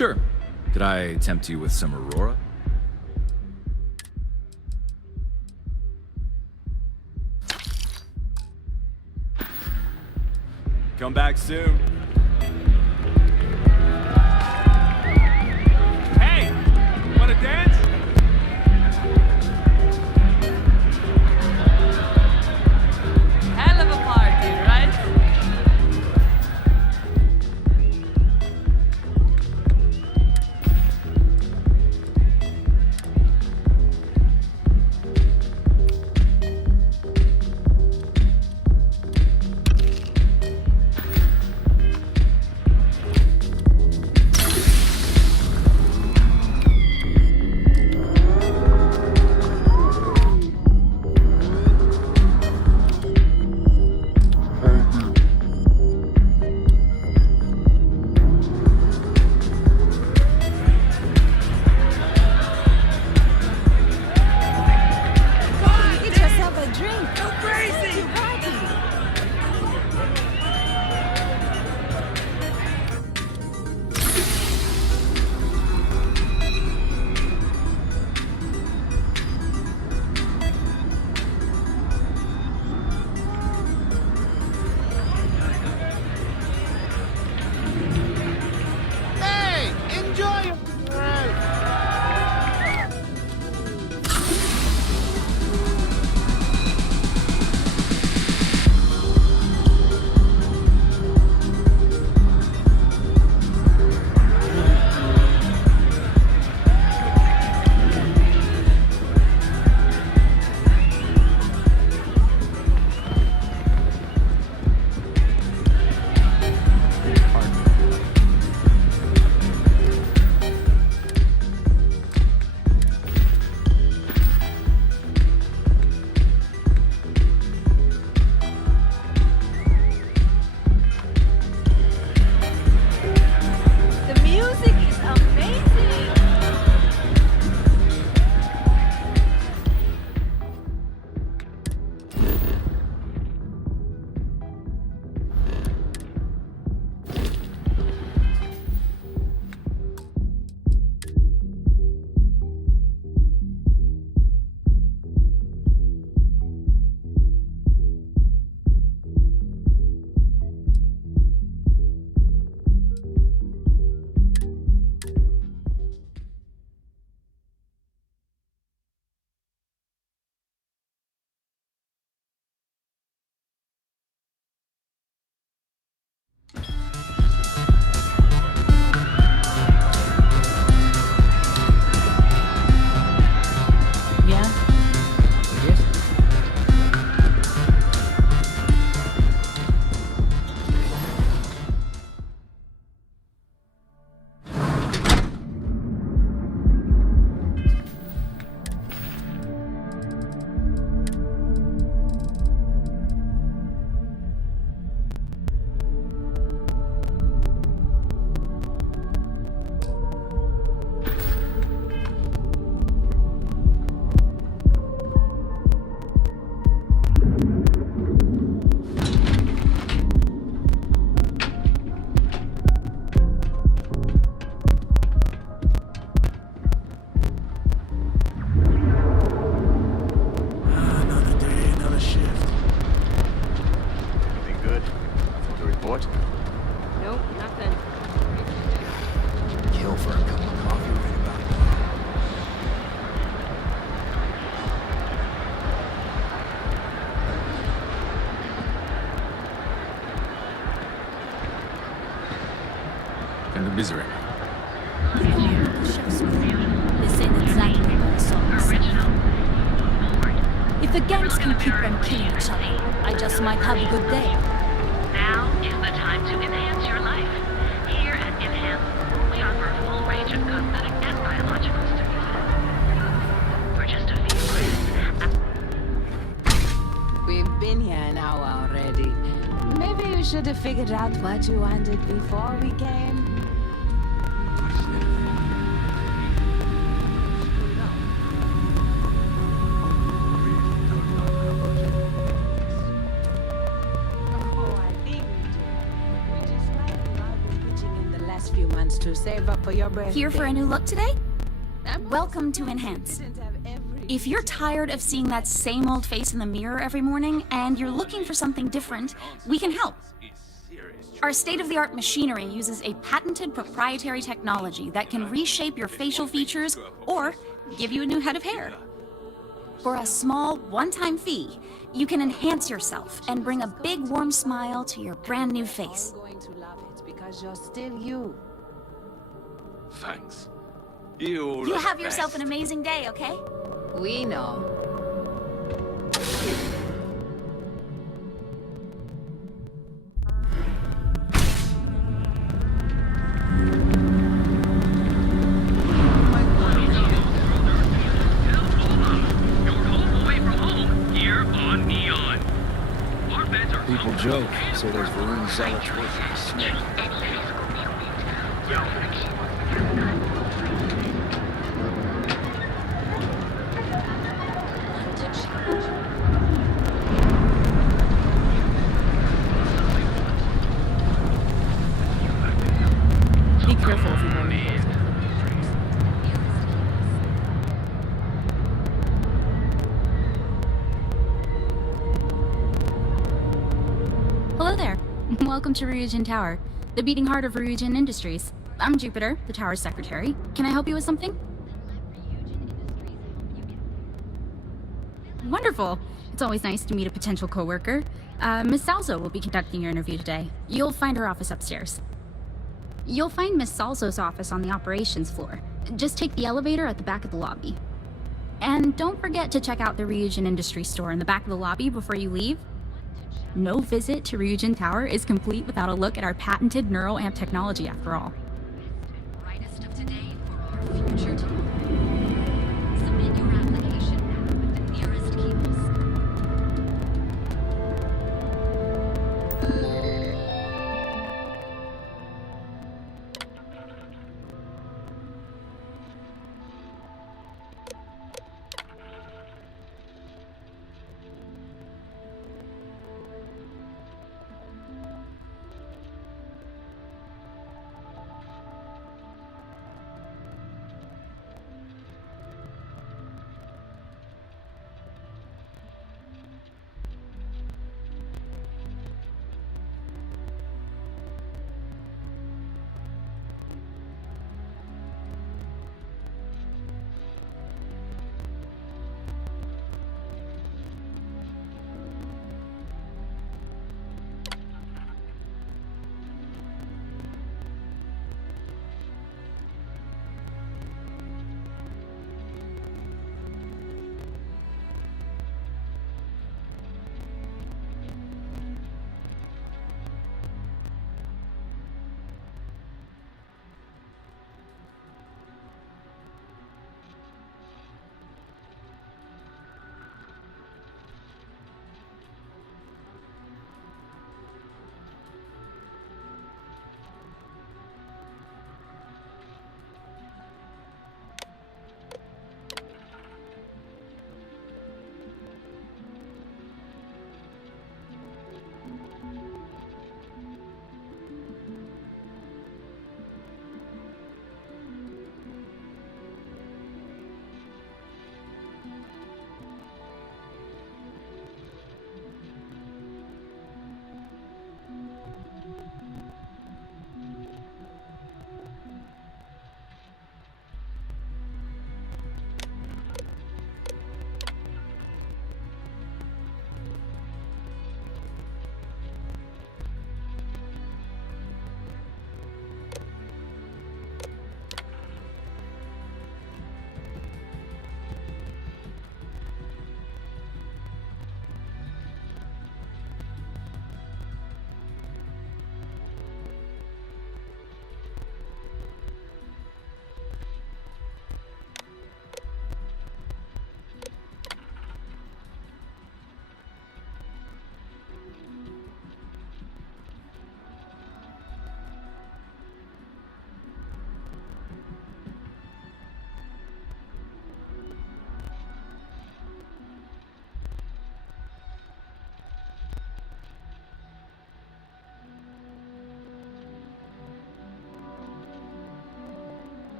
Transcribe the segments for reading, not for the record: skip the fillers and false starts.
Sure. Could I tempt you with some Aurora? Come back soon. Hey! Wanna dance? Hell of a party, right? Kind of busy right now. This ain't exactly what I saw. If the gangs can keep on killing each other, I just might have a good day. Now is the time to enhance your life. Here at Enhance, we offer a full range of cosmetic and biological services. For just a few. We've been here an hour already. Maybe you should have figured out what you wanted before we came. Oh, I think we do. We just might have been pitching in the last few months to say save up for your birthday. Here for a new look today? I'm Welcome to also- Enhance. Didn't have every- If you're tired of seeing that same old face in the mirror every morning and you're looking for something different, we can help. Our state-of-the-art machinery uses a patented proprietary technology that can reshape your facial features or give you a new head of hair. For a small, one-time fee, you can enhance yourself and bring a big, warm smile to your brand new face. I'm going to love it because you're still you. Thanks. You have yourself an amazing day, okay? We know. People joke, say there's Varun zealots working the snake. Be careful if you want me. Hello there. Welcome to Ryujin Tower, the beating heart of Ryujin Industries. I'm Jupiter, the tower's secretary. Can I help you with something? Wonderful. It's always nice to meet a potential coworker. Miss Salzo will be conducting your interview today. You'll find her office upstairs. You'll find Miss Salzo's office on the operations floor. Just take the elevator at the back of the lobby. And don't forget to check out the Ryujin Industries store in the back of the lobby before you leave. No visit to Ryujin Tower is complete without a look at our patented neural amp technology, after all. Brightest of today for our future tomorrow. Submit your application now at the nearest kiosk.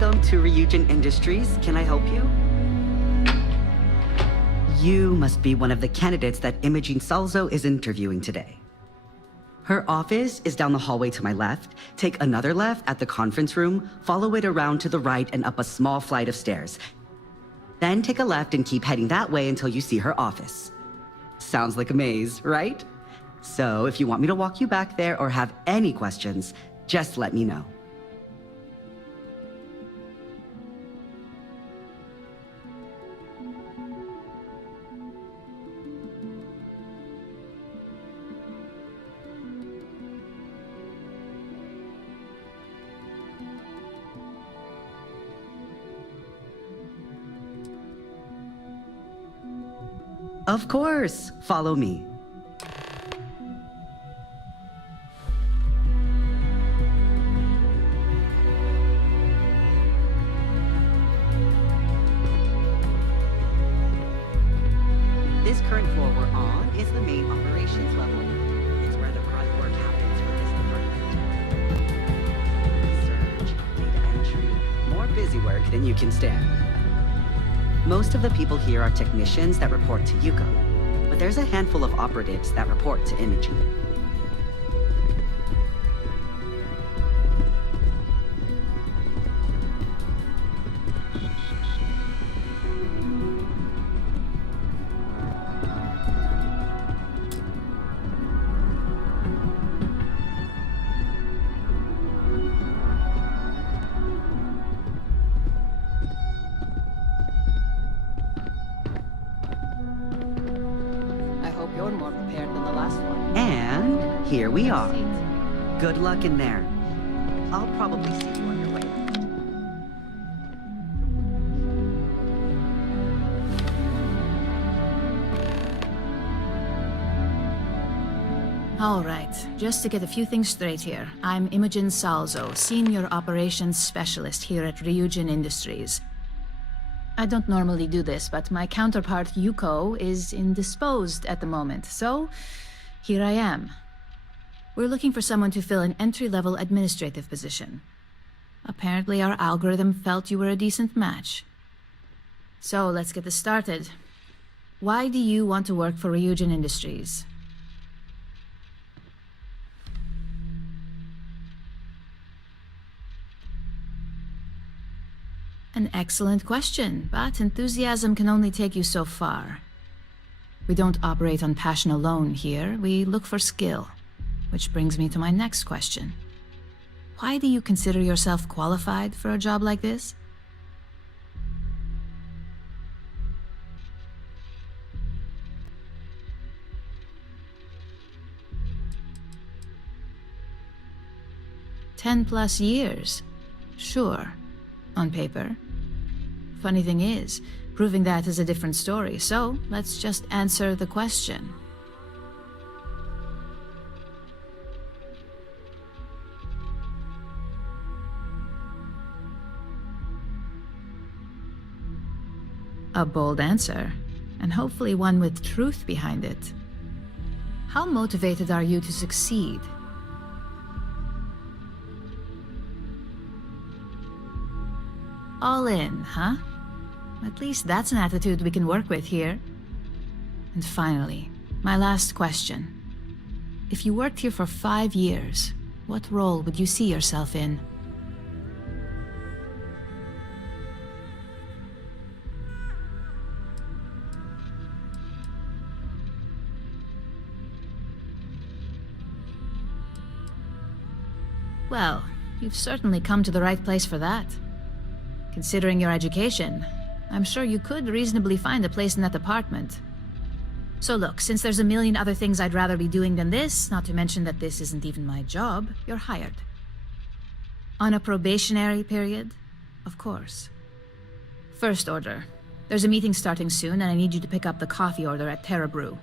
Welcome to Ryujin Industries. Can I help you? You must be one of the candidates that Imogene Salzo is interviewing today. Her office is down the hallway to my left. Take another left at the conference room, follow it around to the right and up a small flight of stairs. Then take a left and keep heading that way until you see her office. Sounds like a maze, right? So if you want me to walk you back there or have any questions, just let me know. Of course, follow me. This current floor we're on is the main operations level. It's where the grunt work happens for this department. Research, data entry, more busy work than you can stand. Most of the people here are technicians that report to Yuko, but there's a handful of operatives that report to Imogene. You're more prepared than the last one. And here we are. Good luck in there. I'll probably see you on your way. All right, just to get a few things straight here. I'm Imogen Salzo, Senior Operations Specialist here at Ryujin Industries. I don't normally do this, but my counterpart Yuko is indisposed at the moment, so here I am. We're looking for someone to fill an entry-level administrative position. Apparently our algorithm felt you were a decent match. So let's get this started. Why do you want to work for Ryujin Industries? An excellent question, but enthusiasm can only take you so far. We don't operate on passion alone here, we look for skill. Which brings me to my next question. Why do you consider yourself qualified for a job like this? +10 years. Sure, on paper. Funny thing is, proving that is a different story, so let's just answer the question. A bold answer, and hopefully one with truth behind it. How motivated are you to succeed? All in, huh? At least that's an attitude we can work with here. And finally, my last question. If you worked here for 5 years, what role would you see yourself in? Well, you've certainly come to the right place for that. Considering your education, I'm sure you could reasonably find a place in that department. So look, since there's a million other things I'd rather be doing than this, not to mention that this isn't even my job, you're hired. On a probationary period, of course. First order. There's a meeting starting soon, and I need you to pick up the coffee order at Terra Brew.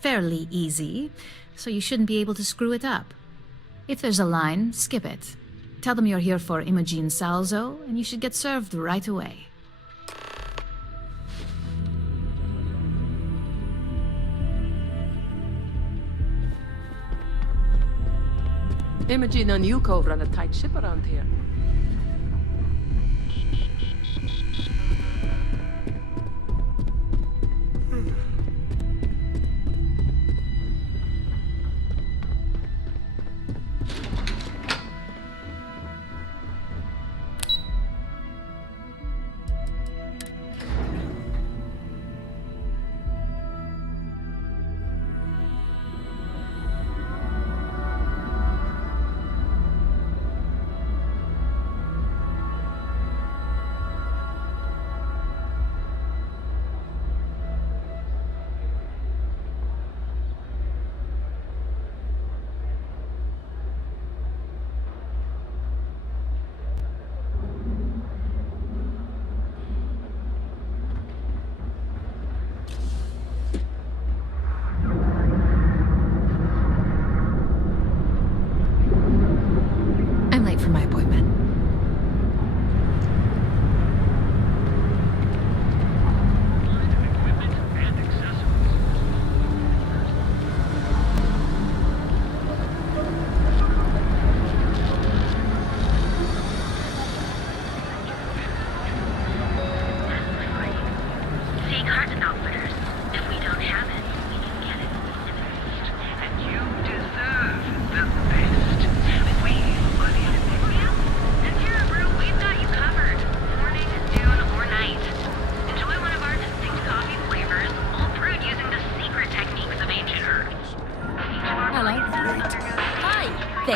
Fairly easy, so you shouldn't be able to screw it up. If there's a line, skip it. Tell them you're here for Imogen Salzo, and you should get served right away. Imogen and Yuko run a tight ship around here.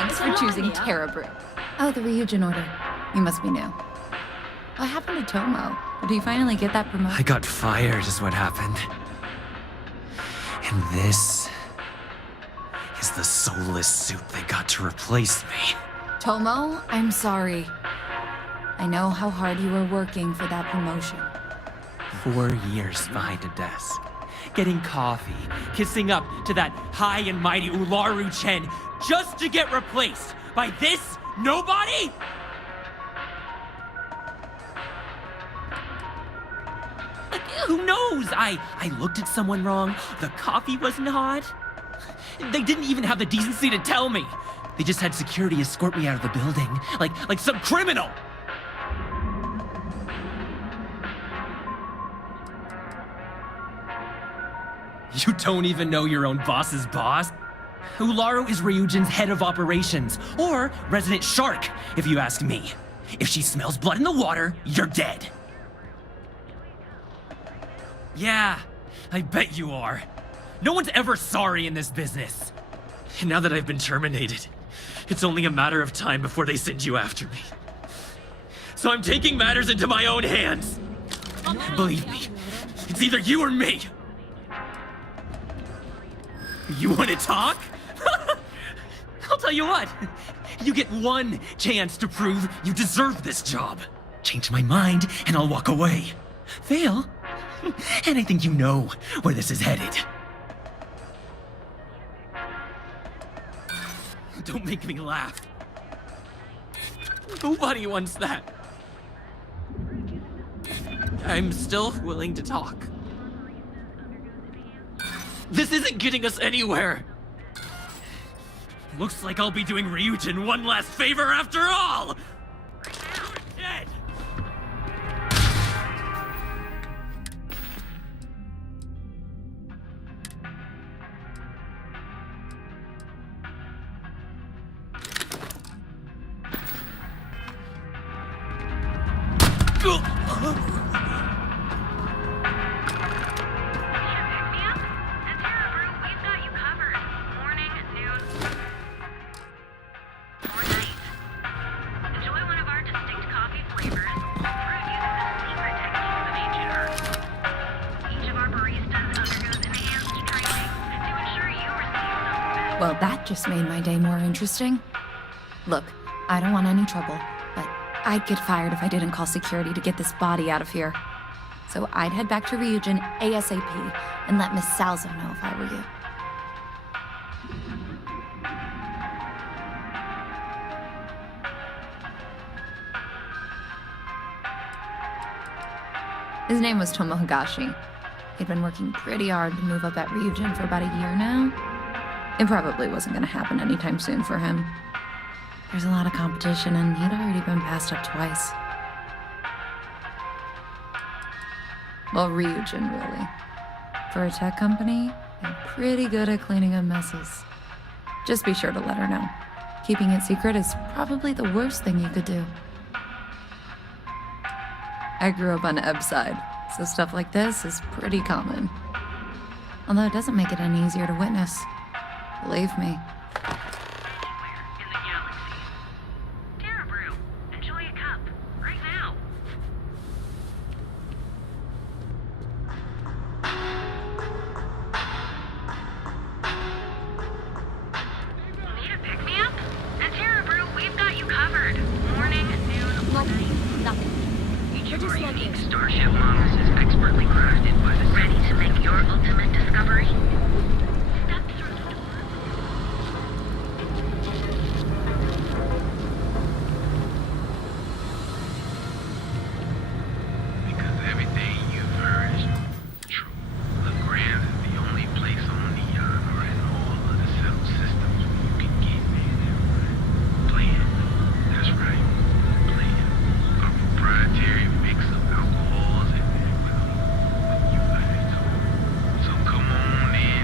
Thanks for choosing Terra Brew. Oh, the Ryujin order. You must be new. What happened to Tomo? Did he finally get that promotion? I got fired is what happened. And this is the soulless suit they got to replace me. Tomo, I'm sorry. I know how hard you were working for that promotion. 4 years behind a desk, getting coffee, kissing up to that high and mighty Ryujin, just to get replaced by this nobody? Like, who knows? I looked at someone wrong, the coffee wasn't hot. They didn't even have the decency to tell me. They just had security escort me out of the building, like some criminal. You don't even know your own boss's boss? Ularu is Ryujin's head of operations, or resident shark, if you ask me. If she smells blood in the water, you're dead. Yeah, I bet you are. No one's ever sorry in this business. And now that I've been terminated, it's only a matter of time before they send you after me. So I'm taking matters into my own hands. Believe me, it's either you or me. You want to talk? I'll tell you what. You get one chance to prove you deserve this job. Change my mind, and I'll walk away. Fail, and I think you know where this is headed. Don't make me laugh. Nobody wants that. I'm still willing to talk. This isn't getting us anywhere. Looks like I'll be doing Ryujin one last favor after all! Dead! Well, that just made my day more interesting. Look, I don't want any trouble, but I'd get fired if I didn't call security to get this body out of here. So I'd head back to Ryujin ASAP and let Miss Salzo know if I were you. His name was Tomo Higashi. He'd been working pretty hard to move up at Ryujin for about a year now. It probably wasn't going to happen anytime soon for him. There's a lot of competition, and he'd already been passed up twice. Well, Ryujin, really. For a tech company, they're pretty good at cleaning up messes. Just be sure to let her know. Keeping it secret is probably the worst thing you could do. I grew up on Eb's side, so stuff like this is pretty common. Although it doesn't make it any easier to witness. Believe me. In the galaxy. Terra Brew. Enjoy a cup. Right now. Need a pick-me-up? At Terra Brew, we've got you covered. Morning, noon, night. Nothing. Each of our unique starship models is expertly crafted by the... Ready to make your ultimate discovery? Step through the door. Because everything you've heard is true. The Grand is the only place on the yacht or in all of the settled systems where you can get man. Plan. That's right. Plan. A proprietary mix of alcohols and with you guys. So come on in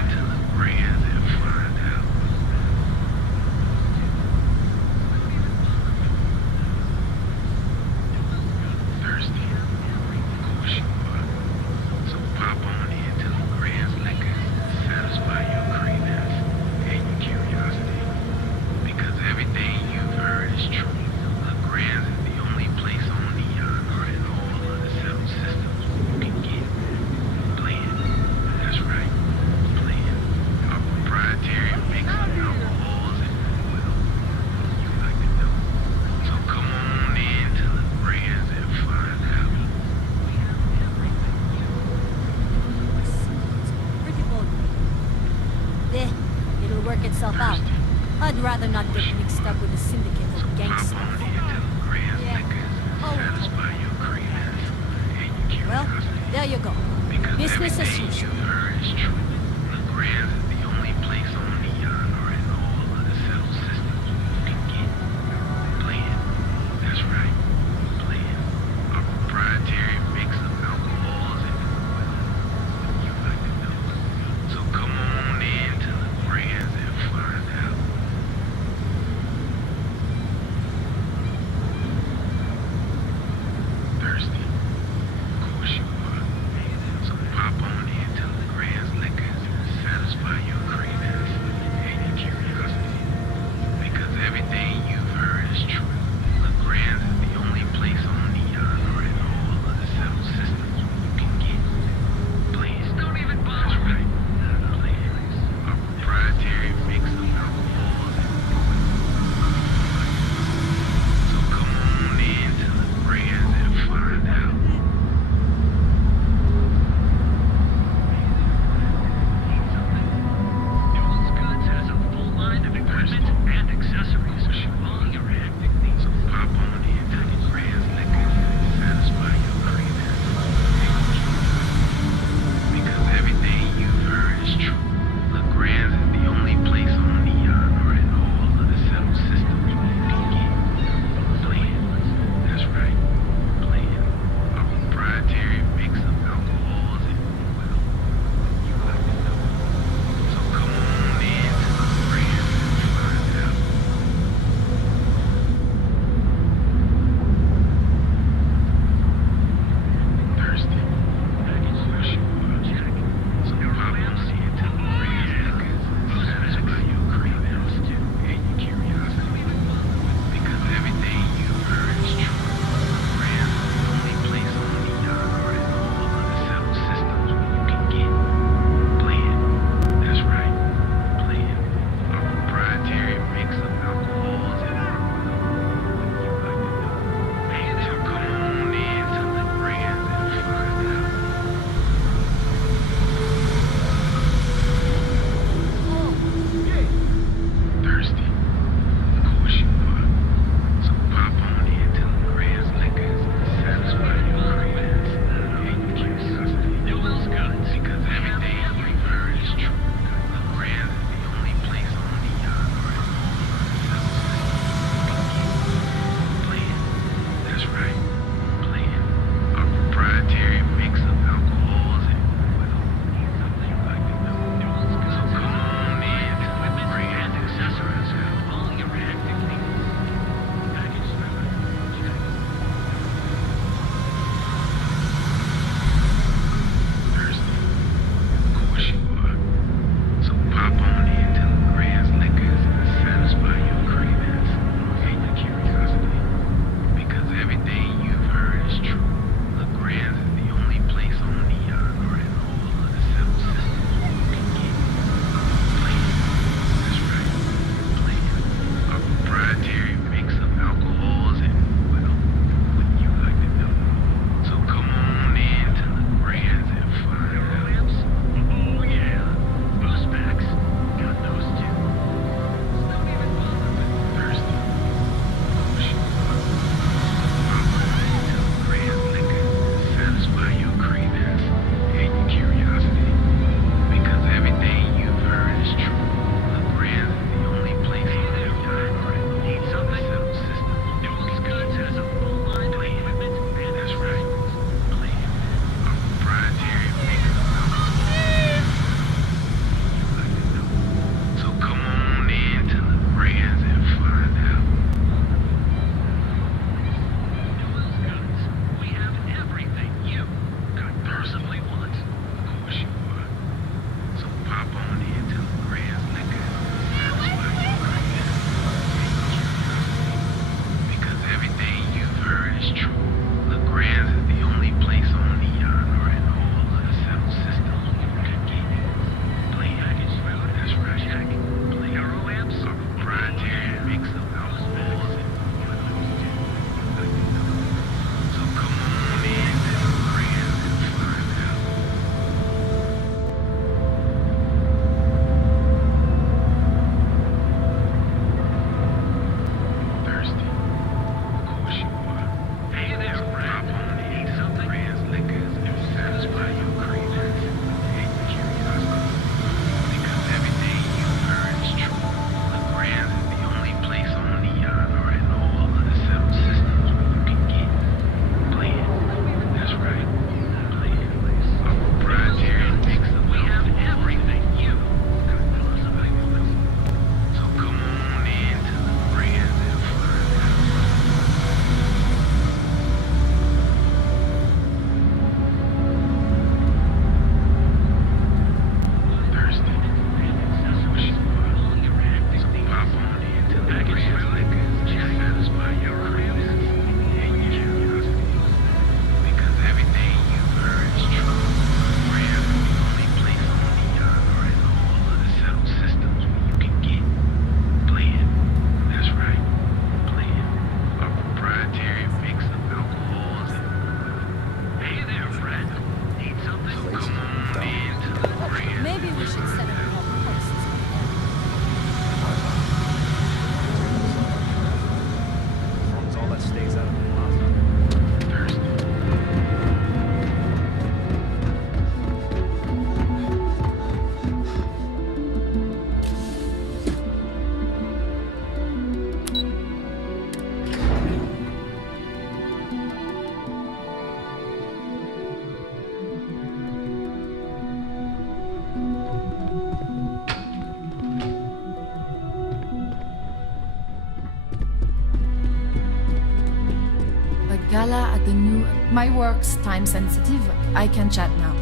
Gala at the new... My work's time sensitive. I can chat now.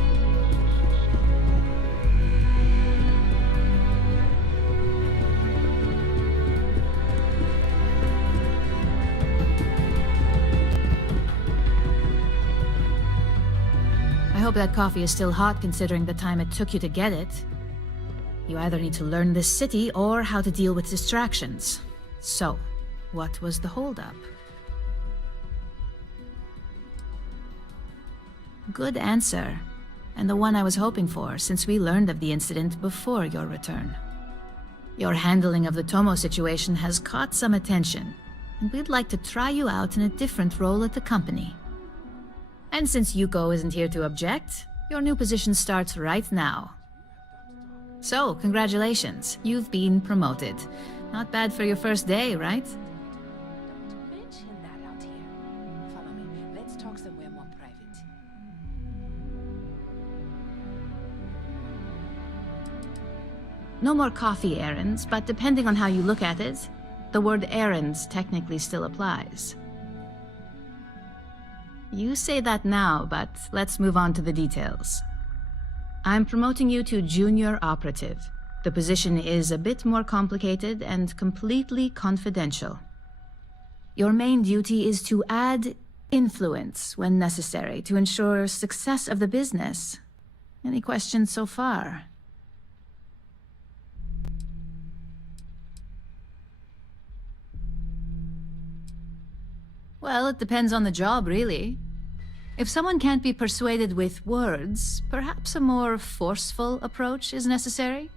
I hope that coffee is still hot considering the time it took you to get it. You either need to learn this city or how to deal with distractions. So, what was the holdup? Good answer, and the one I was hoping for since we learned of the incident before your return. Your handling of the Tomo situation has caught some attention, and we'd like to try you out in a different role at the company. And since Yuko isn't here to object, your new position starts right now. So, congratulations, you've been promoted. Not bad for your first day, right? Mention that out here. Follow me. Let's talk somewhere more private. No more coffee errands, but depending on how you look at it, the word errands technically still applies. You say that now, but let's move on to the details. I'm promoting you to junior operative. The position is a bit more complicated and completely confidential. Your main duty is to add influence when necessary to ensure success of the business. Any questions so far? Well, it depends on the job, really. If someone can't be persuaded with words, perhaps a more forceful approach is necessary.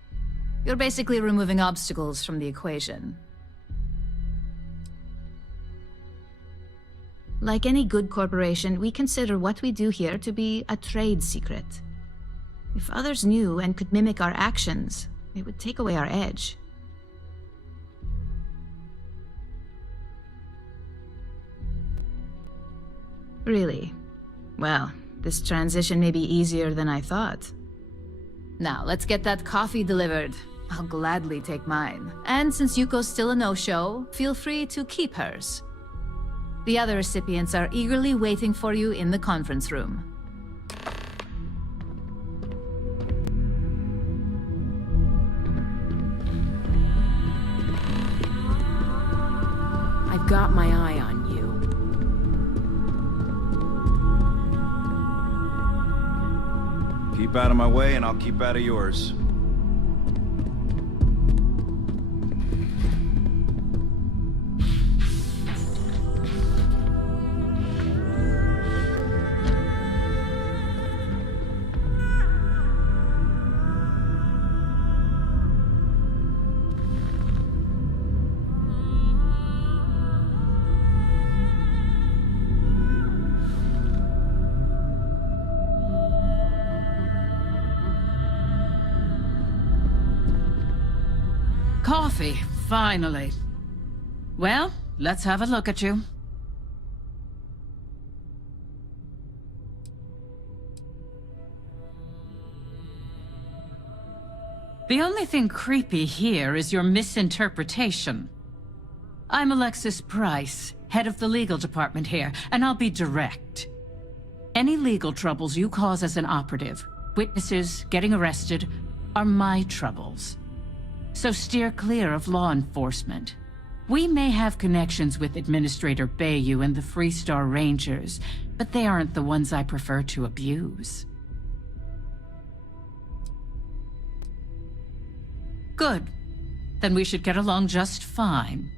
You're basically removing obstacles from the equation. Like any good corporation, we consider what we do here to be a trade secret. If others knew and could mimic our actions, it would take away our edge. Really? Well, this transition may be easier than I thought. Now, let's get that coffee delivered. I'll gladly take mine. And since Yuko's still a no-show, feel free to keep hers. The other recipients are eagerly waiting for you in the conference room. I've got my eye on you. Keep out of my way and I'll keep out of yours. Coffee, finally. Well, let's have a look at you. The only thing creepy here is your misinterpretation. I'm Alexis Price, head of the legal department here, and I'll be direct. Any legal troubles you cause as an operative, witnesses, getting arrested, are my troubles. So steer clear of law enforcement. We may have connections with Administrator Bayou and the Freestar Rangers, but they aren't the ones I prefer to abuse. Good. Then we should get along just fine.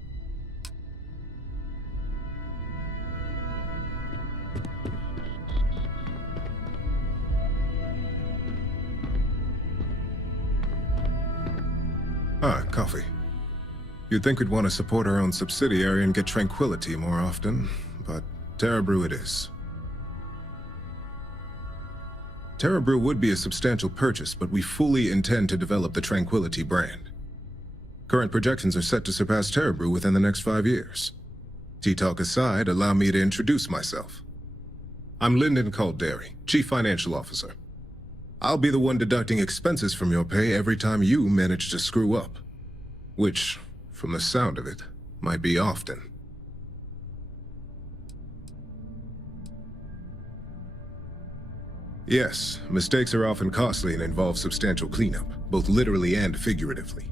Ah, coffee. You'd think we'd want to support our own subsidiary and get tranquility more often, but Terra Brew it is. Terra Brew would be a substantial purchase, but we fully intend to develop the Tranquility brand. Current projections are set to surpass Terra Brew within the next 5 years. Tea talk aside, allow me to introduce myself. I'm Lyndon Calderi, Chief Financial Officer. I'll be the one deducting expenses from your pay every time you manage to screw up. Which, from the sound of it, might be often. Yes, mistakes are often costly and involve substantial cleanup, both literally and figuratively.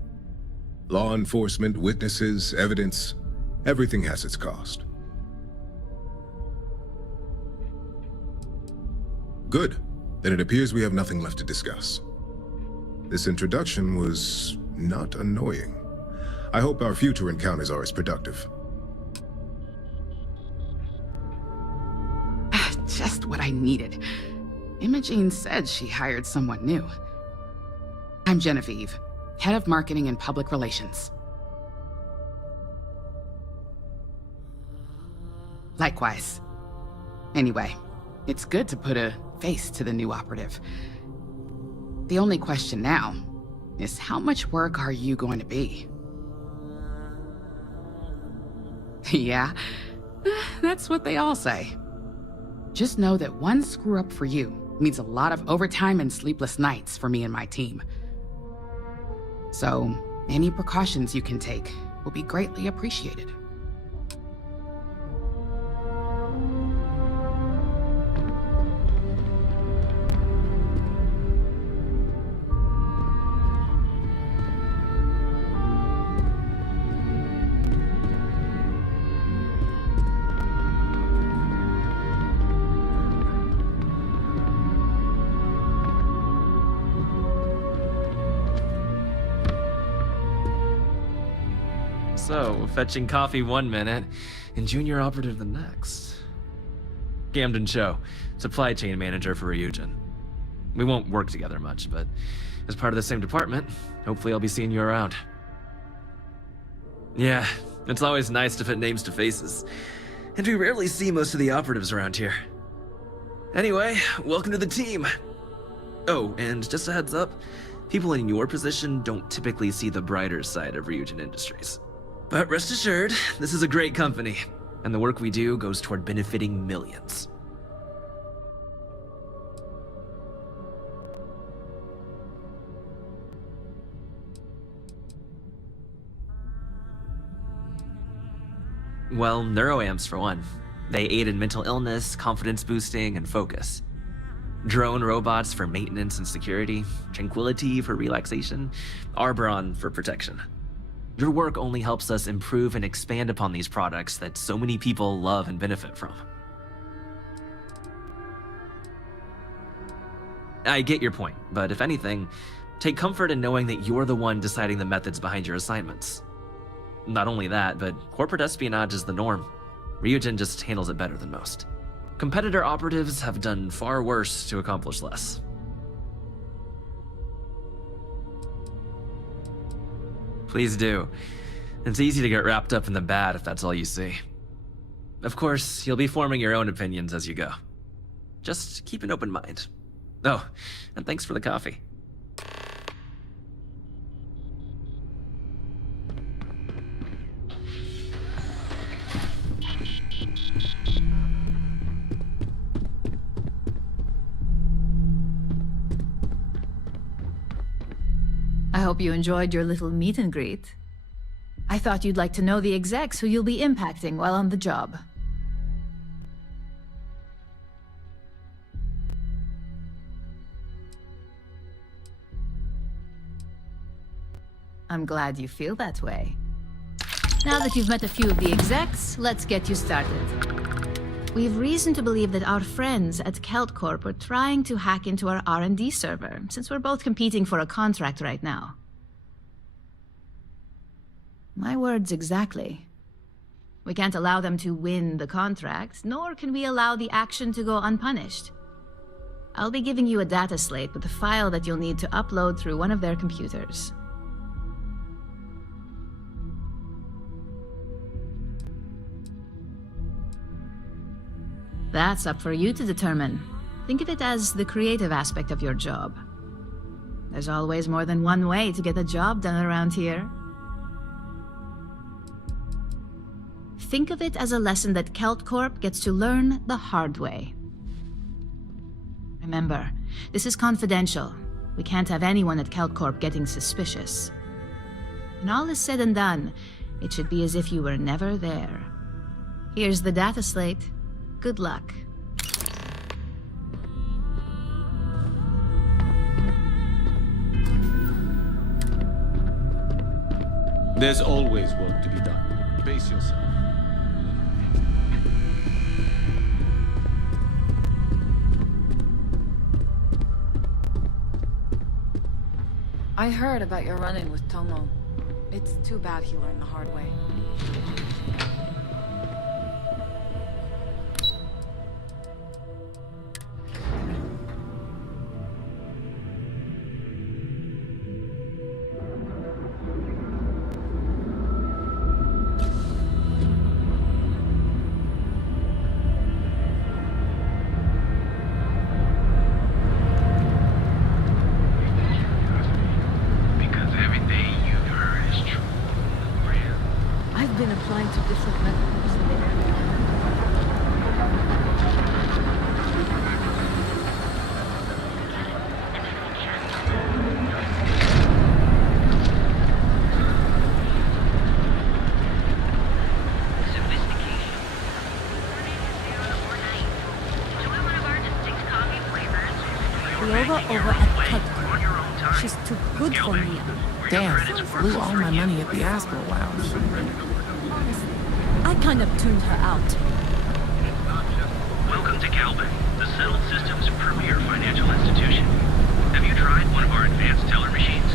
Law enforcement, witnesses, evidence, everything has its cost. Good. Then it appears we have nothing left to discuss. This introduction was not annoying. I hope our future encounters are as productive. Just what I needed. Imogene said she hired someone new. I'm Genevieve, head of marketing and public relations. Likewise. Anyway, it's good to put a face to the new operative. The only question now is how much work are you going to be? Yeah, that's what they all say. Just know that one screw up for you means a lot of overtime and sleepless nights for me and my team. So, any precautions you can take will be greatly appreciated. So, fetching coffee 1 minute, and junior operative the next. Camden Cho, supply chain manager for Ryujin. We won't work together much, but as part of the same department, hopefully I'll be seeing you around. Yeah, it's always nice to put names to faces, and we rarely see most of the operatives around here. Anyway, welcome to the team. Oh, and just a heads up, people in your position don't typically see the brighter side of Ryujin Industries. But rest assured, this is a great company, and the work we do goes toward benefiting millions. Well, neuroamps for one. They aid in mental illness, confidence boosting, and focus. Drone robots for maintenance and security, tranquility for relaxation, Arbron for protection. Your work only helps us improve and expand upon these products that so many people love and benefit from. I get your point, but if anything, take comfort in knowing that you're the one deciding the methods behind your assignments. Not only that, but corporate espionage is the norm. Ryujin just handles it better than most. Competitor operatives have done far worse to accomplish less. Please do. It's easy to get wrapped up in the bad if that's all you see. Of course, you'll be forming your own opinions as you go. Just keep an open mind. Oh, and thanks for the coffee. I hope you enjoyed your little meet and greet. I thought you'd like to know the execs who you'll be impacting while on the job. I'm glad you feel that way. Now that you've met a few of the execs, let's get you started. We have reason to believe that our friends at Kelt Corp are trying to hack into our R&D server, since we're both competing for a contract right now. My words exactly. We can't allow them to win the contract, nor can we allow the action to go unpunished. I'll be giving you a data slate with a file that you'll need to upload through one of their computers. That's up for you to determine. Think of it as the creative aspect of your job. There's always more than one way to get a job done around here. Think of it as a lesson that Kelt Corp gets to learn the hard way. Remember, this is confidential. We can't have anyone at Kelt Corp getting suspicious. When all is said and done, it should be as if you were never there. Here's the data slate. Good luck. There's always work to be done. Pace yourself. I heard about your run-in with Tomo. It's too bad he learned the hard way. Because everything you've heard is true. Grand. I've been applying to different methods in the area. Ryujin over at Cut. She's too good for me. Damn, blew all my money at the Astral Lounge. I kind of tuned her out. Welcome to Calvin, the Settled Systems premier financial institution. Have you tried one of our advanced teller machines?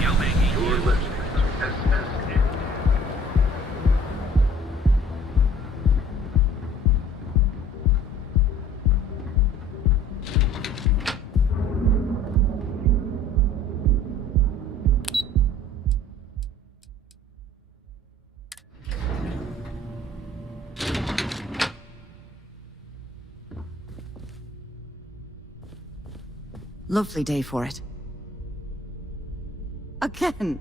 Calvin, you're listening to SSN. Lovely day for it. Again!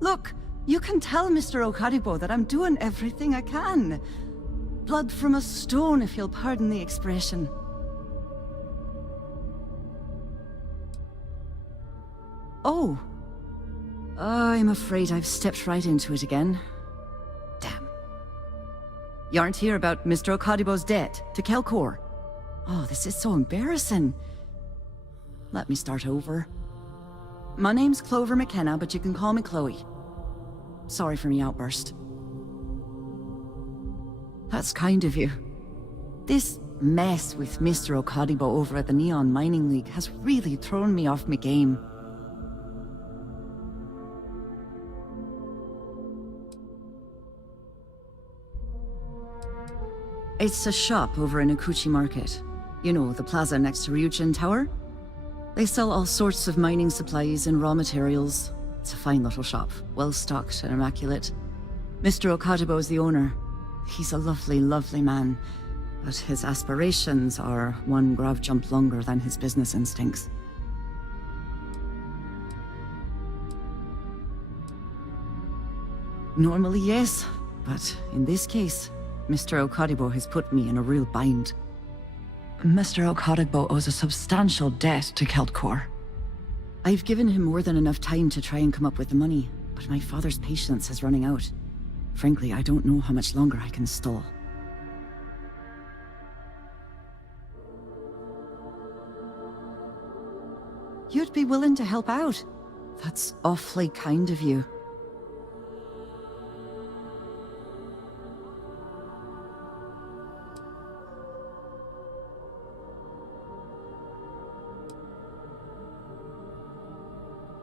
Look, you can tell Mr. Okaribo that I'm doing everything I can. Blood from a stone, if you'll pardon the expression. Oh. I'm afraid I've stepped right into it again. Damn. You aren't here about Mr. Okaribo's debt to Kelkor. Oh, this is so embarrassing. Let me start over. My name's Clover McKenna, but you can call me Chloe. Sorry for me outburst. That's kind of you. This mess with Mr. Okadibo over at the Neon Mining League has really thrown me off my game. It's a shop over in Akuchi Market. You know, the plaza next to Ryujin Tower? They sell all sorts of mining supplies and raw materials. It's a fine little shop, well-stocked and immaculate. Mr. Okadibo is the owner. He's a lovely, lovely man, but his aspirations are one grav jump longer than his business instincts. Normally, yes, but in this case, Mr. Okadibo has put me in a real bind. Mr. Okadibo owes a substantial debt to Keltkor. I've given him more than enough time to try and come up with the money, but my father's patience is running out. Frankly, I don't know how much longer I can stall. You'd be willing to help out? That's awfully kind of you.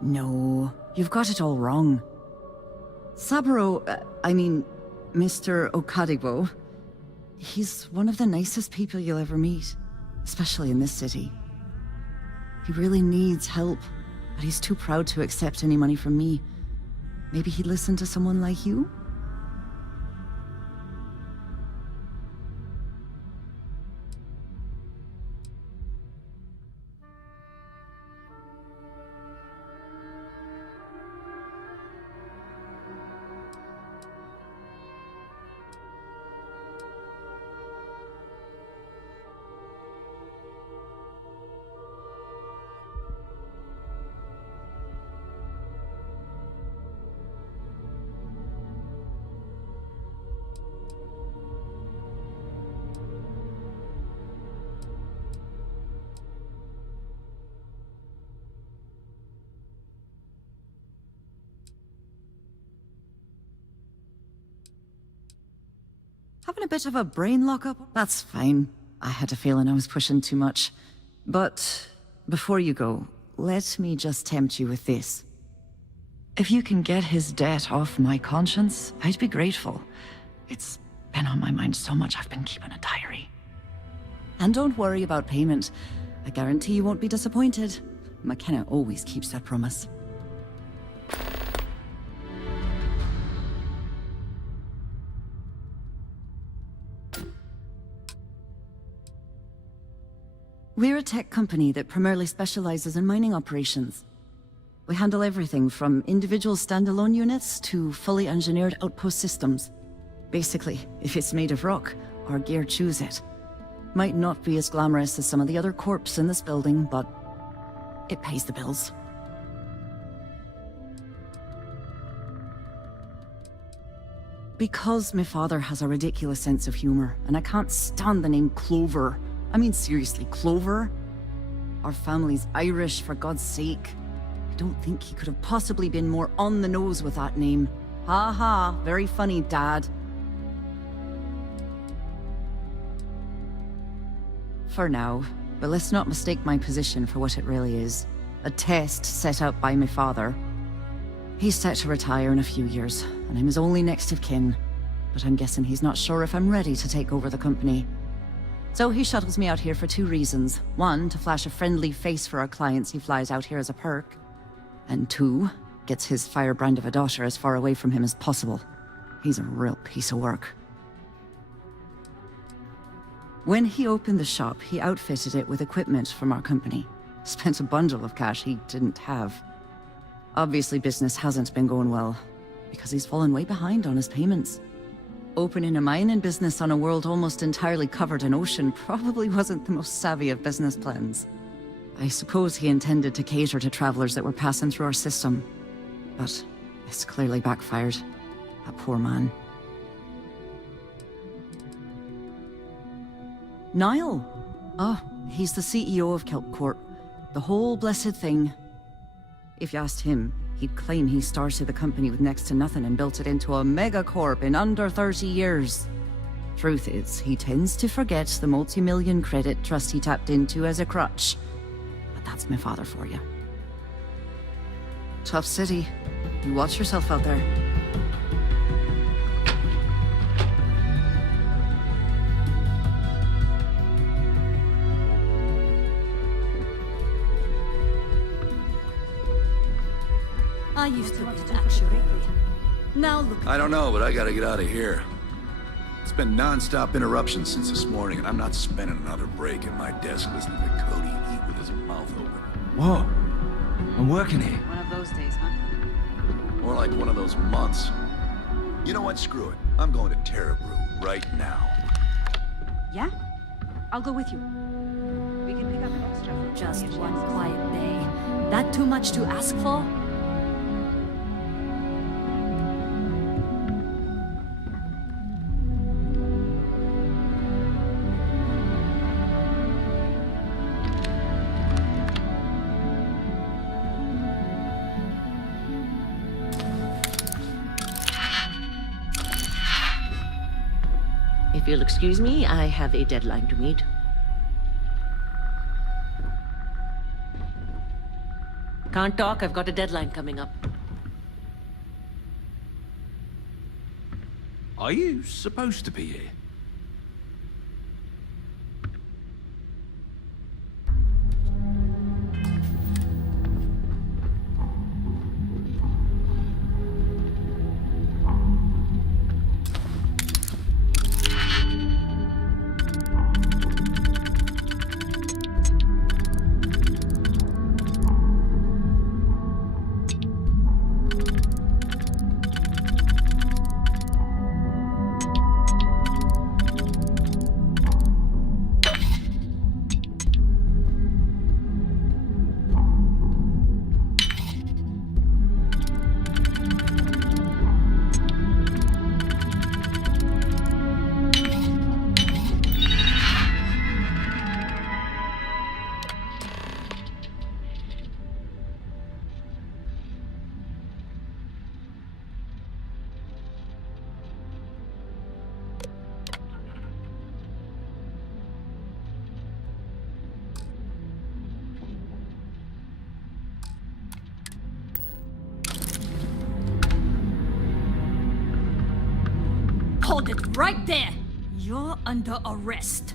No, you've got it all wrong. Saburo, Mr. Okadibo, he's one of the nicest people you'll ever meet, especially in this city. He really needs help, but he's too proud to accept any money from me. Maybe he'd listen to someone like you? Having a bit of a brain lockup? That's fine. I had a feeling I was pushing too much. But before you go, let me just tempt you with this. If you can get his debt off my conscience, I'd be grateful. It's been on my mind so much I've been keeping a diary. And don't worry about payment. I guarantee you won't be disappointed. McKenna always keeps that promise. We're a tech company that primarily specializes in mining operations. We handle everything from individual standalone units to fully engineered outpost systems. Basically, if it's made of rock, our gear chews it. Might not be as glamorous as some of the other corps in this building, but it pays the bills. Because my father has a ridiculous sense of humor, and I can't stand the name Clover. I mean, seriously, Clover? Our family's Irish, for God's sake. I don't think he could have possibly been more on the nose with that name. Ha ha, very funny, Dad. For now, but let's not mistake my position for what it really is. A test set out by my father. He's set to retire in a few years, and I'm his only next of kin. But I'm guessing he's not sure if I'm ready to take over the company. So he shuttles me out here for two reasons. One, to flash a friendly face for our clients he flies out here as a perk. And two, gets his firebrand of a daughter as far away from him as possible. He's a real piece of work. When he opened the shop, he outfitted it with equipment from our company. Spent a bundle of cash he didn't have. Obviously business hasn't been going well, because he's fallen way behind on his payments. Opening a mining business on a world almost entirely covered in ocean probably wasn't the most savvy of business plans. I suppose he intended to cater to travelers that were passing through our system. But it's clearly backfired. That poor man. Niall! Oh, he's the CEO of Kelp Corp. The whole blessed thing. If you asked him, he'd claim he started the company with next to nothing and built it into a megacorp in under 30 years. Truth is, he tends to forget the multi-million credit trust he tapped into as a crutch. But that's my father for you. Tough city. You watch yourself out there. I used to be actually. Now look. I don't know, but I gotta get out of here. It's been non-stop interruptions since this morning, and I'm not spending another break at my desk listening to Cody eat with his mouth open. Whoa. I'm working here. One of those days, huh? More like one of those months. You know what? Screw it. I'm going to Terrabrew right now. Yeah? I'll go with you. We can pick up an extra for Just one quiet day. That too much to ask for? If you'll excuse me, I have a deadline to meet. Can't talk, I've got a deadline coming up. Are you supposed to be here? called it right there. You're under arrest.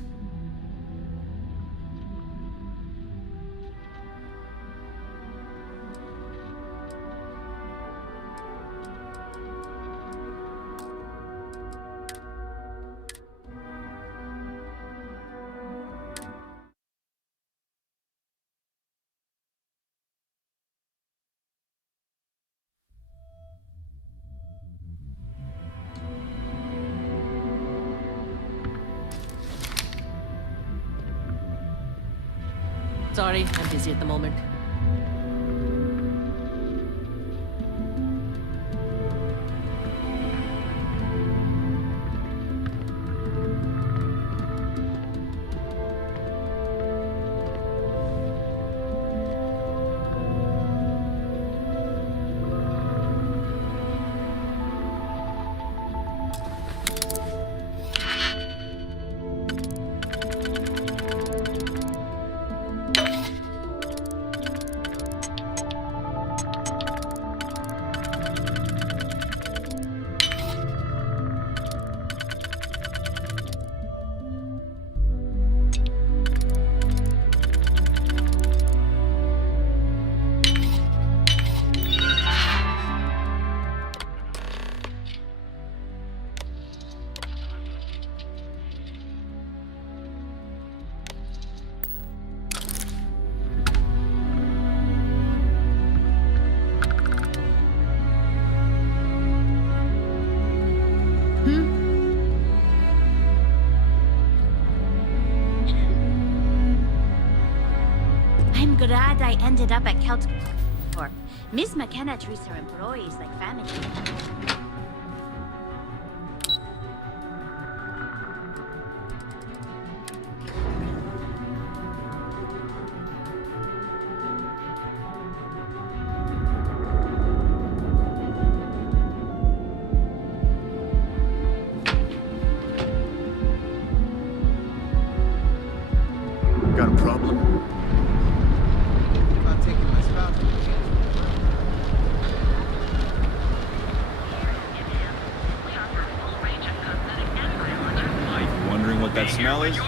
Sorry, I'm busy at the moment. I'm glad I ended up at Celt Corp. Miss McKenna treats her employees like family. Got a problem? Wondering what that smell is?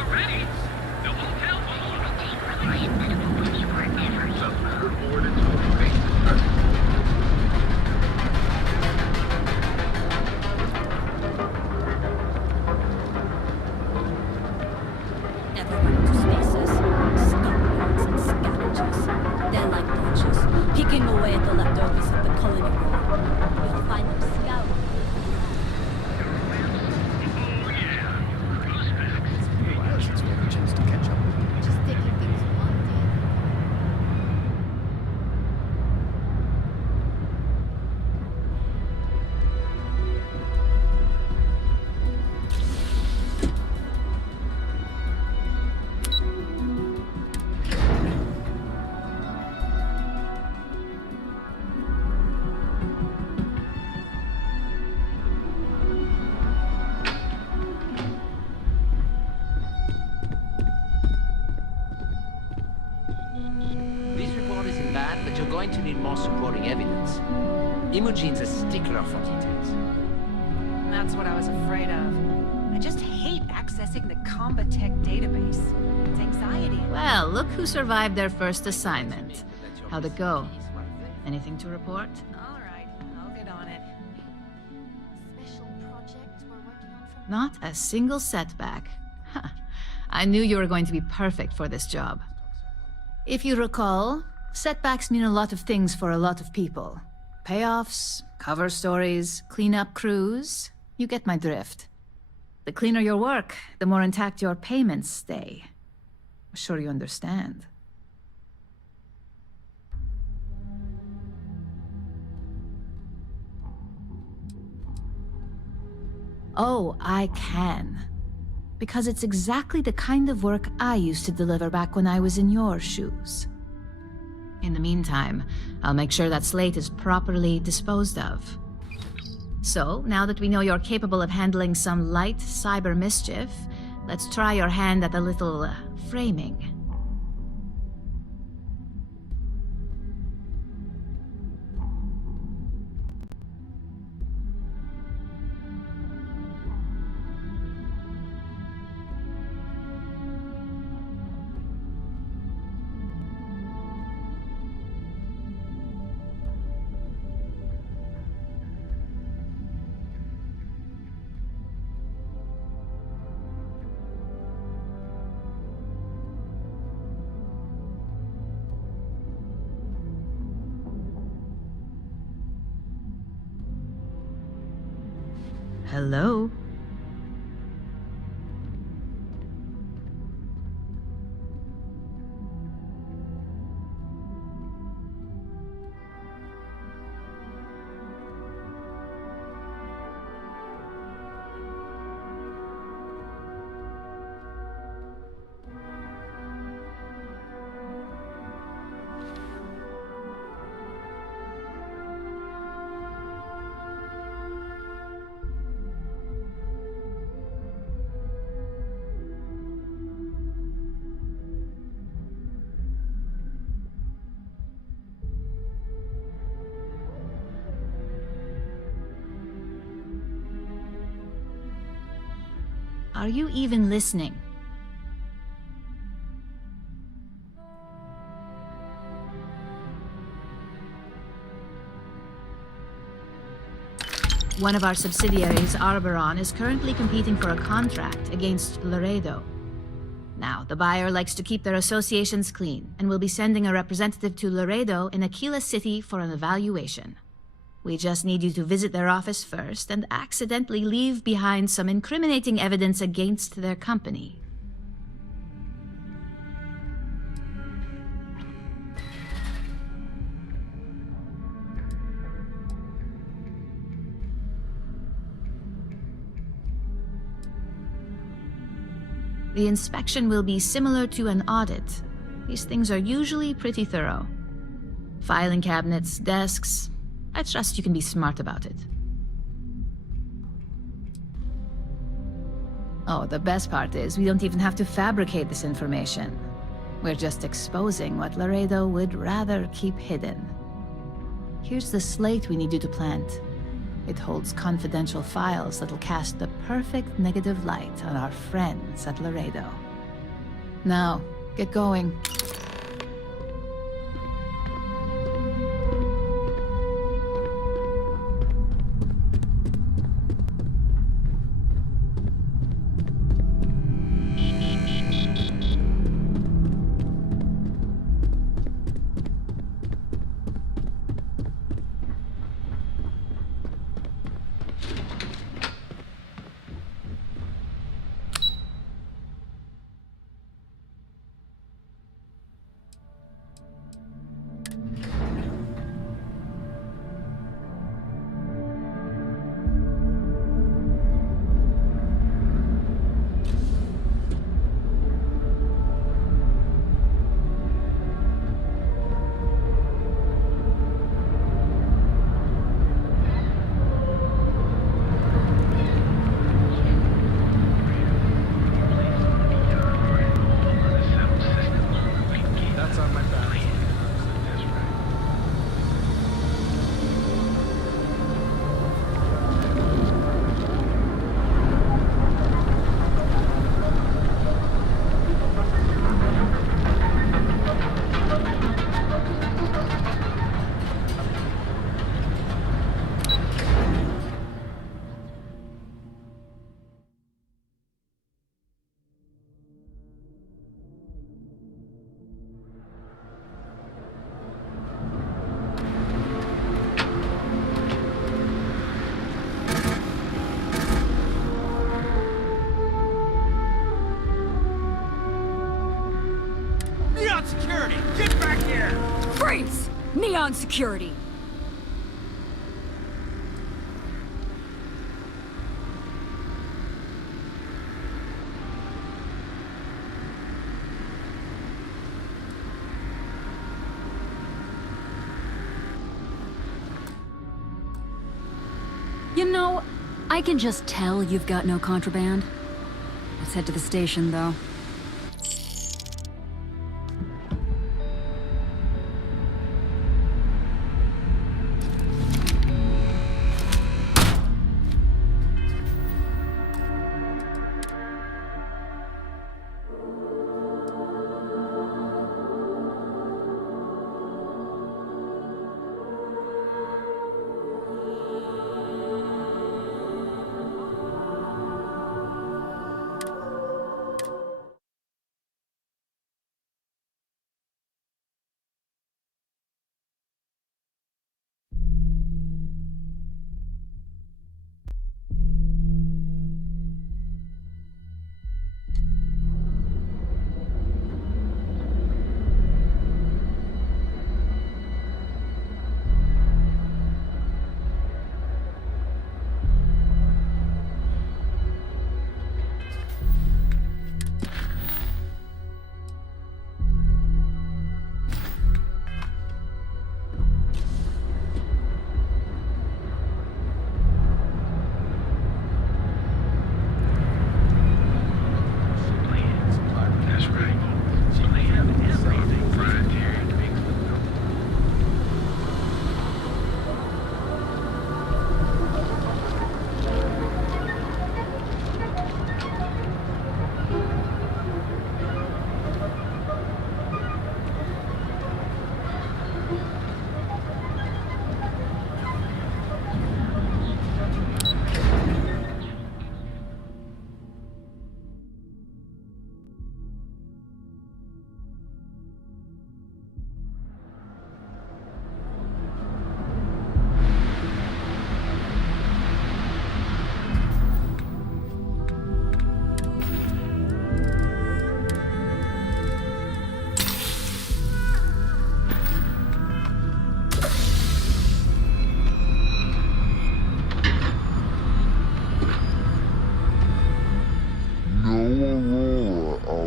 Everyone into spaces. Scumbags and scavengers. They're like poachers, picking away at the leftovers of the colony war. You'll find them scouting. Just taking things one day. This report isn't bad, but you're going to need more supporting evidence. Imogene's a stickler for details. That's what I was afraid of. I just hate accessing the Combatech database. It's anxiety. Well, look who survived their first assignment. How'd it go? Anything to report? All right, I'll get on it. Special project we're working on from... Not a single setback. Huh. I knew you were going to be perfect for this job. If you recall, setbacks mean a lot of things for a lot of people. Payoffs, cover stories, cleanup crews. You get my drift. The cleaner your work, the more intact your payments stay. I'm sure you understand. Oh, I can. Because it's exactly the kind of work I used to deliver back when I was in your shoes. In the meantime, I'll make sure that slate is properly disposed of. So, now that we know you're capable of handling some light cyber mischief, let's try your hand at a little framing. Hello? Are you even listening? One of our subsidiaries, Arboron, is currently competing for a contract against Laredo. Now, the buyer likes to keep their associations clean and will be sending a representative to Laredo in Aquila City for an evaluation. We just need you to visit their office first and accidentally leave behind some incriminating evidence against their company. The inspection will be similar to an audit. These things are usually pretty thorough. Filing cabinets, desks. I trust you can be smart about it. Oh, the best part is we don't even have to fabricate this information. We're just exposing what Laredo would rather keep hidden. Here's the slate we need you to plant. It holds confidential files that'll cast the perfect negative light on our friends at Laredo. Now, get going. Security! Get back here! Freeze! Neon security! You know, I can just tell you've got no contraband. Let's head to the station, though.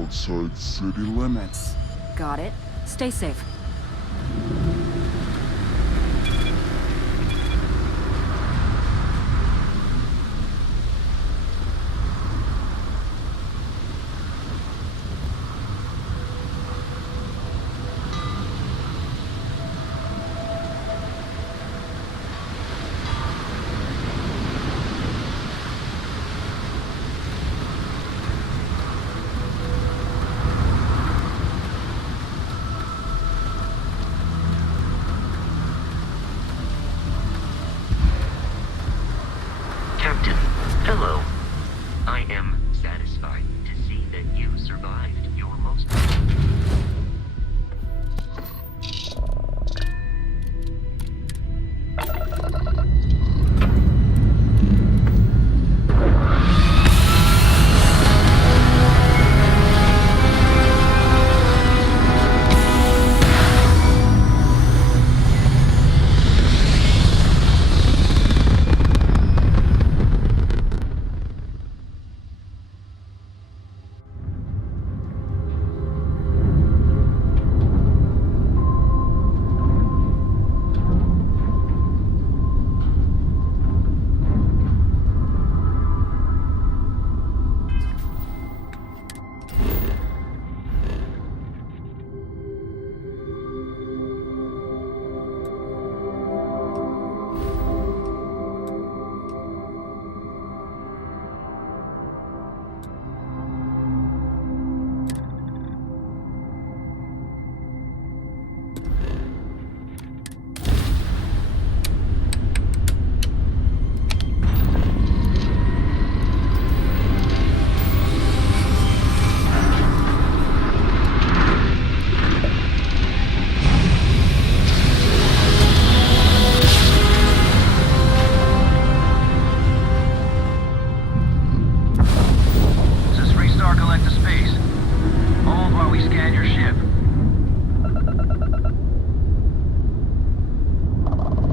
outside city limits. Got it. Stay safe. Captain, hello. I am satisfied to see that you survived your most...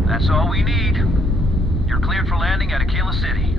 That's all we need. You're cleared for landing at Aquila City.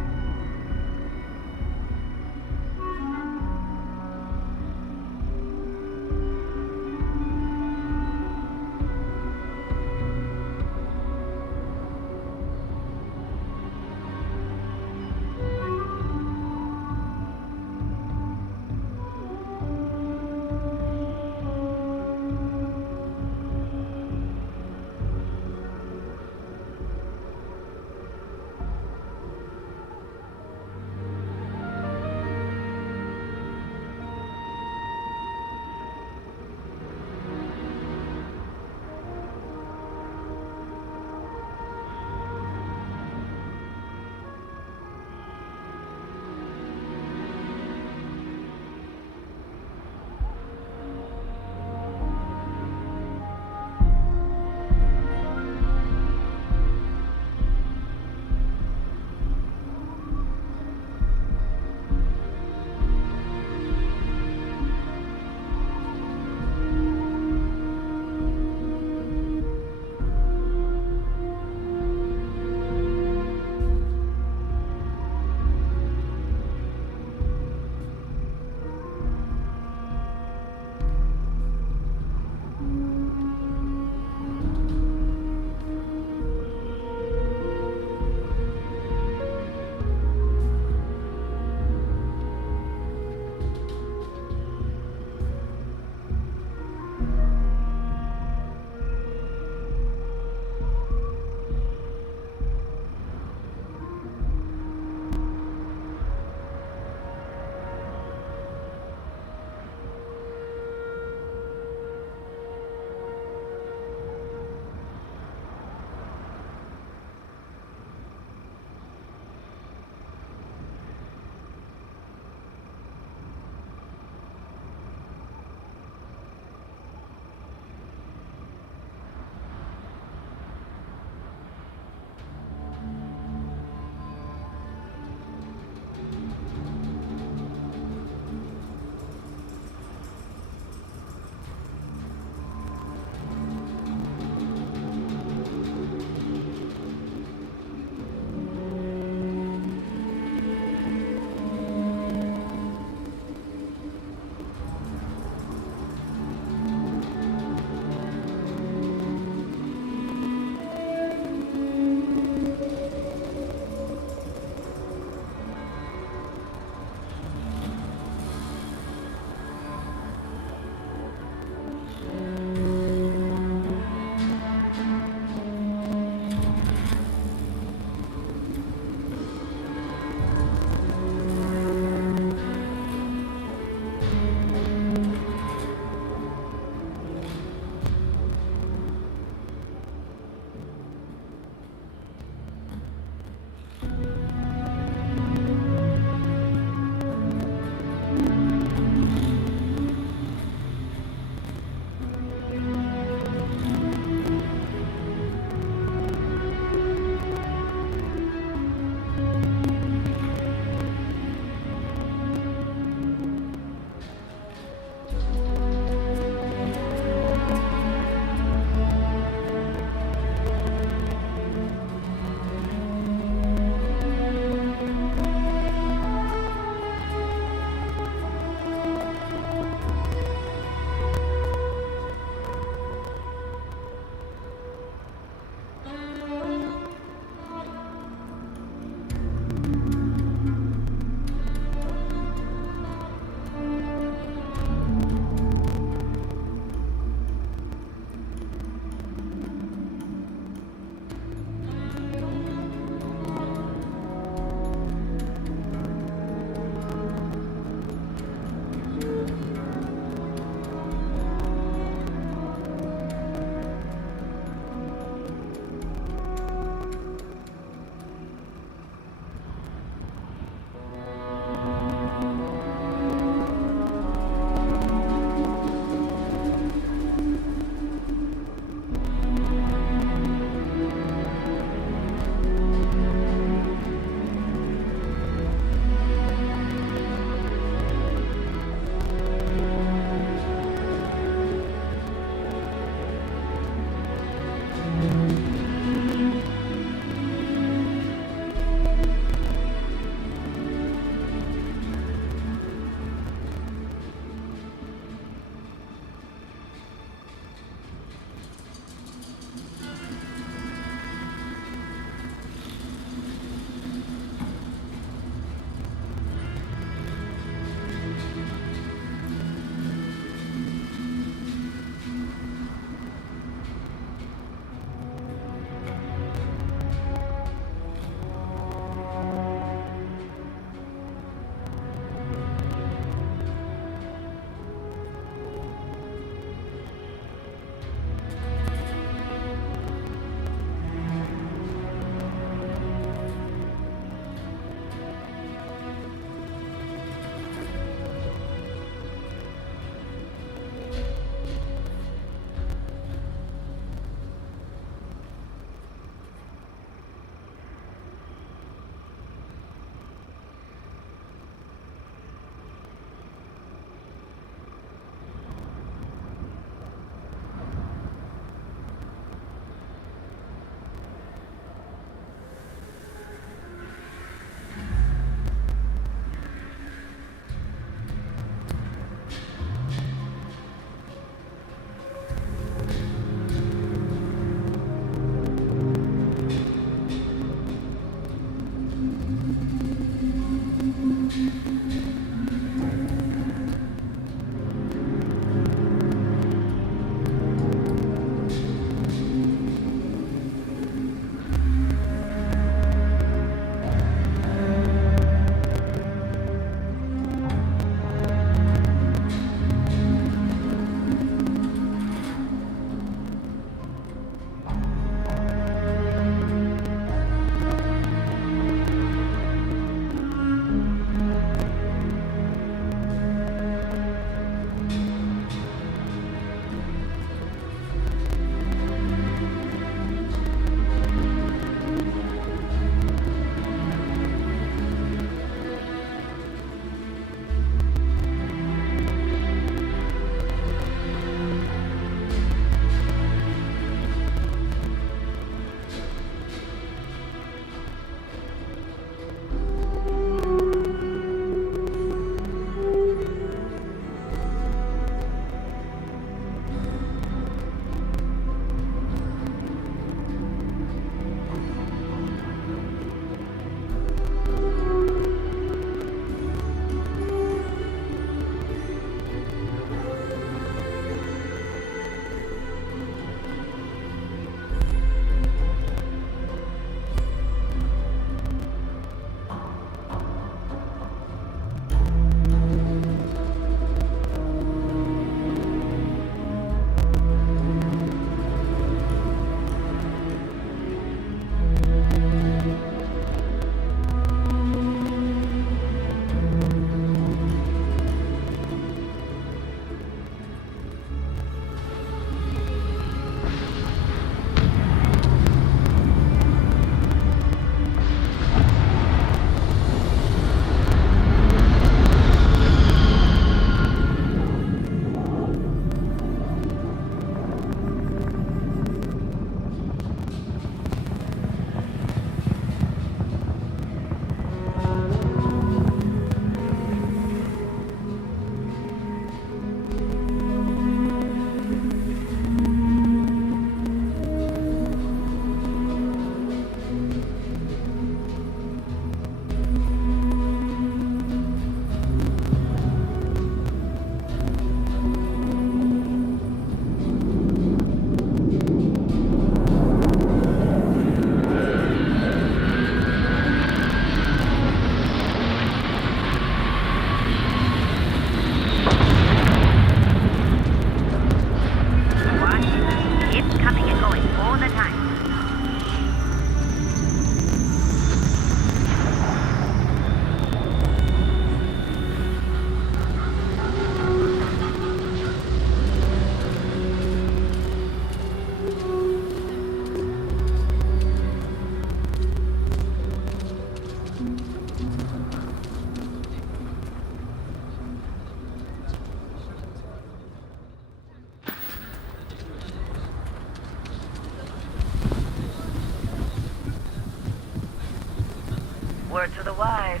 Word to the wise,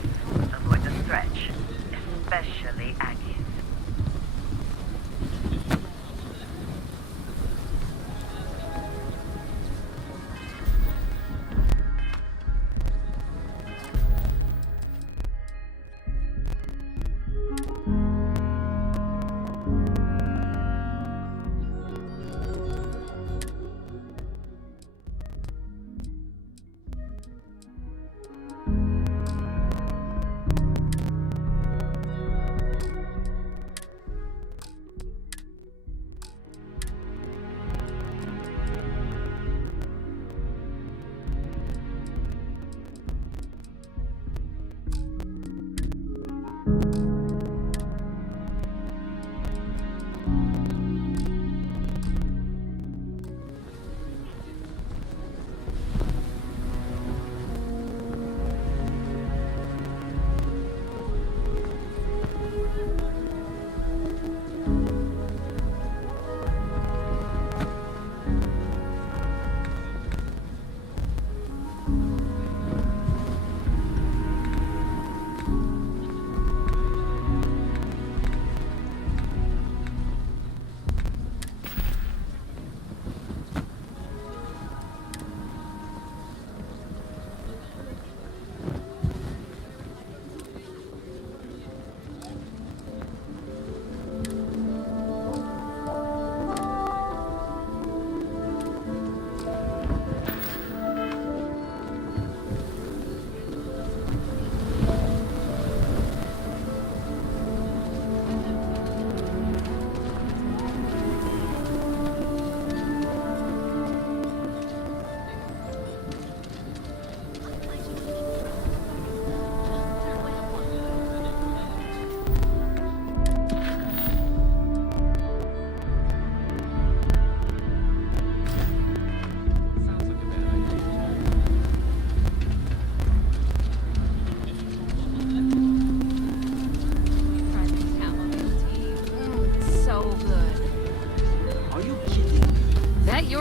avoid the stretch, especially Aggies.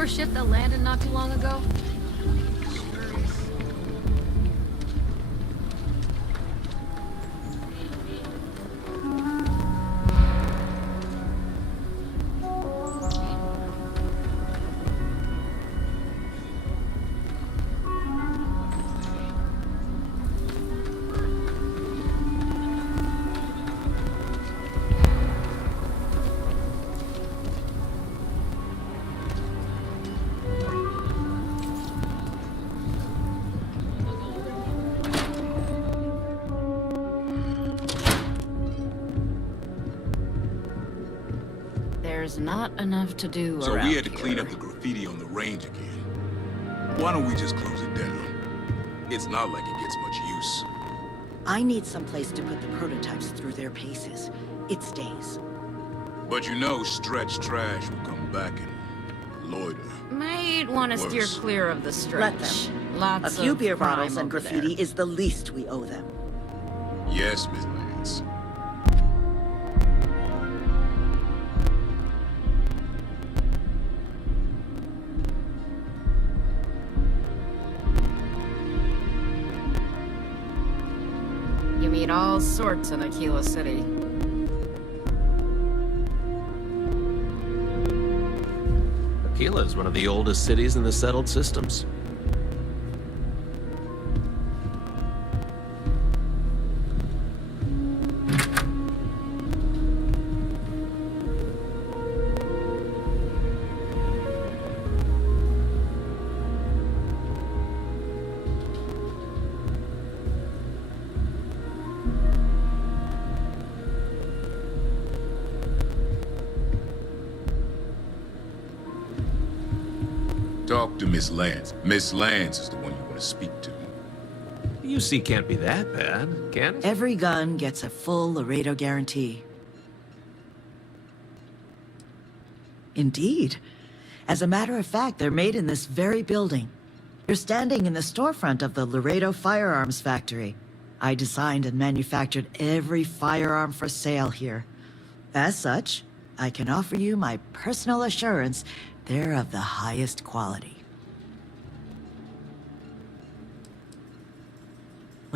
Ship that landed not too long ago? There's not enough to do So around we had to here. clean up the graffiti on the range again. Why don't we just close it down? It's not like it gets much use. I need someplace to put the prototypes through their paces. It stays. But you know stretch trash will come back and loiter. Might want to steer Worse. clear of the stretch. Let them. Lots A few of beer crime bottles and over graffiti there. is the least we owe them. Yes, Miss Lance. You meet all sorts in Aquila City. Aquila is one of the oldest cities in the settled systems. Talk to Miss Lance. Miss Lance is the one you want to speak to. UC can't be that bad, can it? Every gun gets a full Laredo guarantee. Indeed. As a matter of fact, they're made in this very building. You're standing in the storefront of the Laredo Firearms Factory. I designed and manufactured every firearm for sale here. As such, I can offer you my personal assurance they're of the highest quality.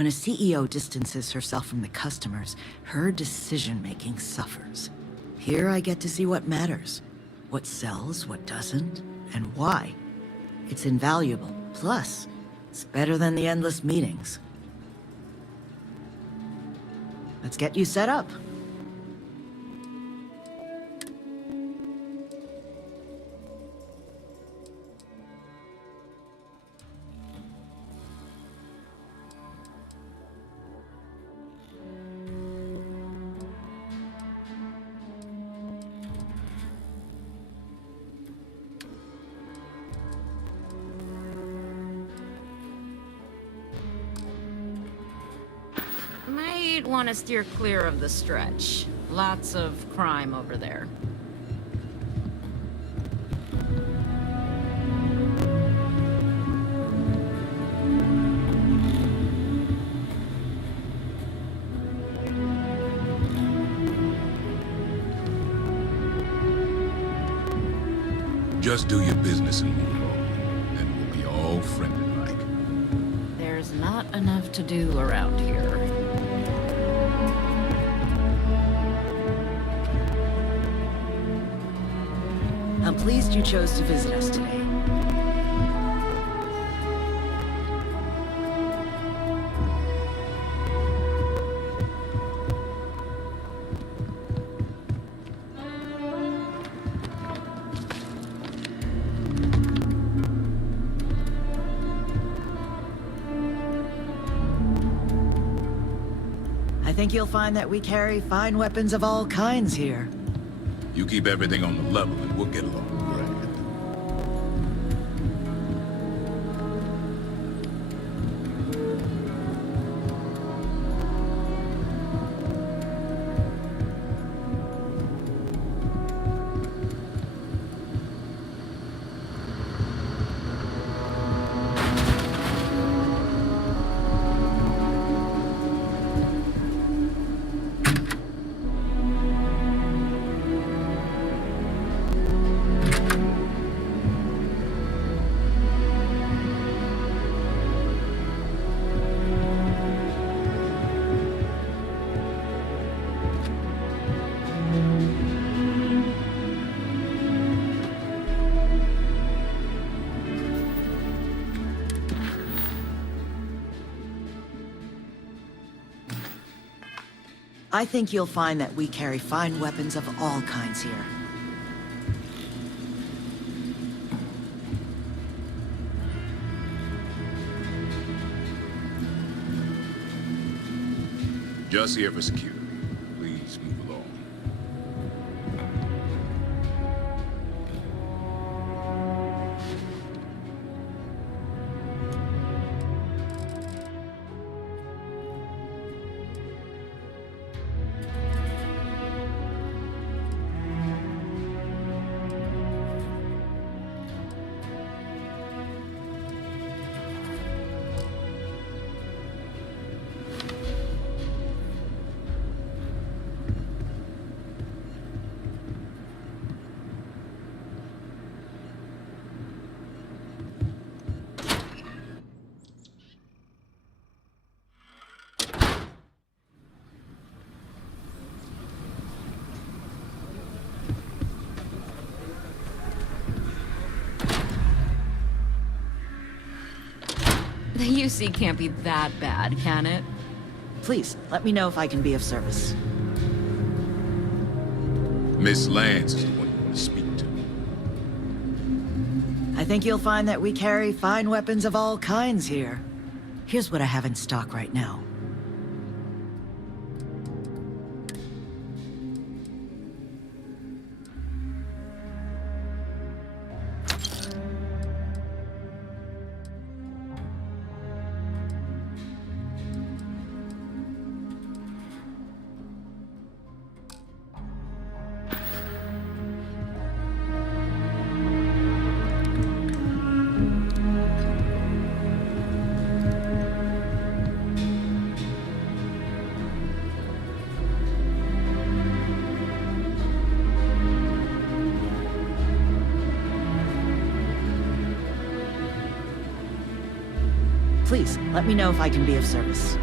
When a CEO distances herself from the customers, her decision-making suffers. Here I get to see what matters. What sells, what doesn't, and why. It's invaluable. Plus, it's better than the endless meetings. Let's get you set up. Might want to steer clear of the stretch. Lots of crime over there. Just do your business and move on, and we'll be all friendly-like. There's not enough to do around here. I'm pleased you chose to visit us today. I think you'll find that we carry fine weapons of all kinds here. You keep everything on the level and we'll get along grand. I think you'll find that we carry fine weapons of all kinds here. Just here for security. Please move along. The UC can't be that bad, can it? Please, let me know if I can be of service. Miss Lance is the one you want to speak to. I think you'll find that we carry fine weapons of all kinds here. Here's what I have in stock right now. Please, let me know if I can be of service.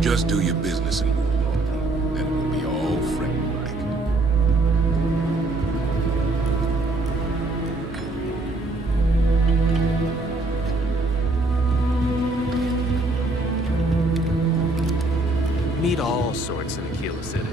Just do your business and move on. Then we'll be all friendly-like. Meet all sorts in Aquila City.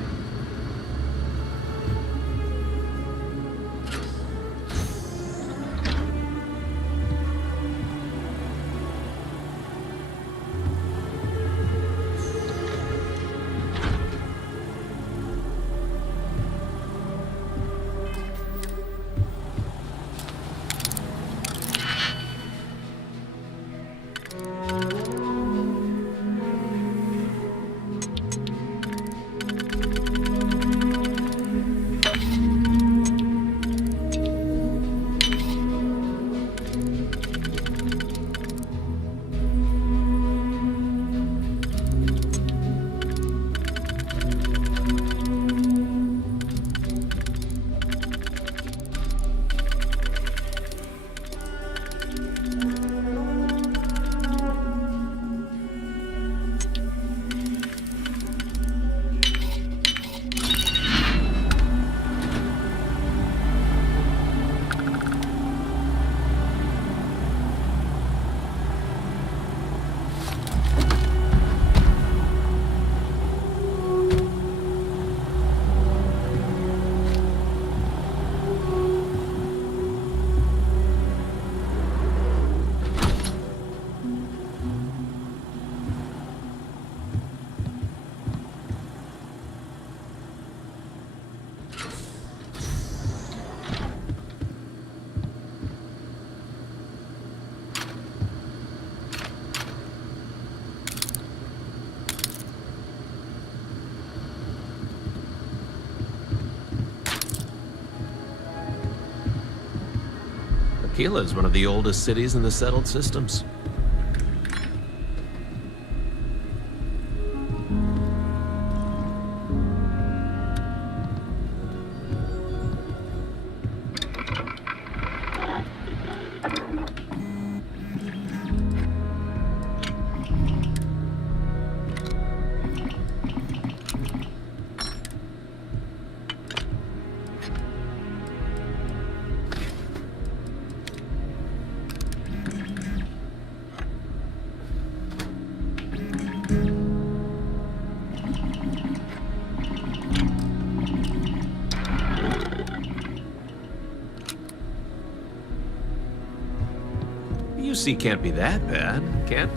Aquila is one of the oldest cities in the settled systems. UC can't be that bad, can't?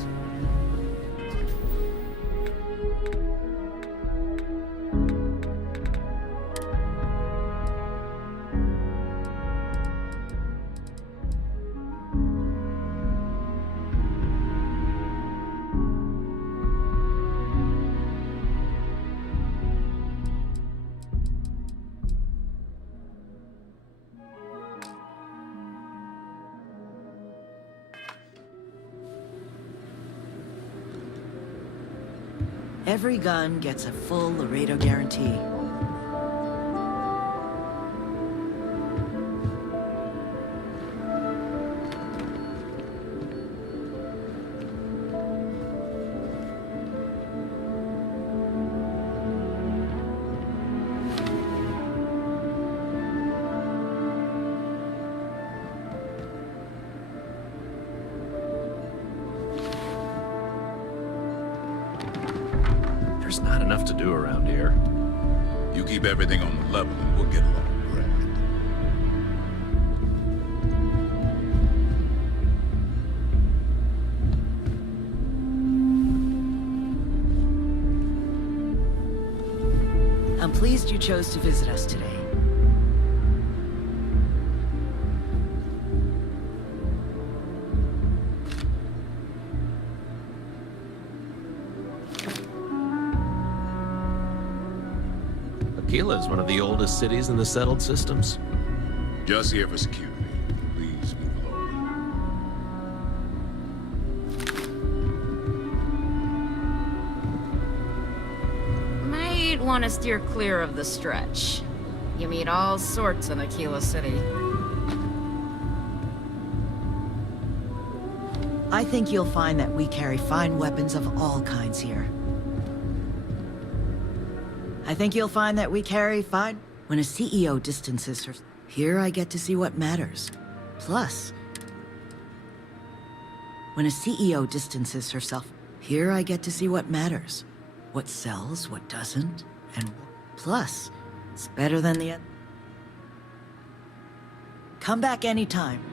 Every gun gets a full Laredo guarantee. There's not enough to do around here. You keep everything on the level and we'll get along grand. I'm pleased you chose to visit us today. Aquila is one of the oldest cities in the settled systems. Just here for security. Please move along. Might want to steer clear of the stretch. You meet all sorts in Aquila City. I think you'll find that we carry fine weapons of all kinds here. I think you'll find that we carry fine. When a CEO distances her... Here I get to see what matters. Plus... When a CEO distances herself... Here I get to see what matters. What sells, what doesn't, and... Plus, it's better than the... Come back anytime.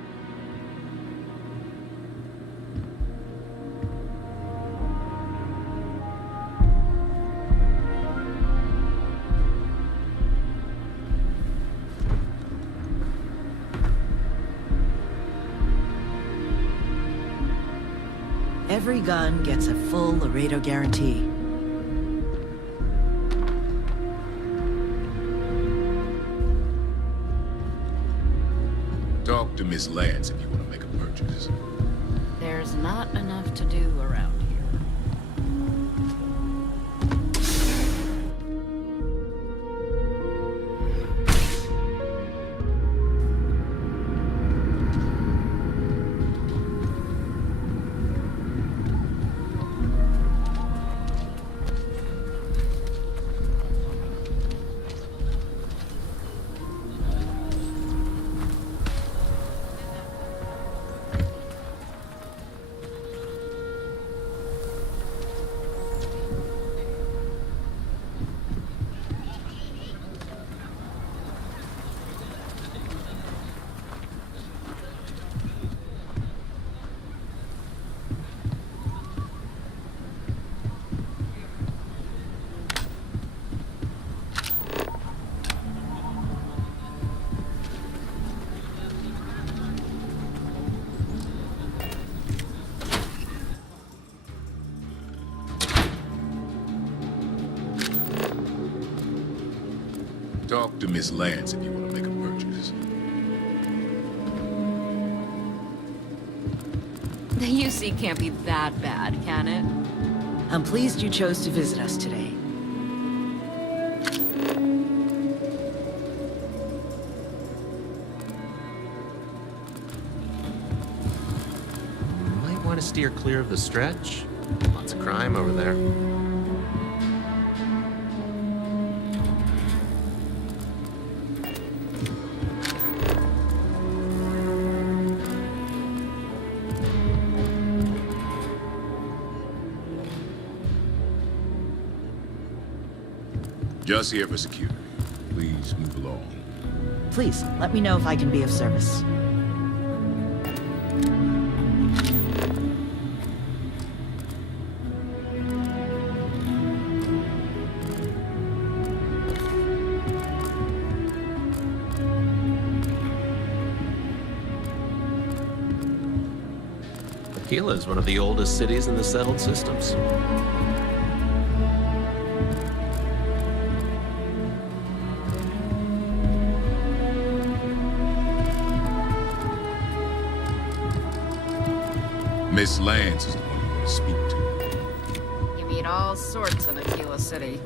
Every gun gets a full Laredo guarantee. Talk to Miss Lance if you want to make a purchase. There's not enough to do around here. Talk to Miss Lance if you want to make a purchase. The UC can't be that bad, can it? I'm pleased you chose to visit us today. Might want to steer clear of the stretch. Lots of crime over there. Just here for security. Please move along. Please, let me know if I can be of service. Aquila is one of the oldest cities in the settled systems. Miss Lance is the one you want to speak to. You meet all sorts in Aquila City.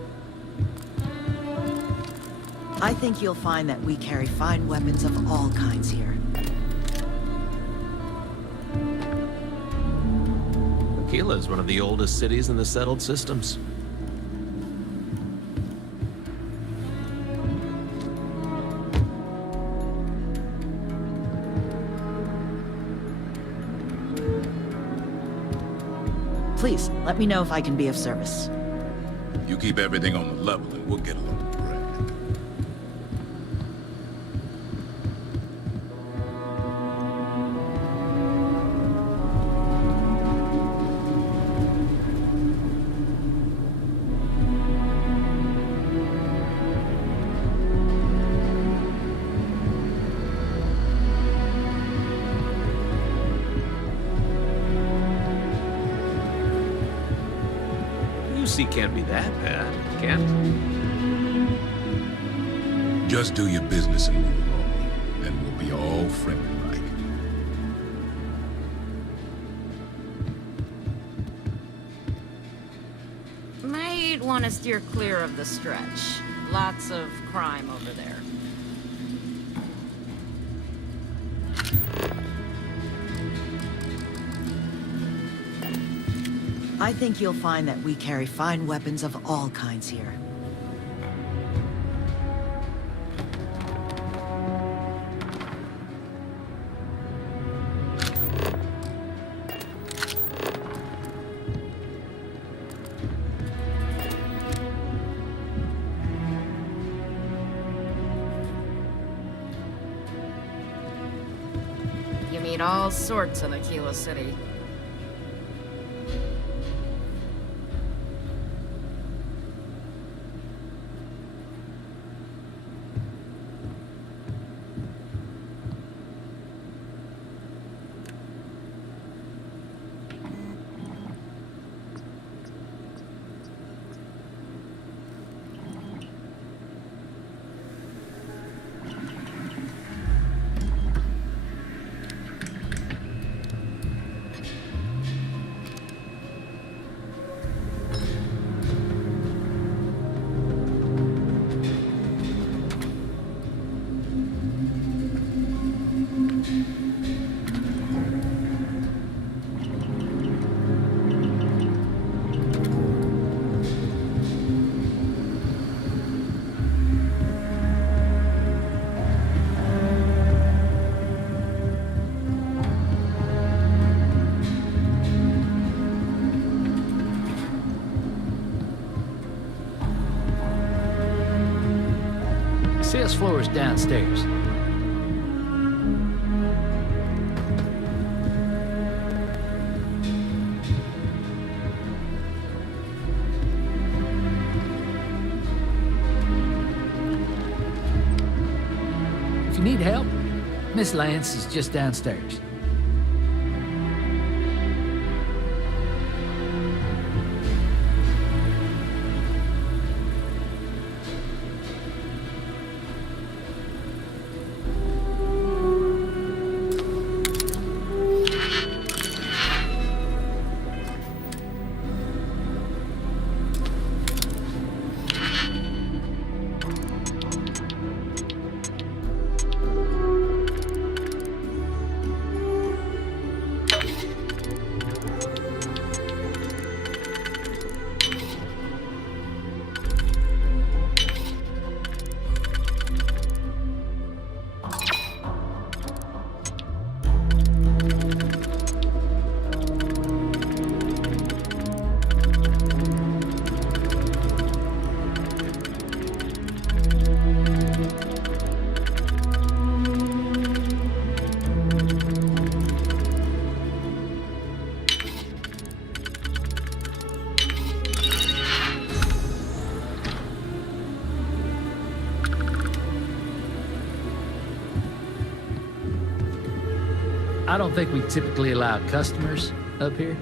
I think you'll find that we carry fine weapons of all kinds here. Aquila is one of the oldest cities in the settled systems. Please, let me know if I can be of service. You keep everything on the level and we'll get along. UC can't be that bad, can it? Just do your business and move along, and we'll be all friendly-like. Might want to steer clear of the stretch. Lots of crime over there. I think you'll find that we carry fine weapons of all kinds here. meet all sorts in Aquila City. Sales floor is downstairs. If you need help, Miss Lance is just downstairs. I don't think we typically allow customers up here.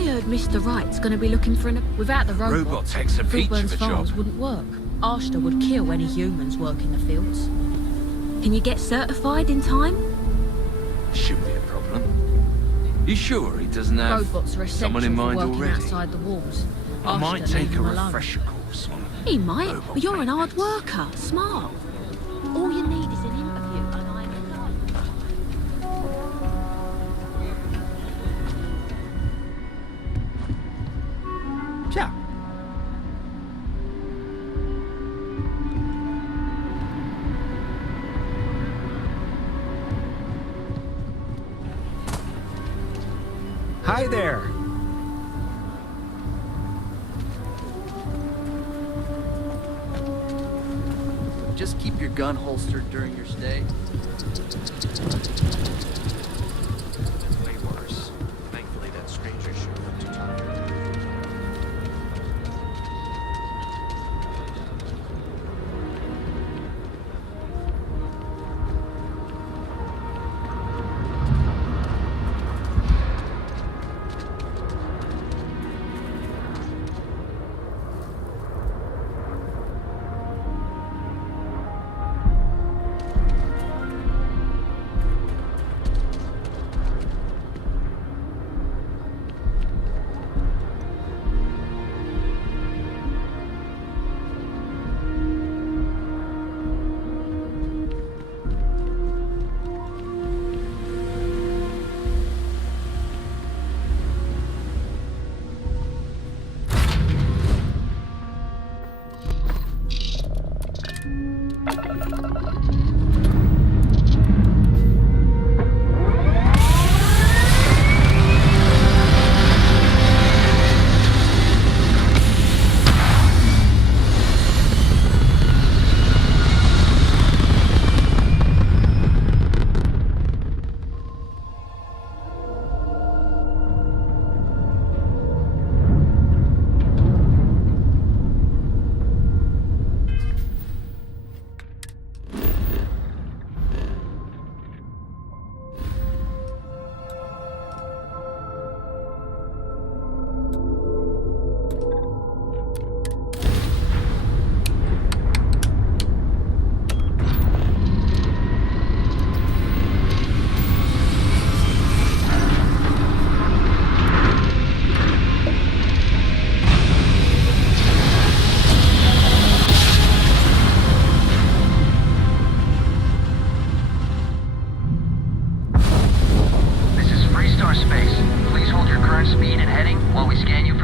I heard Mr. Wright's gonna be looking for an... Without the robot, Robot takes a peach Filburn's of a farms job. wouldn't work. Ashta would kill any humans working the fields. Can you get certified in time? Shouldn't be a problem. You sure he doesn't have Robots are someone essential in for mind working already? outside the walls. I might Ashta take leave a him alone. refresher course on He might, robot but you're an hard maintenance. worker, smart. All you need is an interview and I'm alone. Ciao. Hi there. Just keep your gun holstered during your stay. Way worse. Thankfully, that stranger showed up to talk.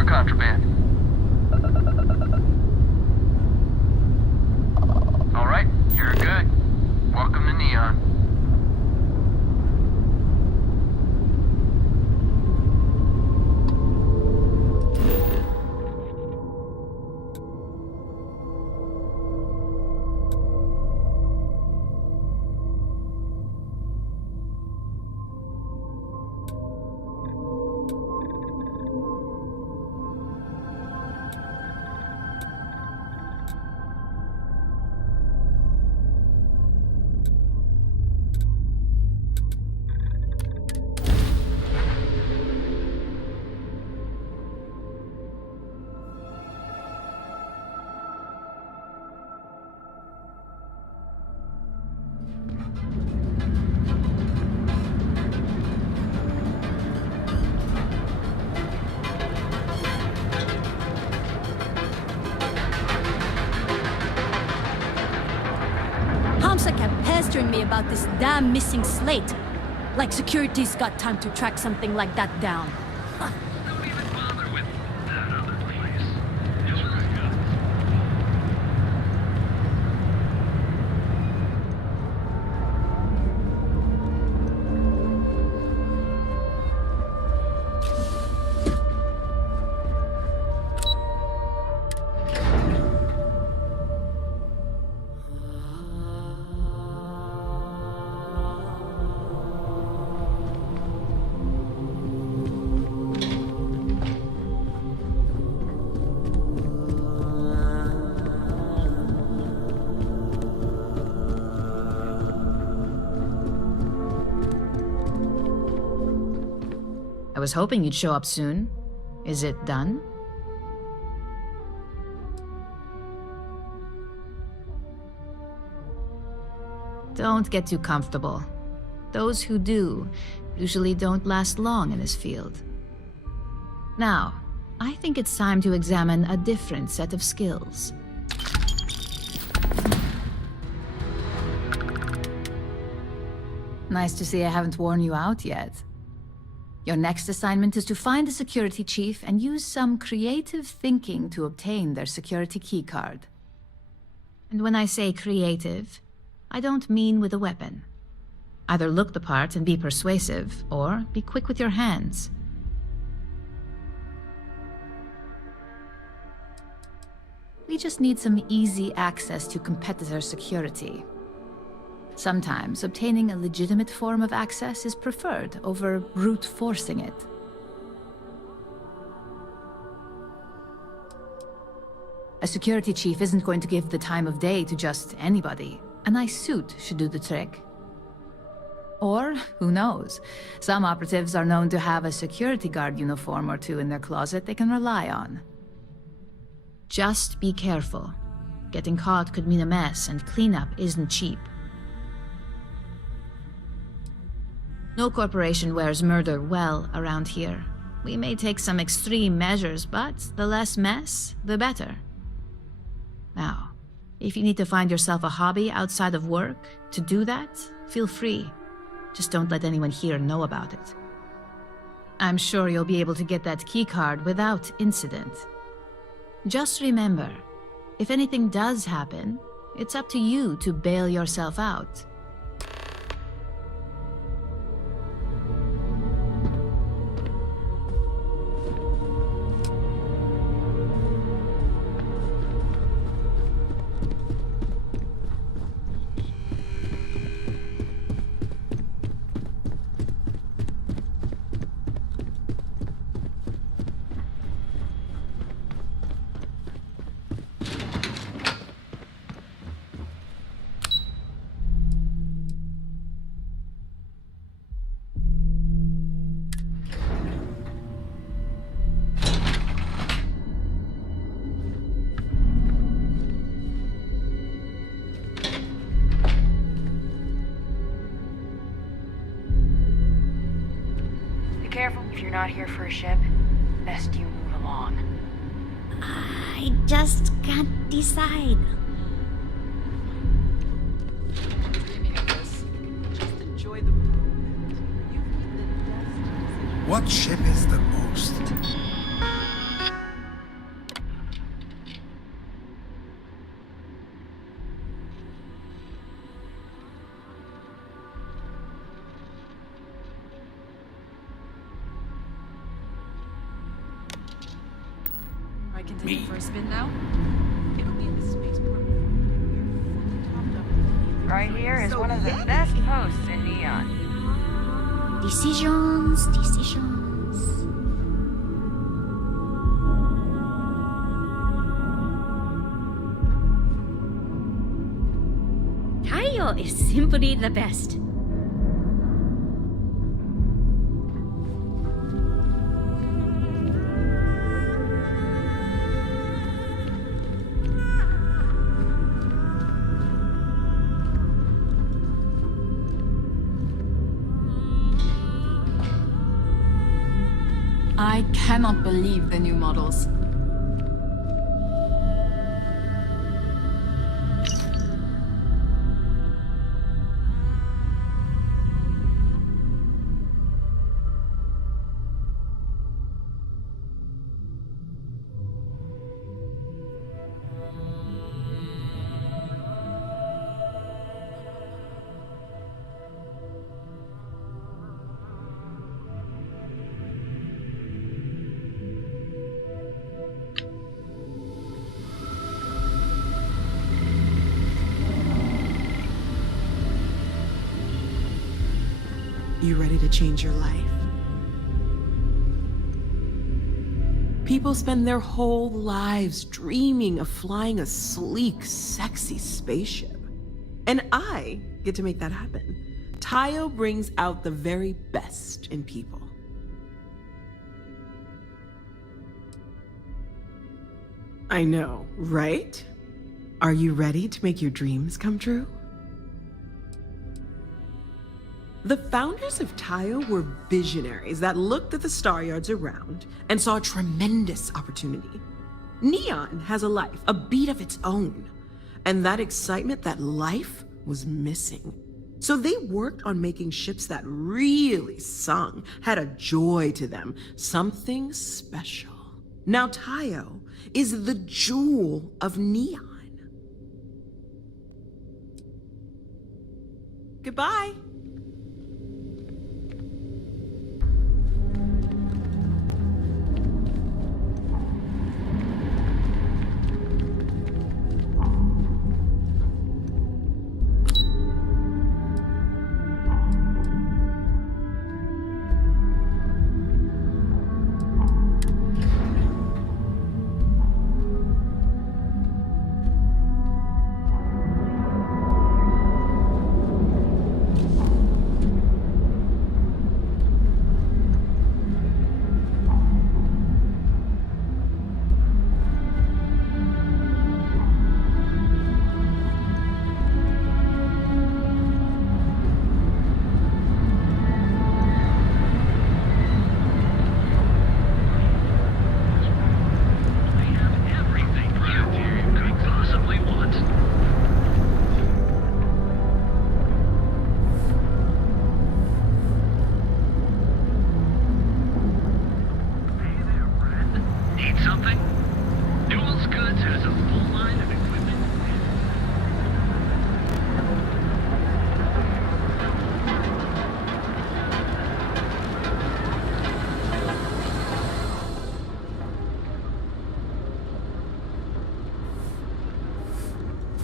contraband. Alright, you're good. Welcome to Neon. Hamsa kept pestering me about this damn missing slate. Like security's got time to track something like that down. I was hoping you'd show up soon. Is it done? Don't get too comfortable. Those who do usually don't last long in this field. Now, I think it's time to examine a different set of skills. Nice to see I haven't worn you out yet. Your next assignment is to find the security chief and use some creative thinking to obtain their security keycard. And when I say creative, I don't mean with a weapon. Either look the part and be persuasive, or be quick with your hands. We just need some easy access to competitor security. Sometimes obtaining a legitimate form of access is preferred over brute forcing it. A security chief isn't going to give the time of day to just anybody. A nice suit should do the trick. Or, who knows, some operatives are known to have a security guard uniform or two in their closet they can rely on. Just be careful. Getting caught could mean a mess, and cleanup isn't cheap. No corporation wears murder well around here. We may take some extreme measures, but the less mess, the better. Now, if you need to find yourself a hobby outside of work, to do that, feel free. Just don't let anyone here know about it. I'm sure you'll be able to get that keycard without incident. Just remember, if anything does happen, it's up to you to bail yourself out. Careful, if you're not here for a ship, best you move along. I just can't decide. Dreaming of this. Just enjoy the moment. You've made the best decision. What ship is the most? I can take it for a spin now. It'll be in the spaceport before we get here, fully topped up. Right here is one of the best posts in Neon. Decisions, decisions. Tayo is simply the best. I cannot believe the new models. You ready to change your life? People spend their whole lives dreaming of flying a sleek, sexy spaceship. And I get to make that happen. Tayo brings out the very best in people. I know, right? Are you ready to make your dreams come true? The founders of Tayo were visionaries that looked at the star yards around and saw a tremendous opportunity. Neon has a life, a beat of its own, and that excitement, that life, was missing. So they worked on making ships that really sung, had a joy to them, something special. Now Tayo is the jewel of Neon. Goodbye.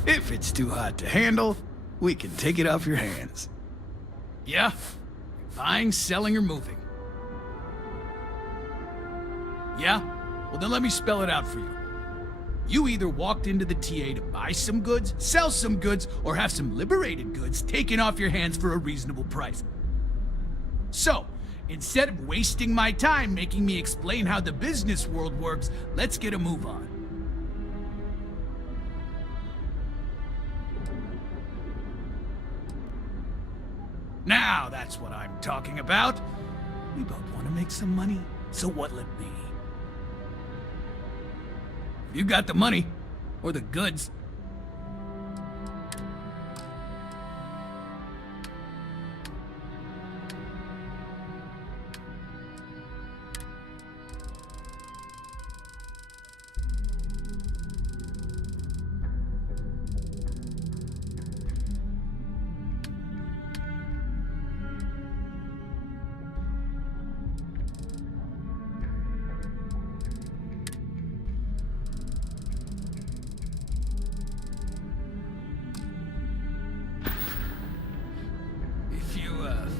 If it's too hot to handle, we can take it off your hands. Yeah? Buying, selling, or moving? Yeah? Well, then let me spell it out for you. You either walked into the TA to buy some goods, sell some goods, or have some liberated goods taken off your hands for a reasonable price. So, instead of wasting my time making me explain how the business world works, let's get a move on. Now that's what I'm talking about. We both want to make some money, so what'll it be? You got the money, or the goods.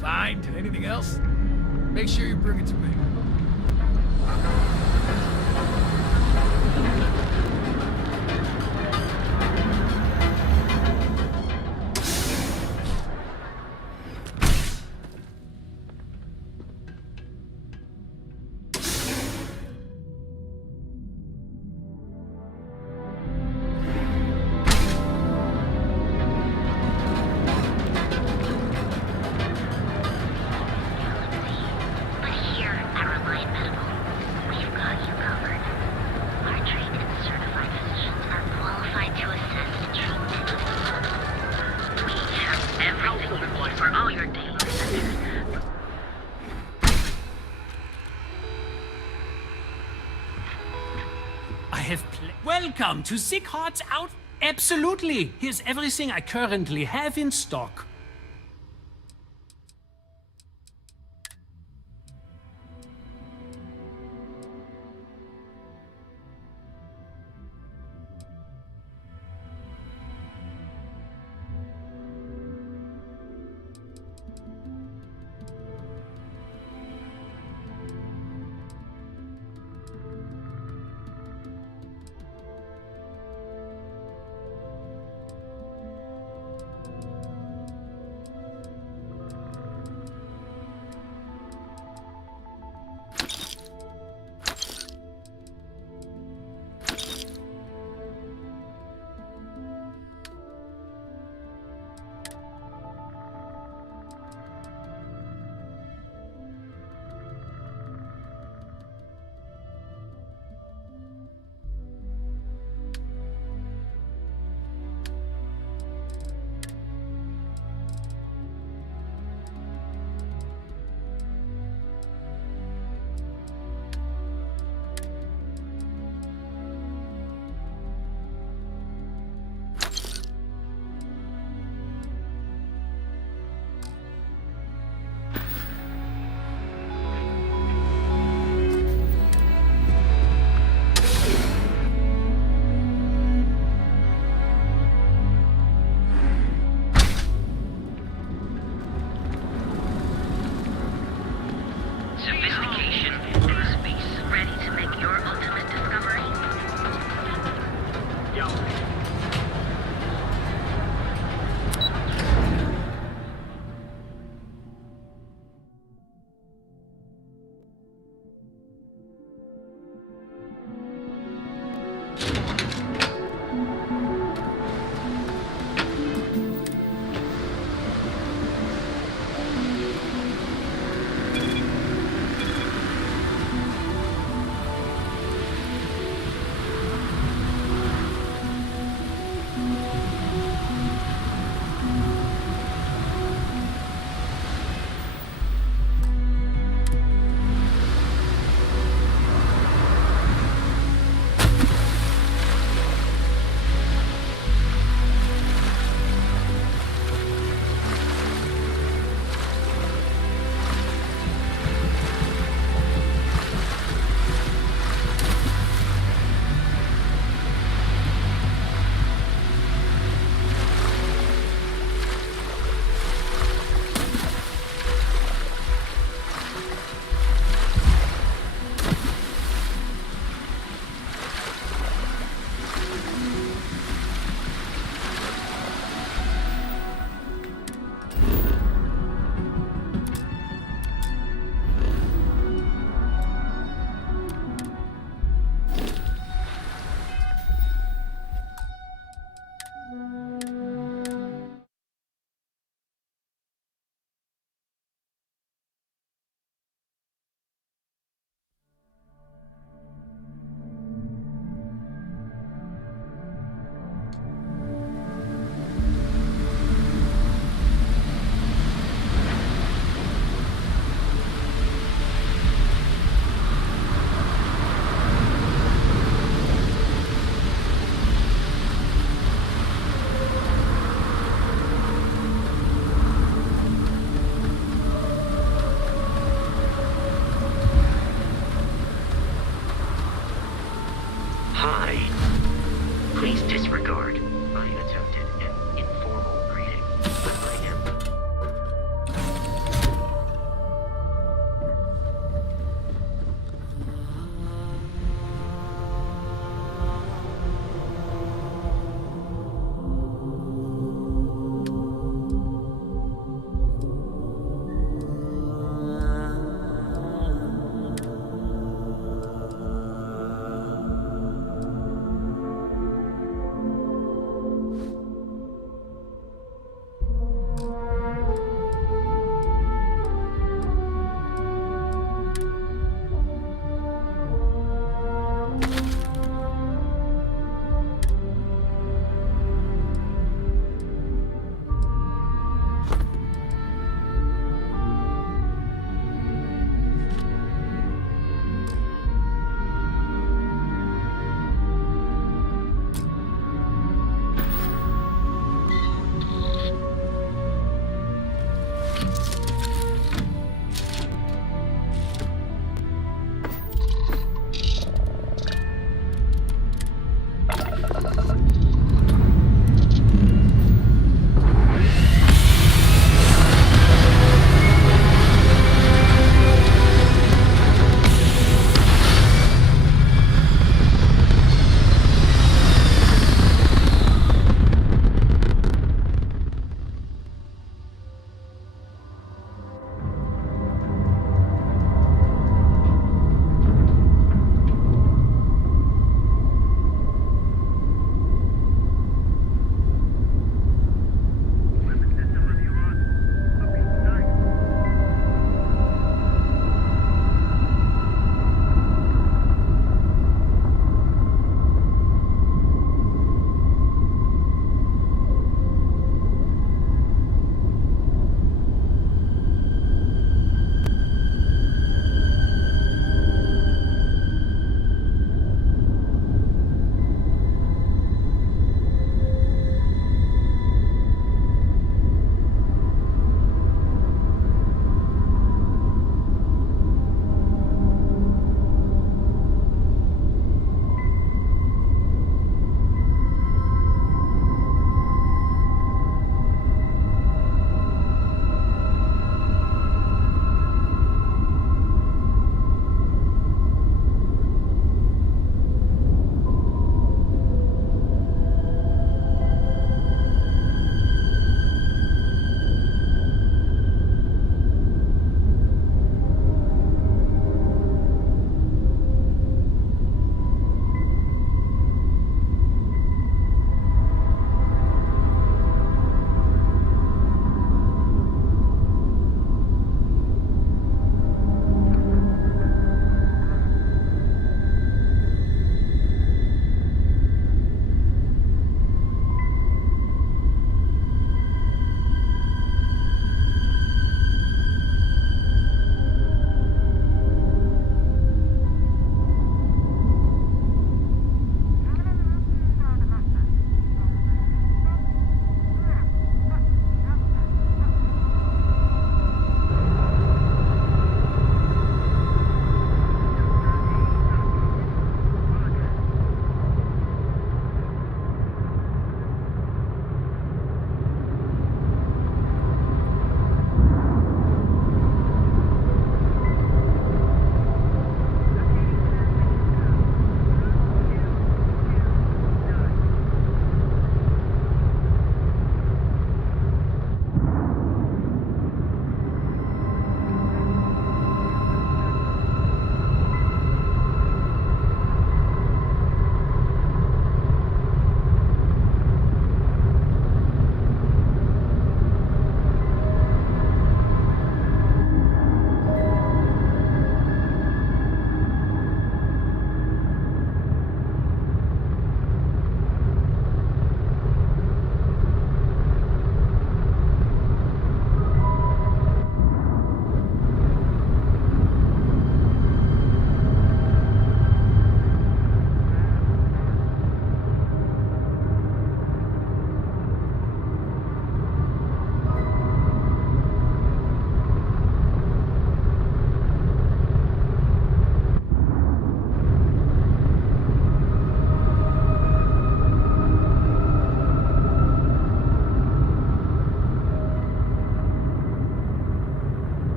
Find anything else? Make sure you bring it to me. Welcome to Sick Hearts Out. Absolutely. Here's everything I currently have in stock. Hi. Please disregard. I attempted an informal greeting, but I am...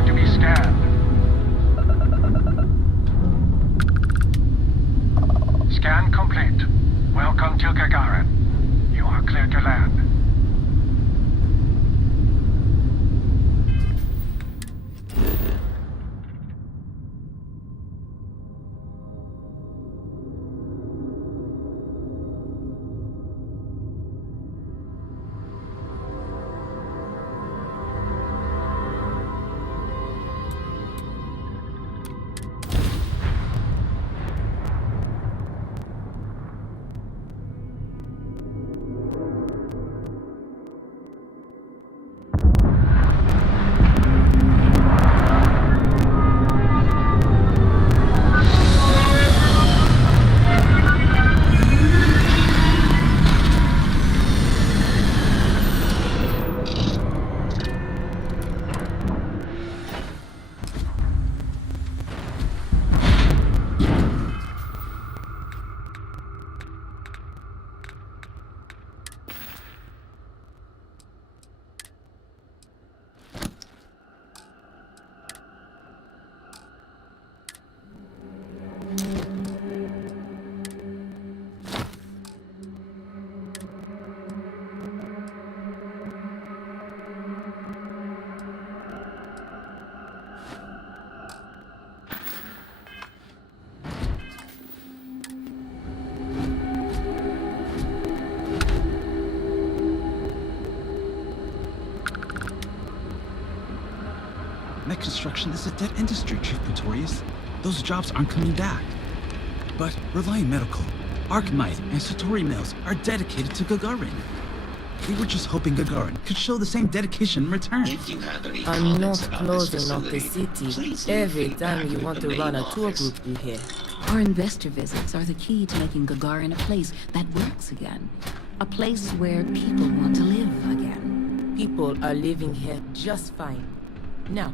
Prepare to be scanned. Scan complete. Welcome to Gagarin. You are clear to land. Mech construction is a dead industry, Chief Pretorius. Those jobs aren't coming back. But Reliant Medical, Archmite, and Satori Mills are dedicated to Gagarin. We were just hoping Gagarin could show the same dedication in return. I'm not closing off the city. Every time you want to run a tour group through here. Our investor visits are the key to making Gagarin a place that works again. A place where people want to live again. People are living here just fine. Now,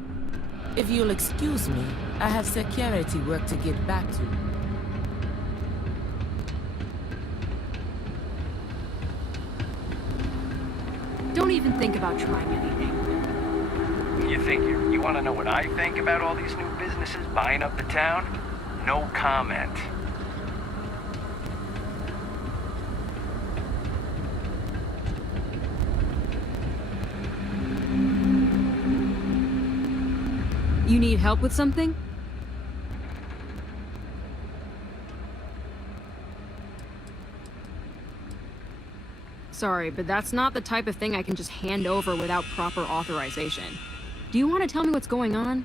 if you'll excuse me, I have security work to get back to. Don't even think about trying anything. You think you want to know what I think about all these new businesses buying up the town? No comment. You need help with something? Sorry, but that's not the type of thing I can just hand over without proper authorization. Do you want to tell me what's going on?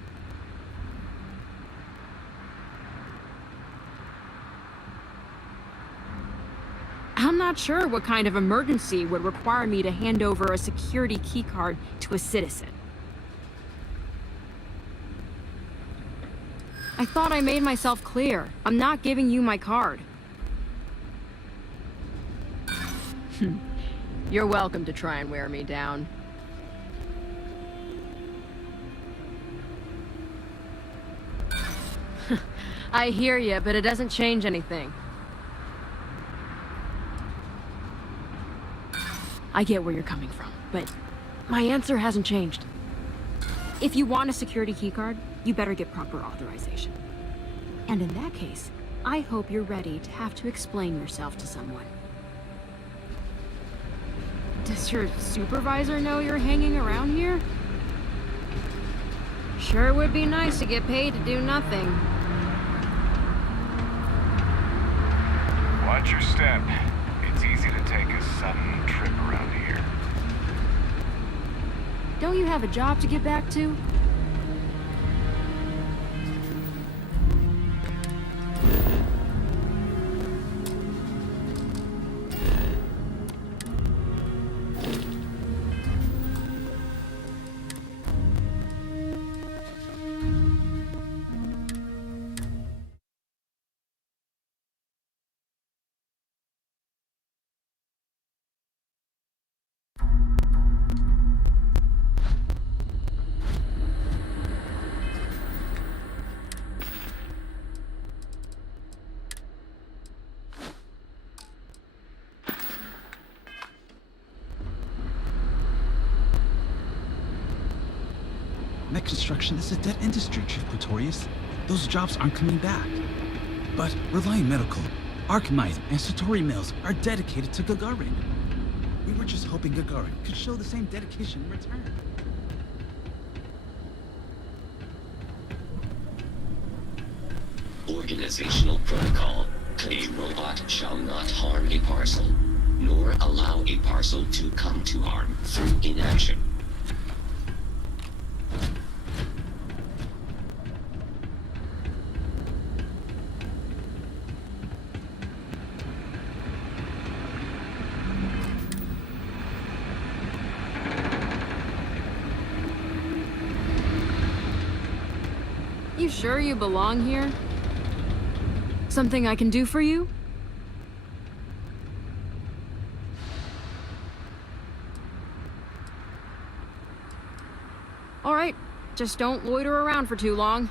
I'm not sure what kind of emergency would require me to hand over a security keycard to a citizen. I thought I made myself clear. I'm not giving you my card. You're welcome to try and wear me down. I hear you, but it doesn't change anything. I get where you're coming from, but my answer hasn't changed. If you want a security keycard, you better get proper authorization. And in that case, I hope you're ready to have to explain yourself to someone. Does your supervisor know you're hanging around here? Sure would be nice to get paid to do nothing. Watch your step. It's easy to take a sudden trip around here. Don't you have a job to get back to? construction is a dead industry, Chief Pretorius. Those jobs aren't coming back. But Reliant Medical, Archmite, and Satori Mills are dedicated to Gagarin. We were just hoping Gagarin could show the same dedication in return. Organizational protocol. A robot shall not harm a parcel, nor allow a parcel to come to harm through inaction. You sure you belong here? Something I can do for you? All right, just don't loiter around for too long.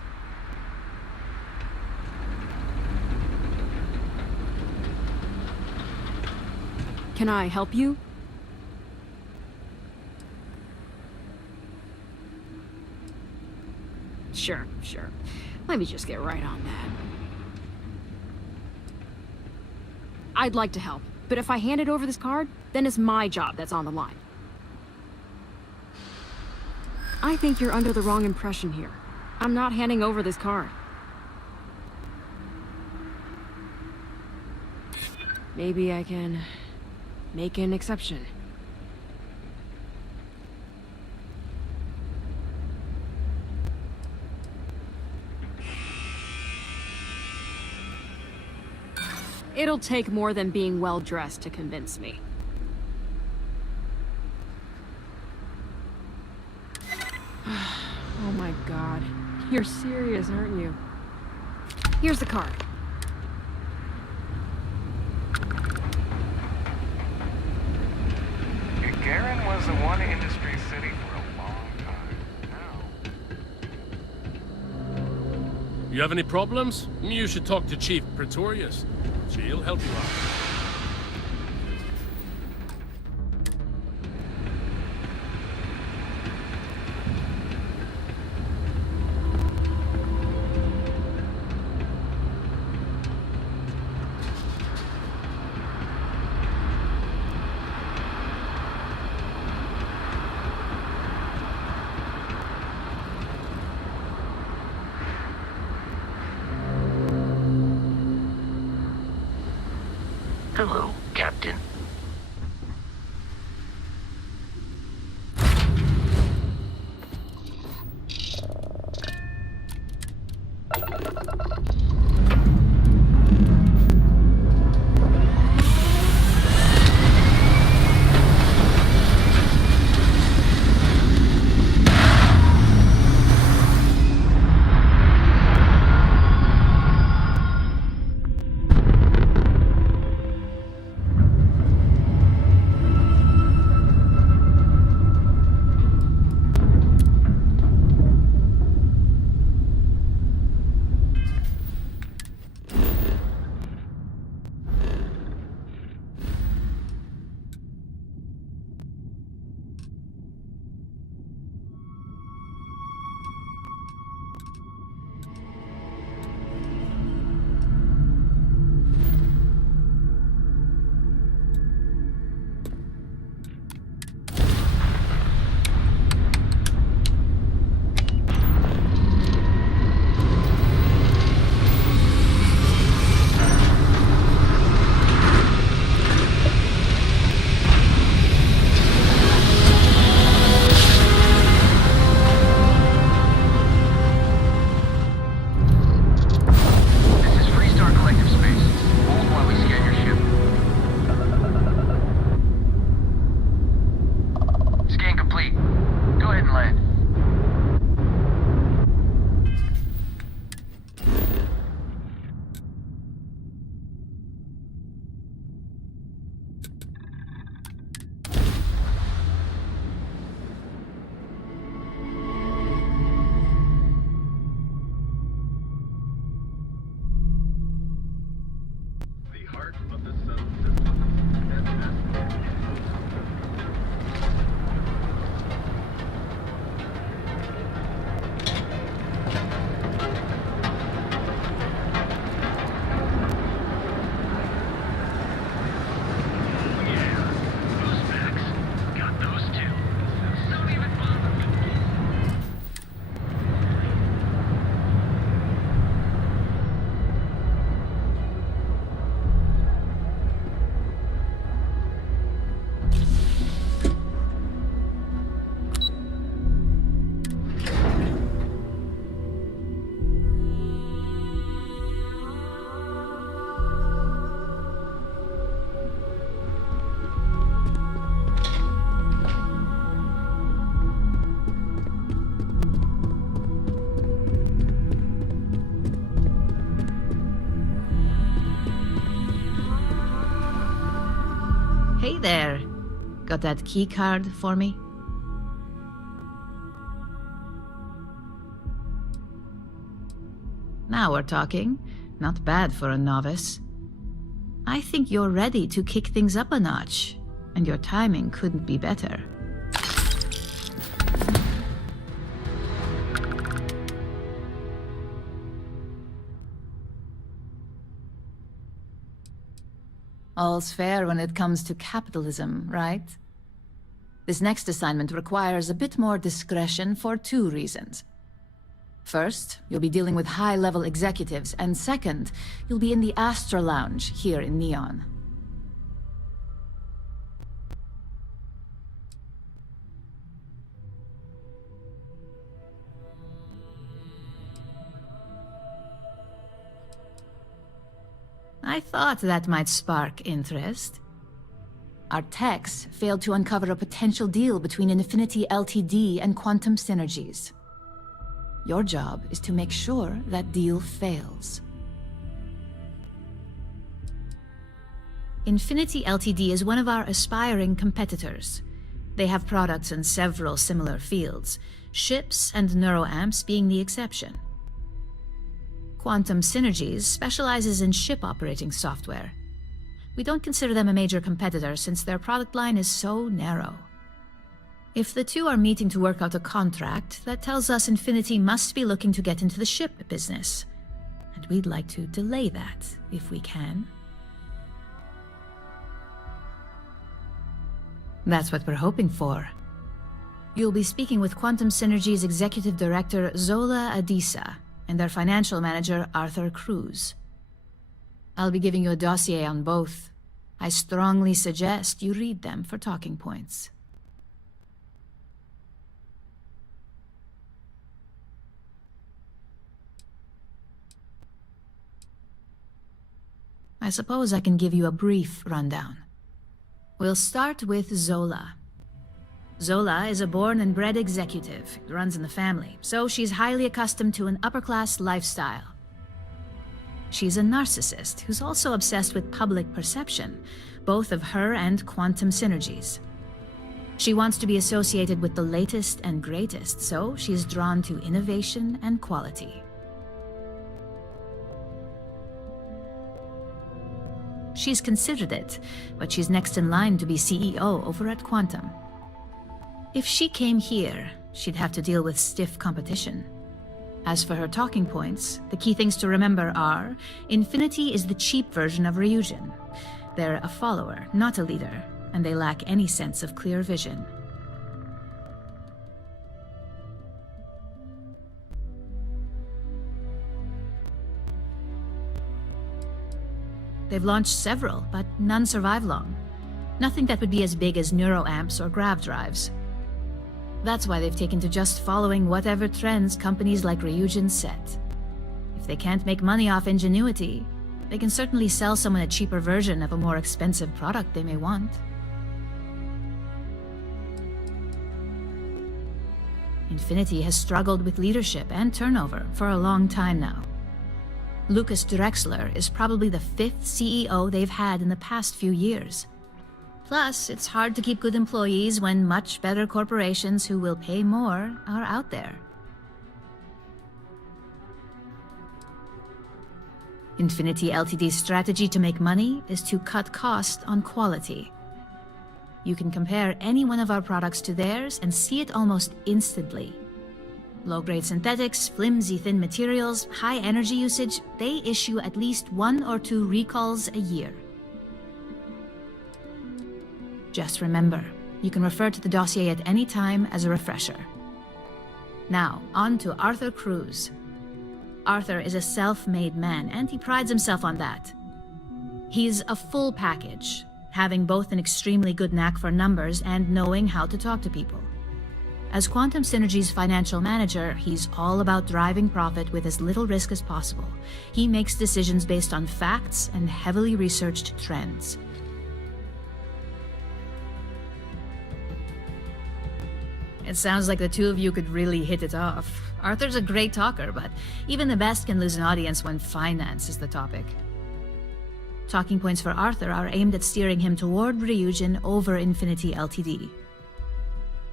Can I help you? Sure. Let me just get right on that. I'd like to help, but if I handed over this card, then it's my job that's on the line. I think you're under the wrong impression here. I'm not handing over this card. Maybe I can make an exception. It'll take more than being well-dressed to convince me. Oh my god. You're serious, aren't you? Here's the card. Gagarin was a one-industry city for a long time. You have any problems? You should talk to Chief Pretorius. She'll help you out. Hello, Captain. Hey there. Got that key card for me? Now we're talking. Not bad for a novice. I think you're ready to kick things up a notch, and your timing couldn't be better. All's fair when it comes to capitalism, right? This next assignment requires a bit more discretion for 2 reasons. First, you'll be dealing with high-level executives, and second, you'll be in the Astral Lounge here in Neon. I thought that might spark interest. Our techs failed to uncover a potential deal between Infinity Ltd and Quantum Synergies. Your job is to make sure that deal fails. Infinity Ltd is one of our aspiring competitors. They have products in several similar fields, ships and neuroamps being the exception. Quantum Synergies specializes in ship operating software. We don't consider them a major competitor since their product line is so narrow. If the two are meeting to work out a contract, that tells us Infinity must be looking to get into the ship business. And we'd like to delay that, if we can. That's what we're hoping for. You'll be speaking with Quantum Synergy's Executive Director Zola Adisa and their financial manager Arthur Cruz. I'll be giving you a dossier on both. I strongly suggest you read them for talking points. I suppose I can give you a brief rundown. We'll start with Zola. Zola is a born and bred executive. It runs in the family, so she's highly accustomed to an upper-class lifestyle. She's a narcissist who's also obsessed with public perception, both of her and Quantum Synergies. She wants to be associated with the latest and greatest, so she's drawn to innovation and quality. She's considered it, but she's next in line to be CEO over at Quantum. If she came here, she'd have to deal with stiff competition. As for her talking points, the key things to remember are, Infinity is the cheap version of Ryujin. They're a follower, not a leader, and they lack any sense of clear vision. They've launched several, but none survive long. Nothing that would be as big as neuroamps or grav drives. That's why they've taken to just following whatever trends companies like Ryujin set. If they can't make money off ingenuity, they can certainly sell someone a cheaper version of a more expensive product they may want. Infinity has struggled with leadership and turnover for a long time now. Lucas Drexler is probably the 5th CEO they've had in the past few years. Plus, it's hard to keep good employees when much better corporations who will pay more are out there. Infinity Ltd's strategy to make money is to cut cost on quality. You can compare any one of our products to theirs and see it almost instantly. Low-grade synthetics, flimsy thin materials, high energy usage, they issue at least 1 or 2 recalls a year. Just remember, you can refer to the dossier at any time as a refresher. Now, on to Arthur Cruz. Arthur is a self-made man, and he prides himself on that. He's a full package, having both an extremely good knack for numbers and knowing how to talk to people. As Quantum Synergy's financial manager, he's all about driving profit with as little risk as possible. He makes decisions based on facts and heavily researched trends. It sounds like the two of you could really hit it off. Arthur's a great talker, but even the best can lose an audience when finance is the topic. Talking points for Arthur are aimed at steering him toward Ryujin over Infinity Ltd.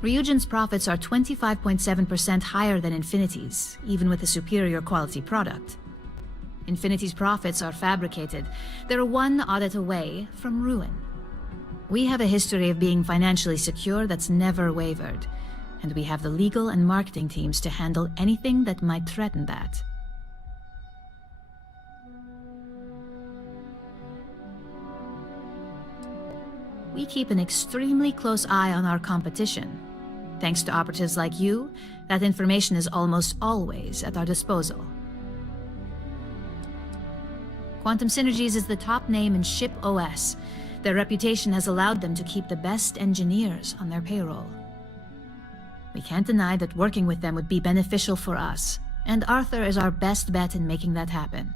Ryujin's profits are 25.7% higher than Infinity's, even with a superior quality product. Infinity's profits are fabricated. They're one audit away from ruin. We have a history of being financially secure that's never wavered, and we have the legal and marketing teams to handle anything that might threaten that. We keep an extremely close eye on our competition. Thanks to operatives like you, that information is almost always at our disposal. Quantum Synergies is the top name in ship OS. Their reputation has allowed them to keep the best engineers on their payroll. We can't deny that working with them would be beneficial for us, and Arthur is our best bet in making that happen.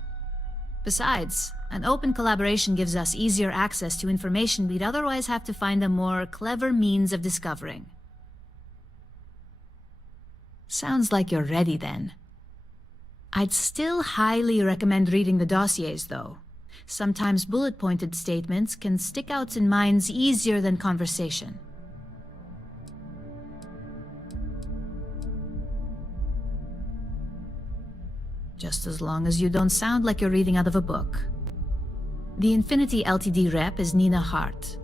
Besides, an open collaboration gives us easier access to information we'd otherwise have to find a more clever means of discovering. Sounds like you're ready then. I'd still highly recommend reading the dossiers, though. Sometimes bullet-pointed statements can stick out in minds easier than conversation. Just as long as you don't sound like you're reading out of a book. The Infinity Ltd rep is Nina Hart.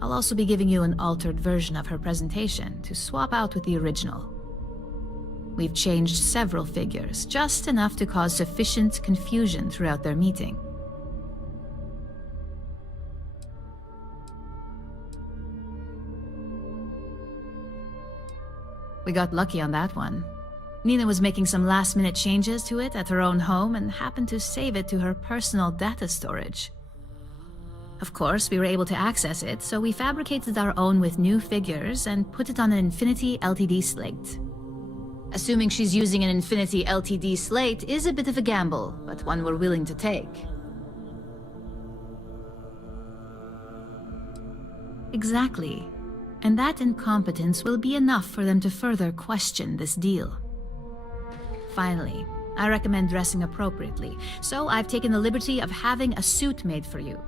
I'll also be giving you an altered version of her presentation to swap out with the original. We've changed several figures, just enough to cause sufficient confusion throughout their meeting. We got lucky on that one. Nina was making some last-minute changes to it at her own home and happened to save it to her personal data storage. Of course, we were able to access it, so we fabricated our own with new figures and put it on an Infinity Ltd slate. Assuming she's using an Infinity Ltd slate is a bit of a gamble, but one we're willing to take. Exactly. And that incompetence will be enough for them to further question this deal. Finally, I recommend dressing appropriately, so I've taken the liberty of having a suit made for you.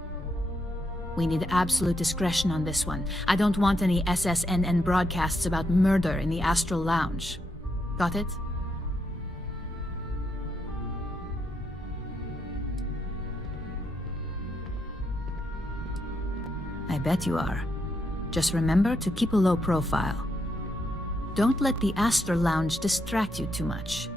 We need absolute discretion on this one. I don't want any SSNN broadcasts about murder in the Astral Lounge. Got it? I bet you are. Just remember to keep a low profile. Don't let the Astral Lounge distract you too much.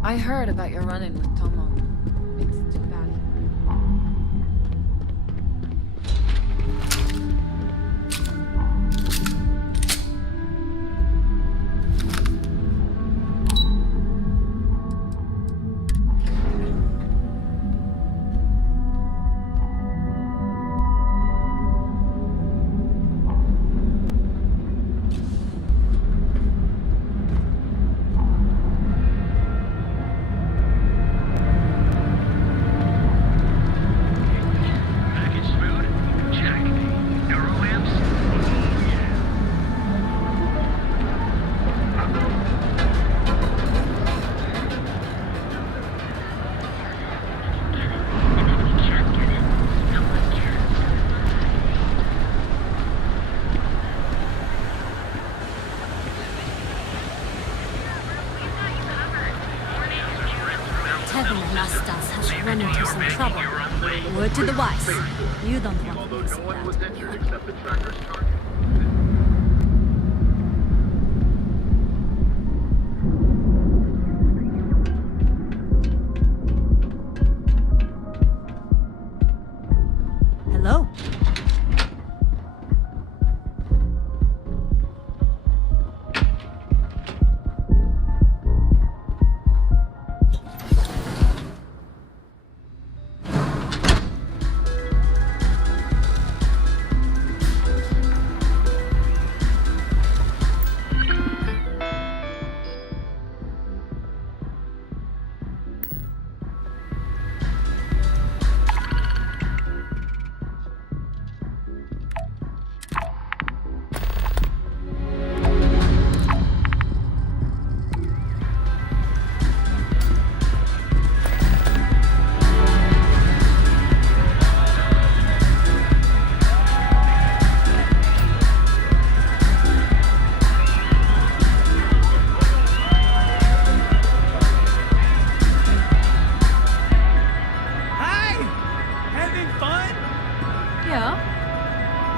I heard about your run-in with Tomo. It's too bad. some trouble. Word to the wise. You don't want to miss that. Hello.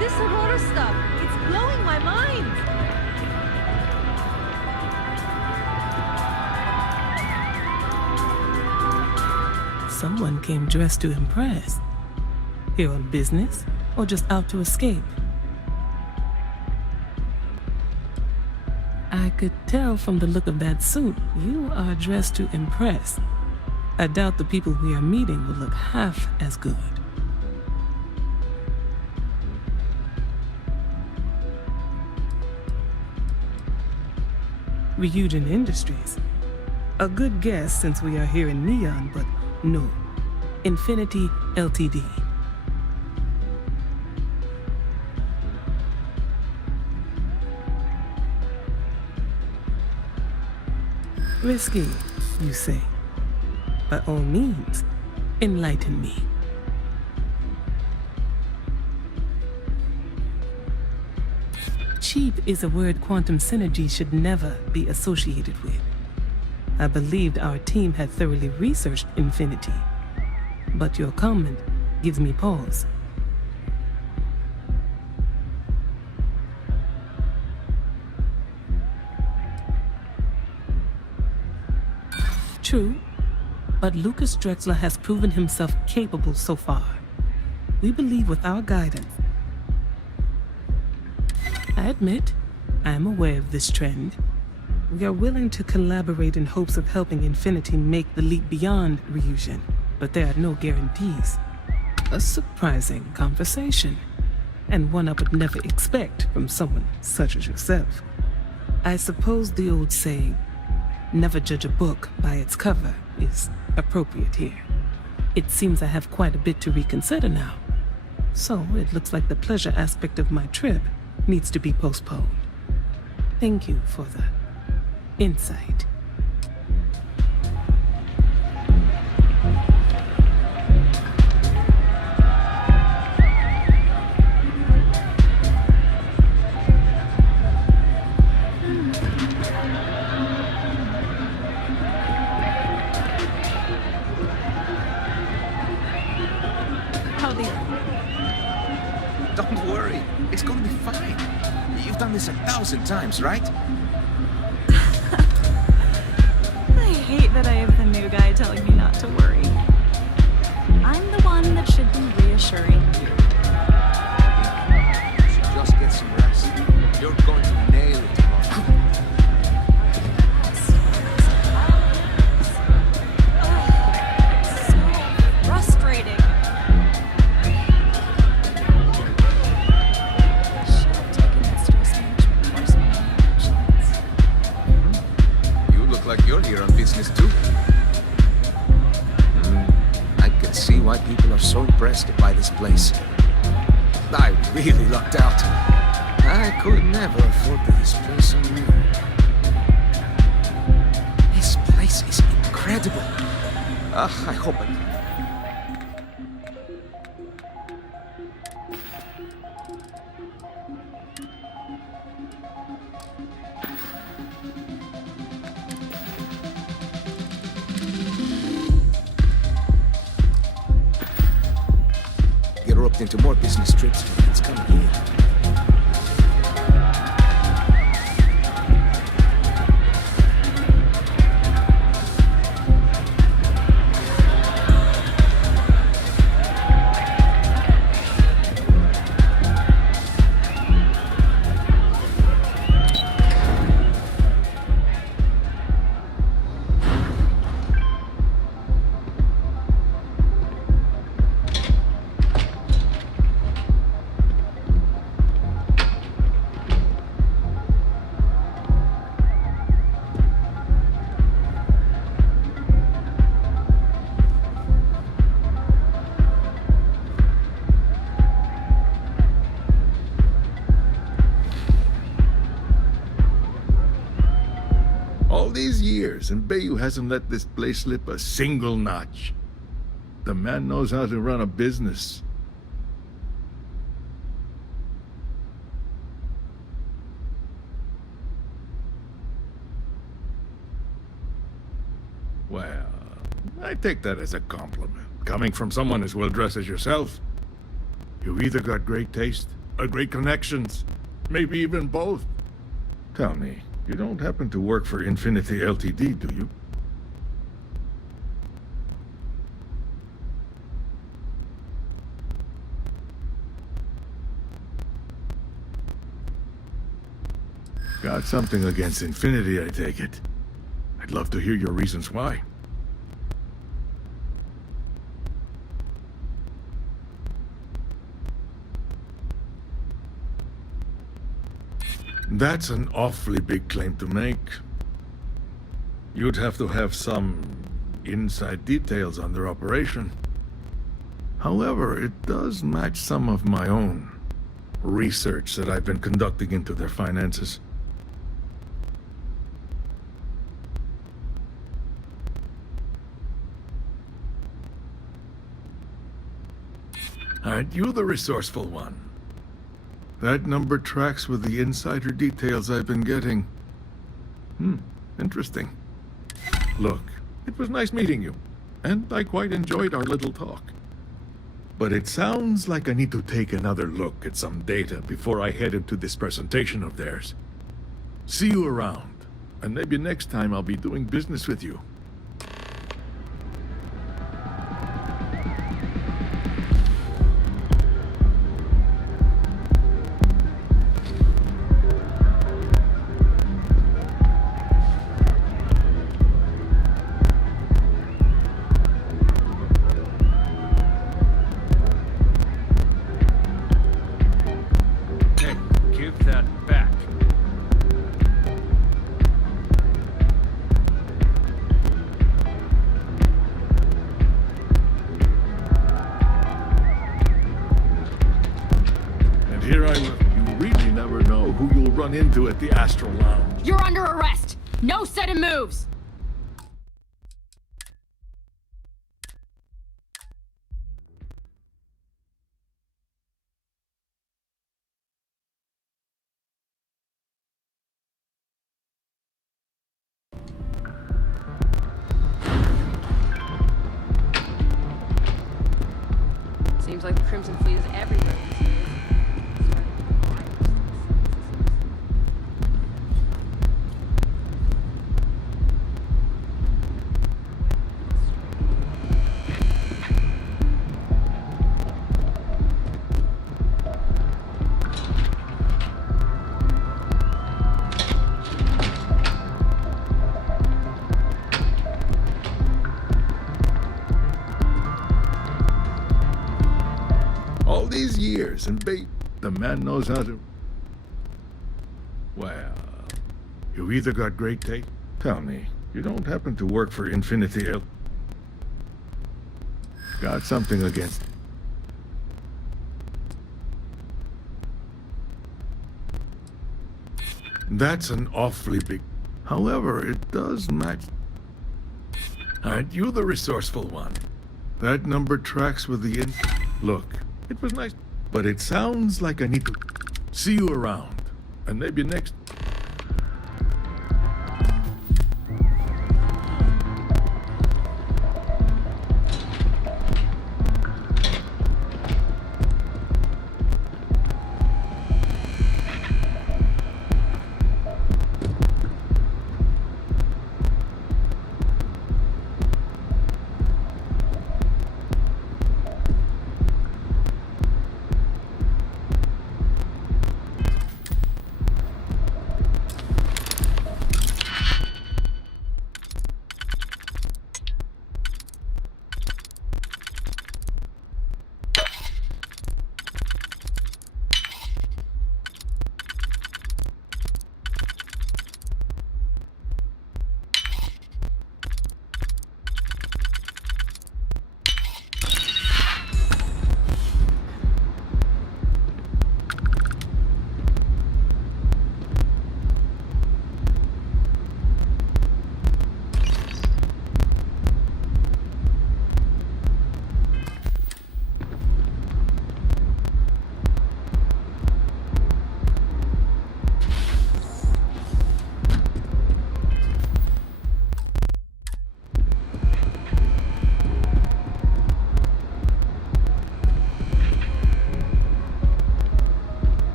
This Aurora stuff, it's blowing my mind. Someone came dressed to impress. Here on business, or just out to escape? I could tell from the look of that suit, you are dressed to impress. I doubt the people we are meeting will look half as good. Ryujin Industries. A good guess since we are here in Neon, but no. Infinity Ltd. Risky, you say? By all means, enlighten me. Cheap is a word quantum synergy should never be associated with. I believed our team had thoroughly researched Infinity, but your comment gives me pause. True, but Lucas Drexler has proven himself capable so far. We believe with our guidance. I admit, I am aware of this trend. We are willing to collaborate in hopes of helping Infinity make the leap beyond Ryujin, but there are no guarantees. A surprising conversation, and one I would never expect from someone such as yourself. I suppose the old saying, never judge a book by its cover, is appropriate here. It seems I have quite a bit to reconsider now. So it looks like the pleasure aspect of my trip needs to be postponed. Thank you for the insight. Don't worry, it's gonna be fine. You've done this 1,000 times, right? I hate that I have the new guy telling me not to worry. I'm the one that should be reassuring you. You should just get some rest. You're going to nail it tomorrow. So frustrating. Like you're here on business too. I can see why people are so impressed by this place. I really lucked out. I could never afford this place alone. This place is incredible. I hope I... booked into more business trips. It's coming here. These years, and Bayou hasn't let this place slip a single notch. The man knows how to run a business. Well, I take that as a compliment, coming from someone as well-dressed as yourself. You either got great taste or great connections, maybe even both. Tell me, you don't happen to work for Infinity Ltd, do you? Got something against Infinity, I take it. I'd love to hear your reasons why. That's an awfully big claim to make. You'd have to have some inside details on their operation. However, it does match some of my own research that I've been conducting into their finances. Aren't you the resourceful one? That number tracks with the insider details I've been getting. Interesting. Look, it was nice meeting you, and I quite enjoyed our little talk. But it sounds like I need to take another look at some data before I head into this presentation of theirs. See you around, and maybe next time I'll be doing business with you. Into at the Astral Lounge. You're under arrest! No sudden moves! Seems like the Crimson Fleet is everywhere these days. These years, and the man knows how to... Well, you either got great taste... Tell me, you don't happen to work for Infinity L... Got something against... That's an awfully big... However, it does match... Aren't you the resourceful one? That number tracks with the Look, it was nice, but it sounds like I need to see you around, and maybe next...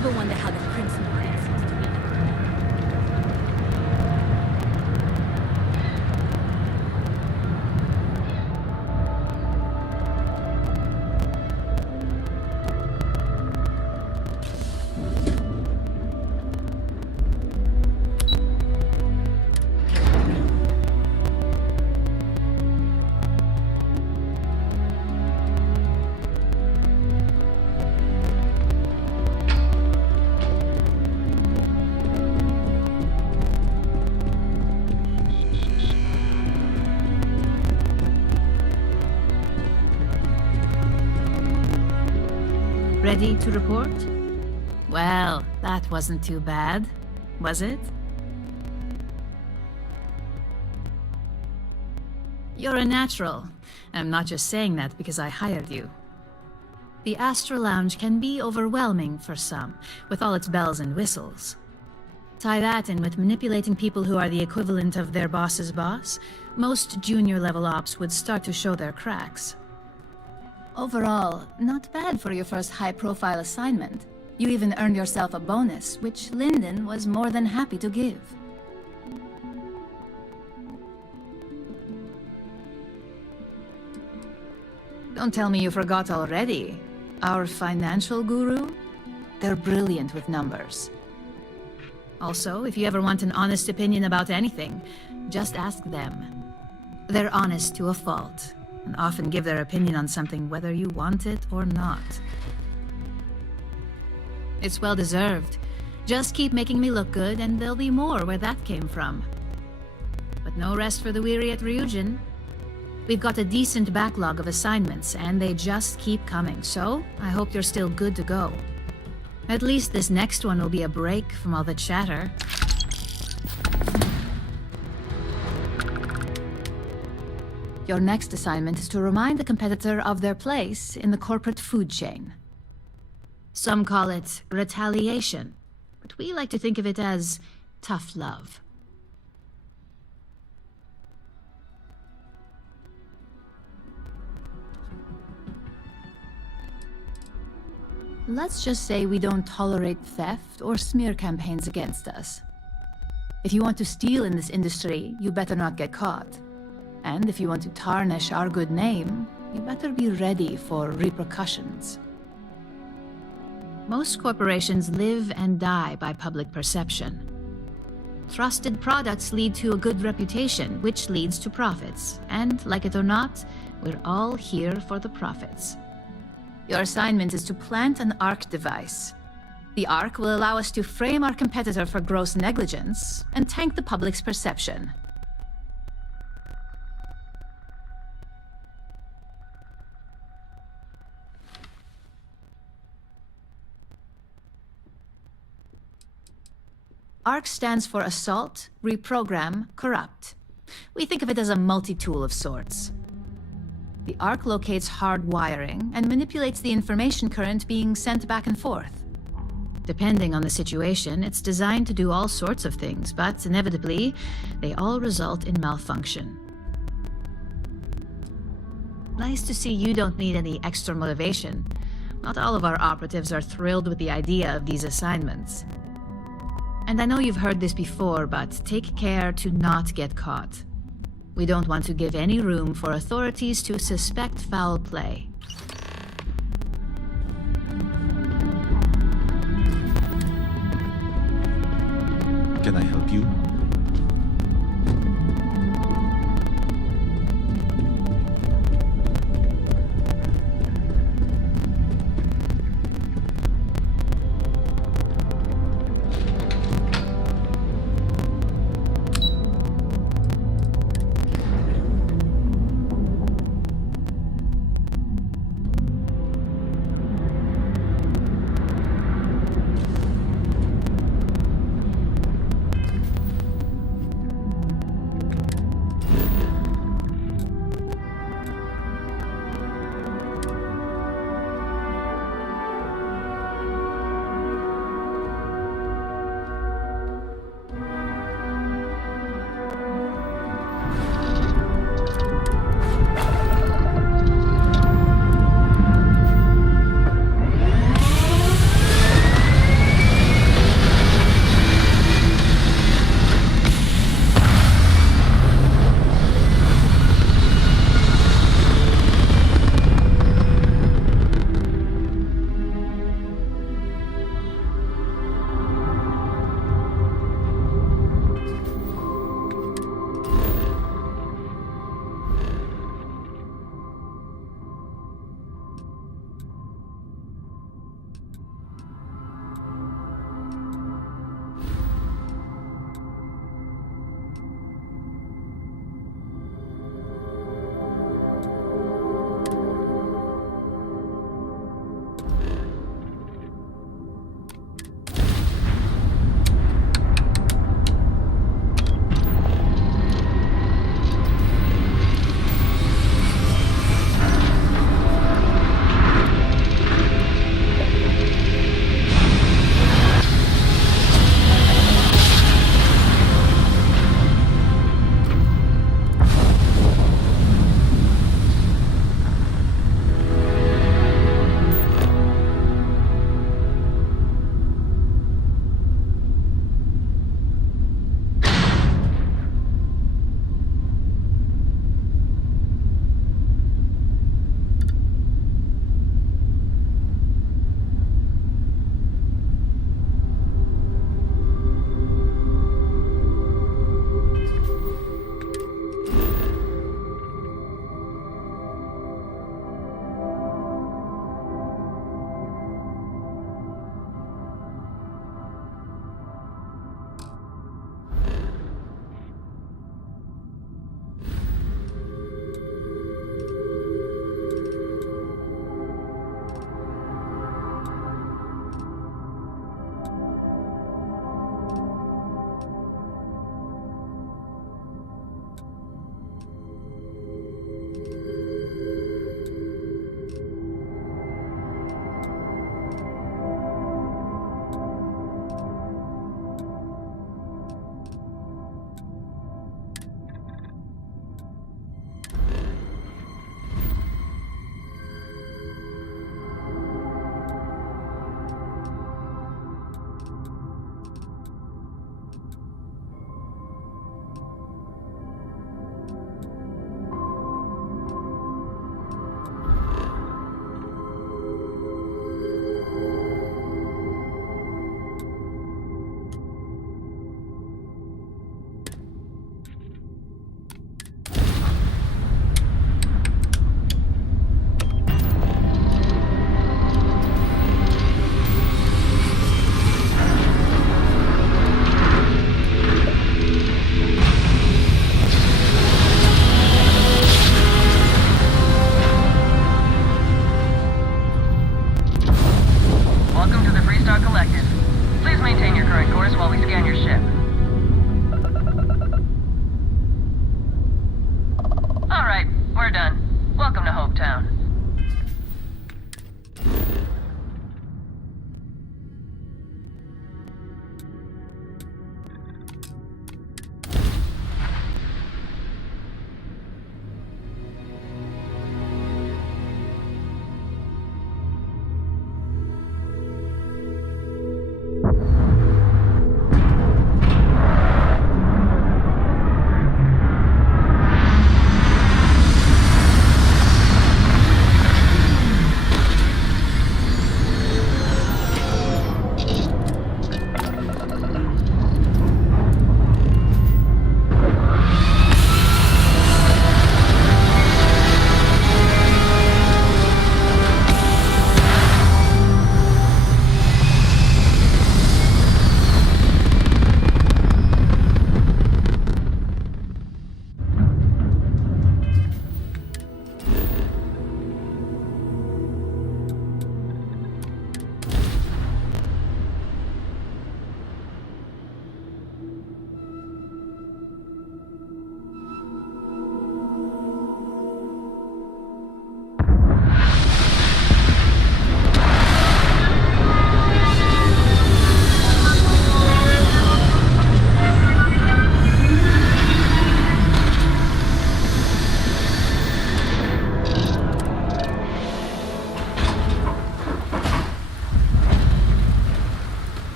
Ever wonder how the Crimson Brand seems to be? Ready to report? Well, that wasn't too bad, was it? You're a natural. I'm not just saying that because I hired you. The Astral Lounge can be overwhelming for some, with all its bells and whistles. Tie that in with manipulating people who are the equivalent of their boss's boss, most junior-level ops would start to show their cracks. Overall, not bad for your first high-profile assignment. You even earned yourself a bonus, which Lyndon was more than happy to give. Don't tell me you forgot already. Our financial guru? They're brilliant with numbers. Also, if you ever want an honest opinion about anything, just ask them. They're honest to a fault, and often give their opinion on something whether you want it or not. It's well deserved. Just keep making me look good and there'll be more where that came from. But no rest for the weary at Ryujin. We've got a decent backlog of assignments and they just keep coming, so I hope you're still good to go. At least this next one will be a break from all the chatter. Your next assignment is to remind the competitor of their place in the corporate food chain. Some call it retaliation, but we like to think of it as tough love. Let's just say we don't tolerate theft or smear campaigns against us. If you want to steal in this industry, you better not get caught. And if you want to tarnish our good name, you better be ready for repercussions. Most corporations live and die by public perception. Trusted products lead to a good reputation, which leads to profits. And, like it or not, we're all here for the profits. Your assignment is to plant an ARC device. The ARC will allow us to frame our competitor for gross negligence and tank the public's perception. ARC stands for Assault, Reprogram, Corrupt. We think of it as a multi-tool of sorts. The ARC locates hard wiring and manipulates the information current being sent back and forth. Depending on the situation, it's designed to do all sorts of things, but inevitably, they all result in malfunction. Nice to see you don't need any extra motivation. Not all of our operatives are thrilled with the idea of these assignments. And I know you've heard this before, but take care to not get caught. We don't want to give any room for authorities to suspect foul play. Can I help you?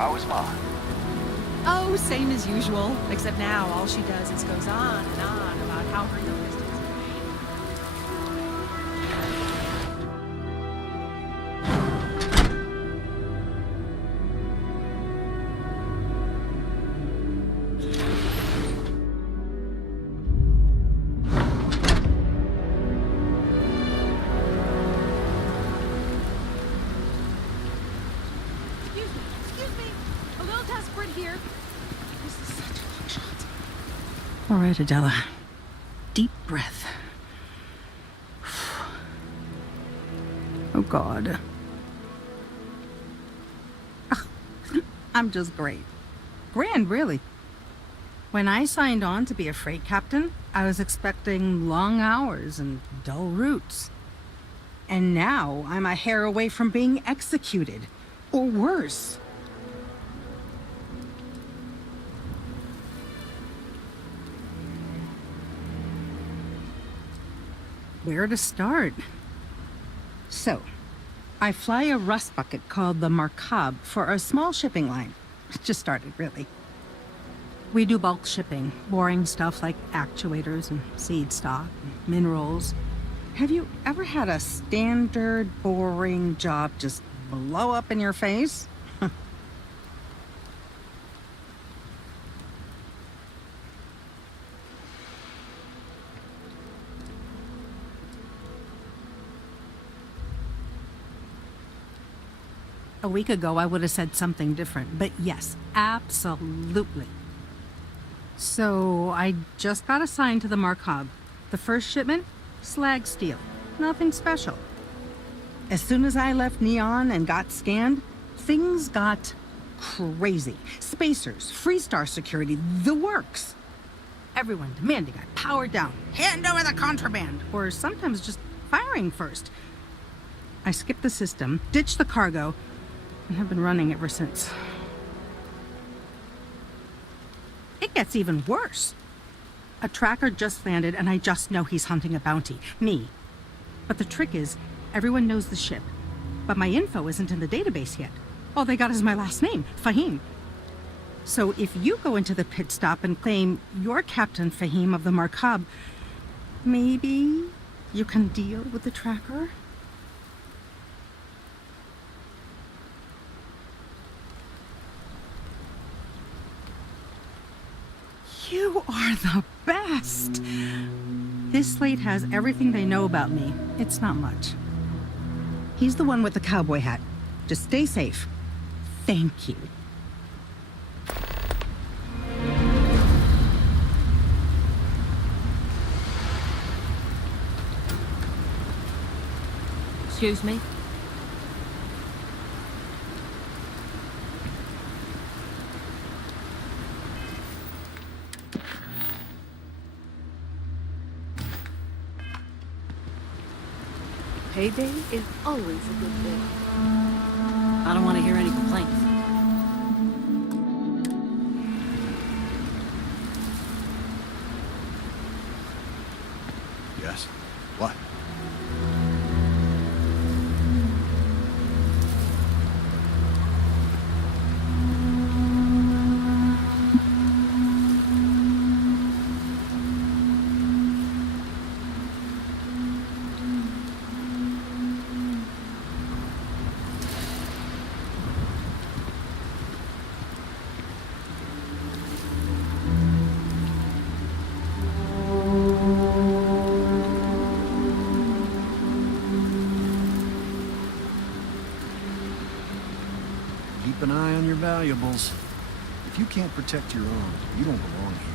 How is Ma? Oh, same as usual. Except now all she does is goes on and on about how her youngest is All right, Adela. Deep breath. Oh, God. I'm just great. Grand, really. When I signed on to be a freight captain, I was expecting long hours and dull routes. And now I'm a hair away from being executed. Or worse. Where to start? So, I fly a rust bucket called the Markab for a small shipping line. It just started, really. We do bulk shipping, boring stuff like actuators and seed stock, and minerals. Have you ever had a standard, boring job just blow up in your face? A week ago, I would have said something different, but yes, absolutely. So, I just got assigned to the Markab. The first shipment? Slag steel. Nothing special. As soon as I left Neon and got scanned, things got crazy. Spacers, Freestar security, the works. Everyone demanding I power down, hand over the contraband, or sometimes just firing first. I skipped the system, ditched the cargo, and have been running ever since. It gets even worse. A tracker just landed and I just know he's hunting a bounty. Me. But the trick is, everyone knows the ship. But my info isn't in the database yet. All they got is my last name, Fahim. So if you go into the pit stop and claim you're Captain Fahim of the Markab, maybe you can deal with the tracker? You are the best! This slate has everything they know about me. It's not much. He's the one with the cowboy hat. Just stay safe. Thank you. Excuse me? Payday is always a good thing. I don't want to hear any complaints. Yes. What? Keep an eye on your valuables. If you can't protect your own, you don't belong here.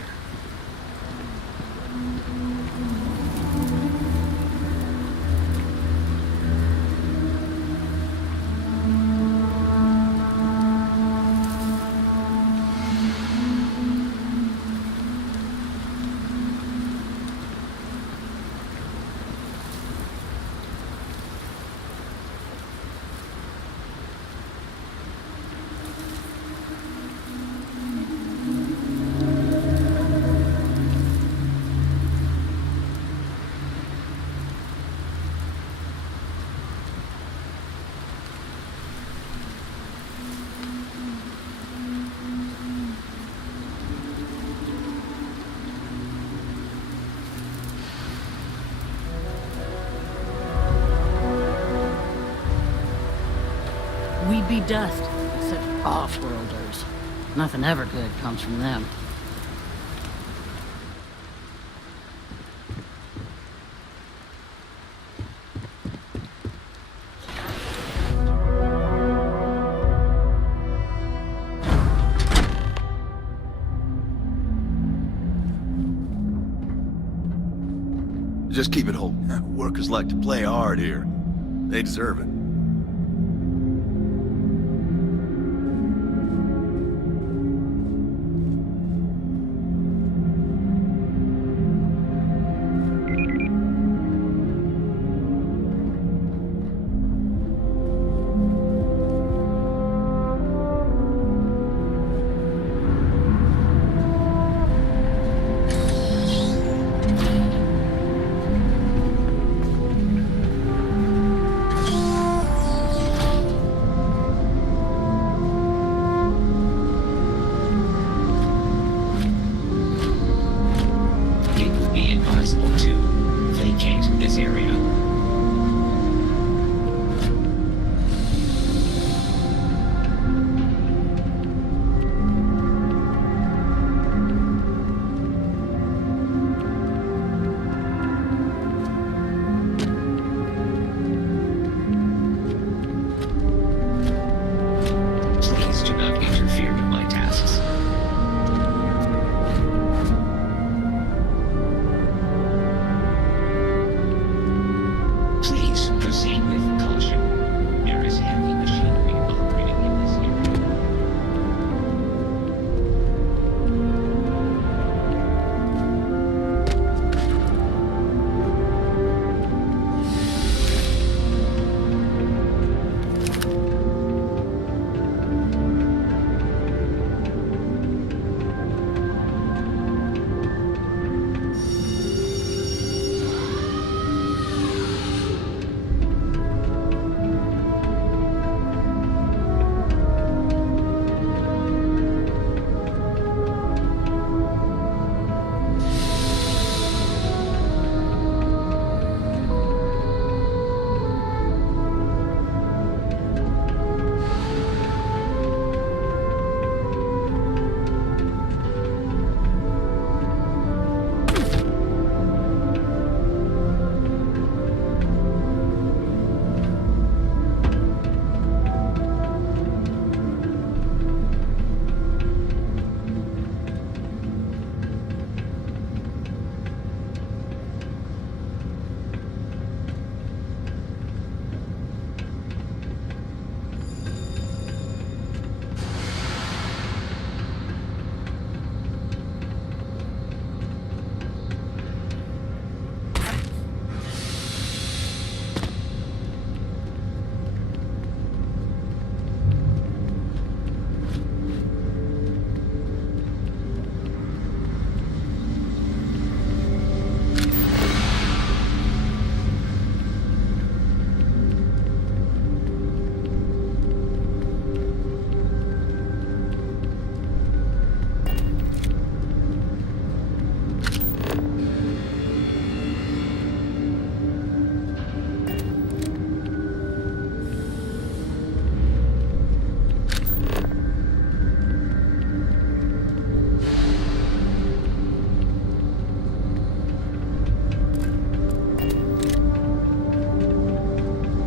dust, except off-worlders. Nothing ever good comes from them. Just keep it whole. Workers like to play hard here. They deserve it.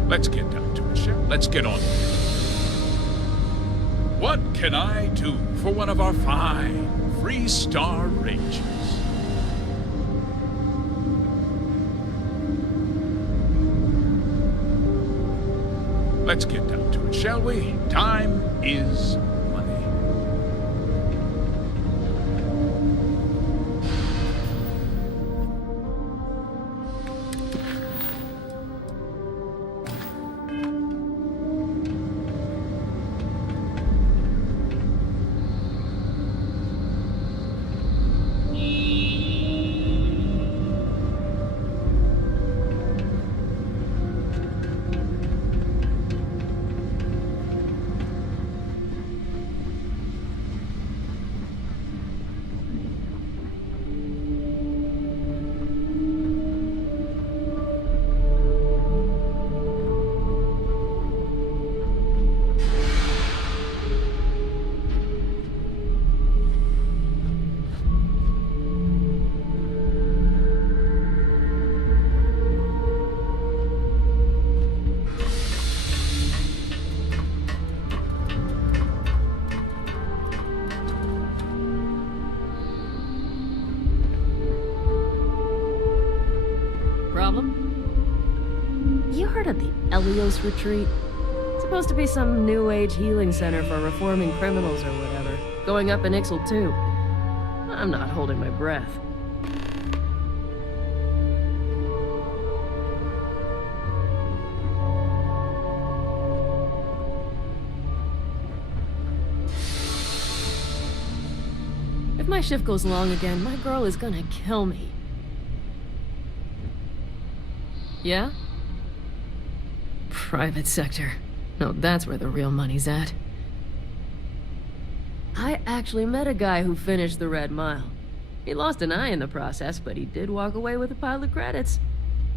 Let's get down to it, shall we? Let's get on. What can I do for one of our fine three-star rangers? Let's get down to it, shall we? Time is money. at the Elios Retreat? It's supposed to be some new age healing center for reforming criminals or whatever. Going up in Ixel too. I'm not holding my breath. If my shift goes long again, my girl is gonna kill me. Yeah? Private sector. No, that's where the real money's at. I actually met a guy who finished the Red Mile. He lost an eye in the process, but he did walk away with a pile of credits.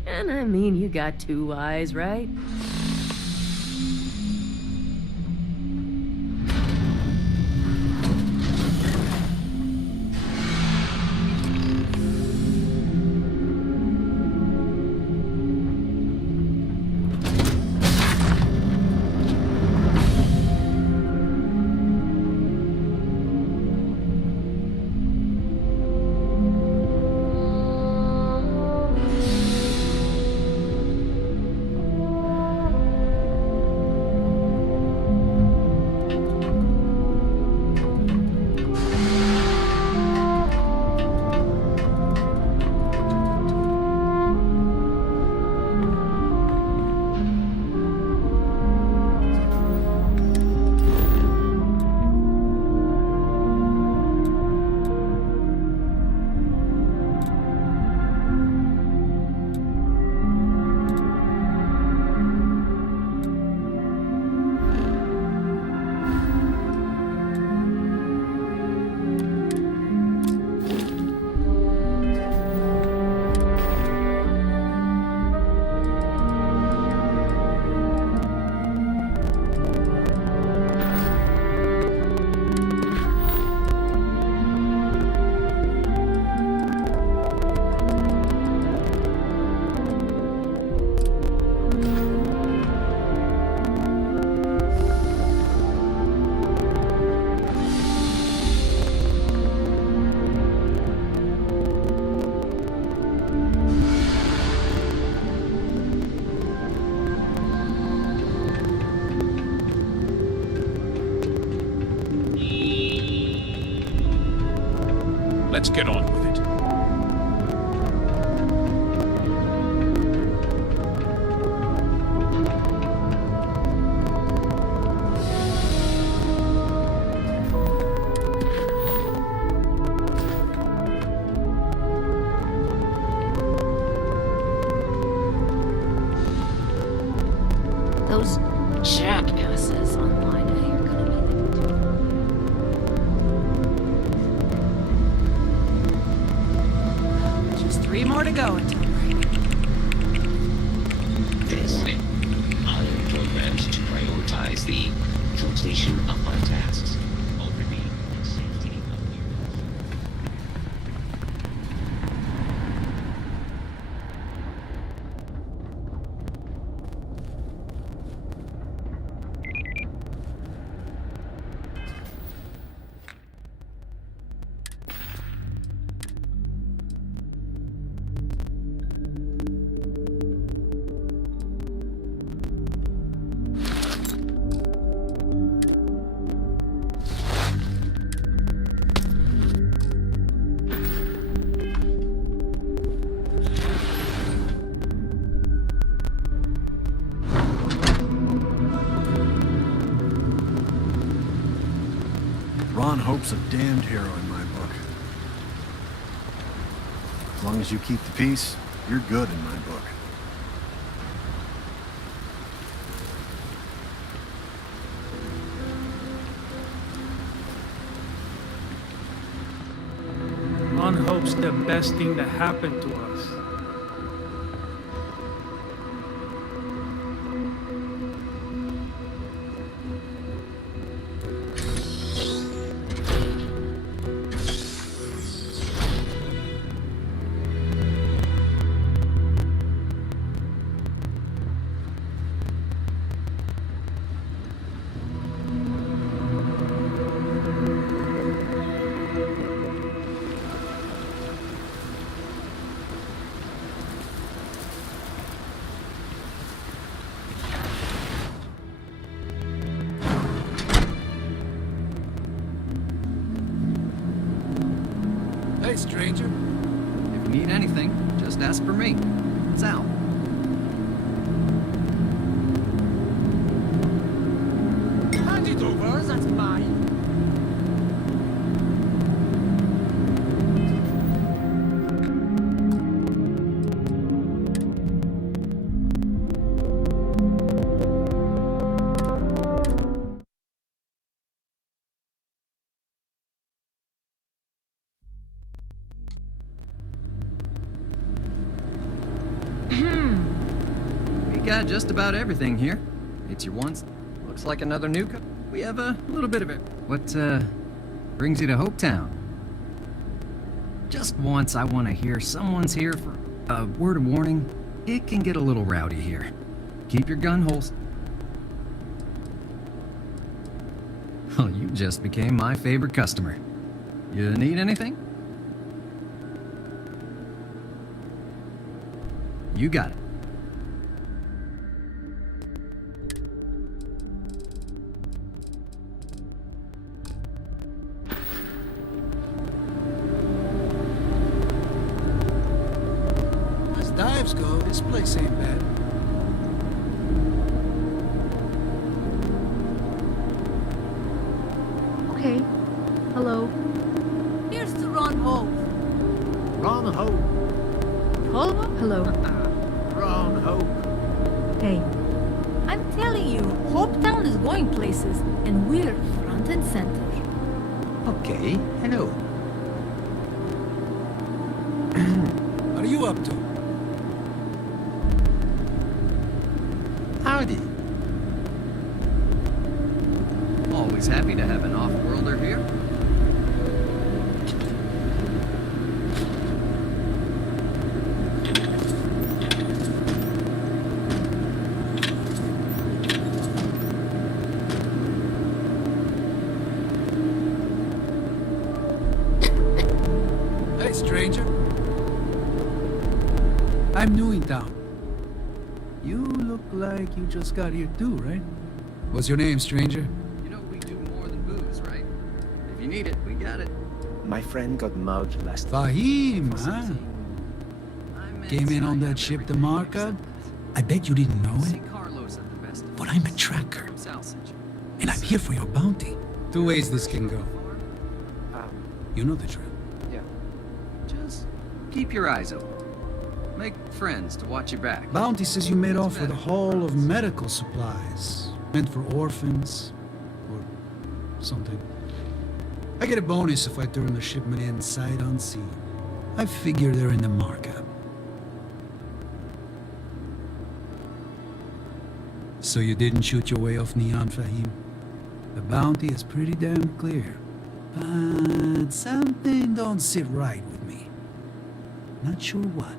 And I mean, you got 2 eyes, right? Let's get on with it. Those jackasses online today are gonna be Just 3 more to go until break. This way. I am programmed to prioritize the completion of my tasks over the safety of your... Ron Hope's a damned hero in my book. As long as you keep the peace, you're good in my book. Ron Hope's the best thing that happened to us. Hey, stranger. If you need anything, just ask for me. Sal. Hand it over, that's mine. We got just about everything here. It's your once. Looks like another new We have a little bit of it. What, brings you to Hopetown? Just once I want to hear someone's here for a word of warning. It can get a little rowdy here. Keep your gun holstered. Oh, you just became my favorite customer. You need anything? You got it. As dives go, this place ain't bad. Okay. Hello. Here's to Ron Hove. Ron Hope. Hello? Hello. Ron Hope. Hey. I'm telling you, Hopetown is going places, and we're front and center. Okay, hello. What are you up to? Howdy. Always happy to have an off-worlder here. Hey, stranger. I'm new in town. You look like you just got here too, right? What's your name, stranger? You know we do more than booze, right? If you need it, we got it. My friend got mugged last Fahim, huh? Came in on that ship to Markab? I bet you didn't know it. But I'm a tracker. And I'm here for your bounty. Two ways this can go. You know the drill. Yeah. Just keep your eyes open. Make friends to watch your back. Bounty says you made off with a haul of medical supplies. Meant for orphans. Or something. I get a bonus if I turn the shipment in sight unseen. I figure they're in the markup. So you didn't shoot your way off Neon, Fahim? The bounty is pretty damn clear. But something don't sit right with me. Not sure what.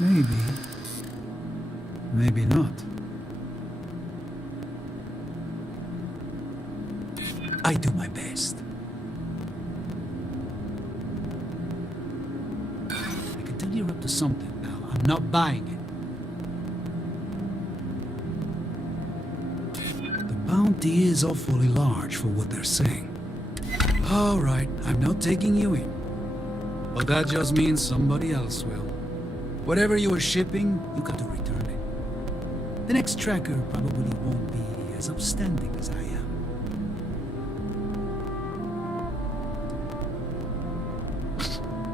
Maybe. Maybe not. I do my best. I can tell you're up to something, pal. I'm not buying it. The bounty is awfully large for what they're saying. All right, I'm not taking you in. But that just means somebody else will. Whatever you were shipping, you got to return it. The next tracker probably won't be as upstanding as I am.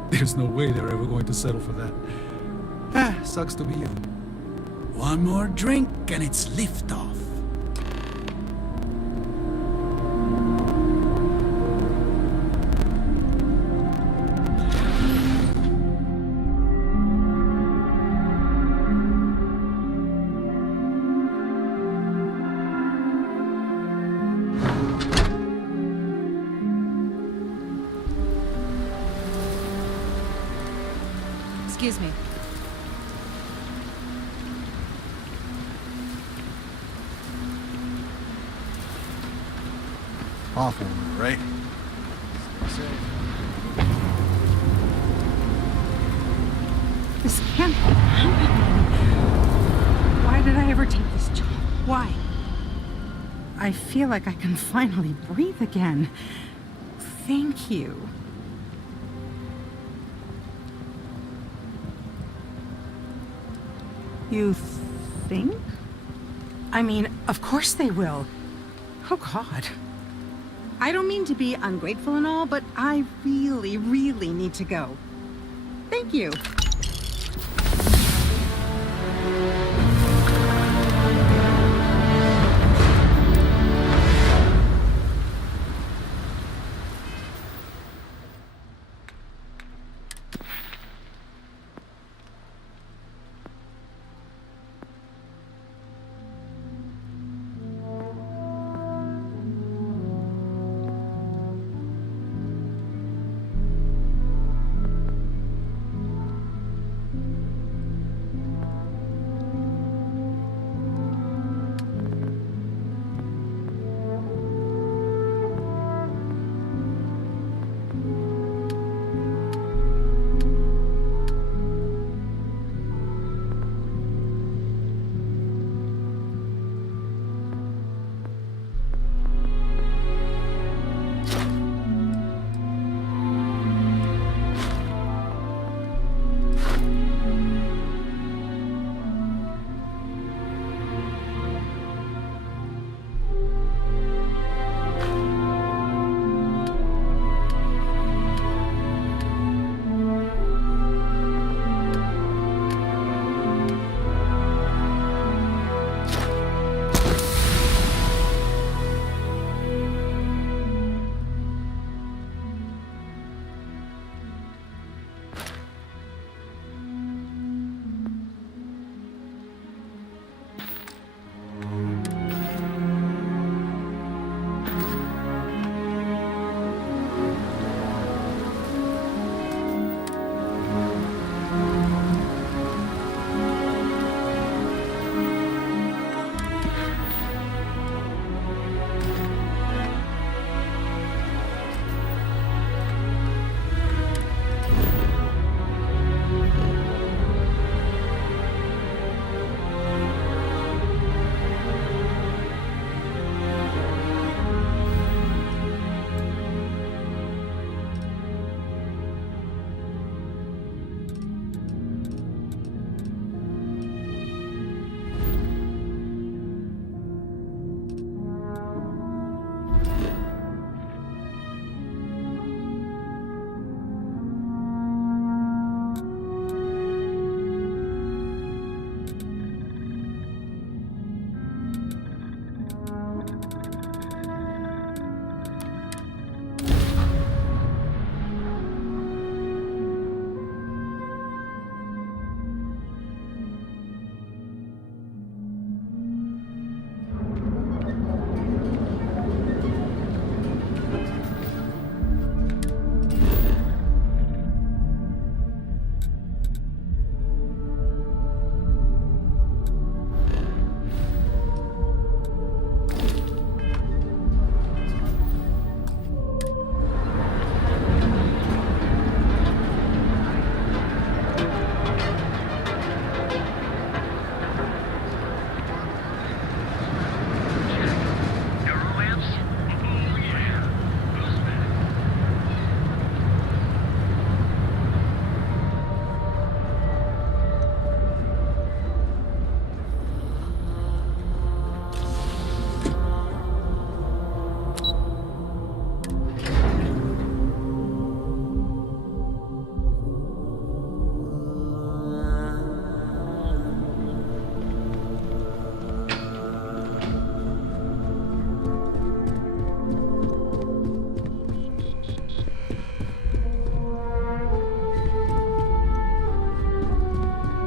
There's no way they're ever going to settle for that. Ah, sucks to be you. One more drink and it's liftoff. Excuse me. Awful, right? This can't be happening. Why? I feel like I can finally breathe again. Thank you. You think? I mean, of course they will. Oh, God. I don't mean to be ungrateful and all, but I really, really need to go. Thank you.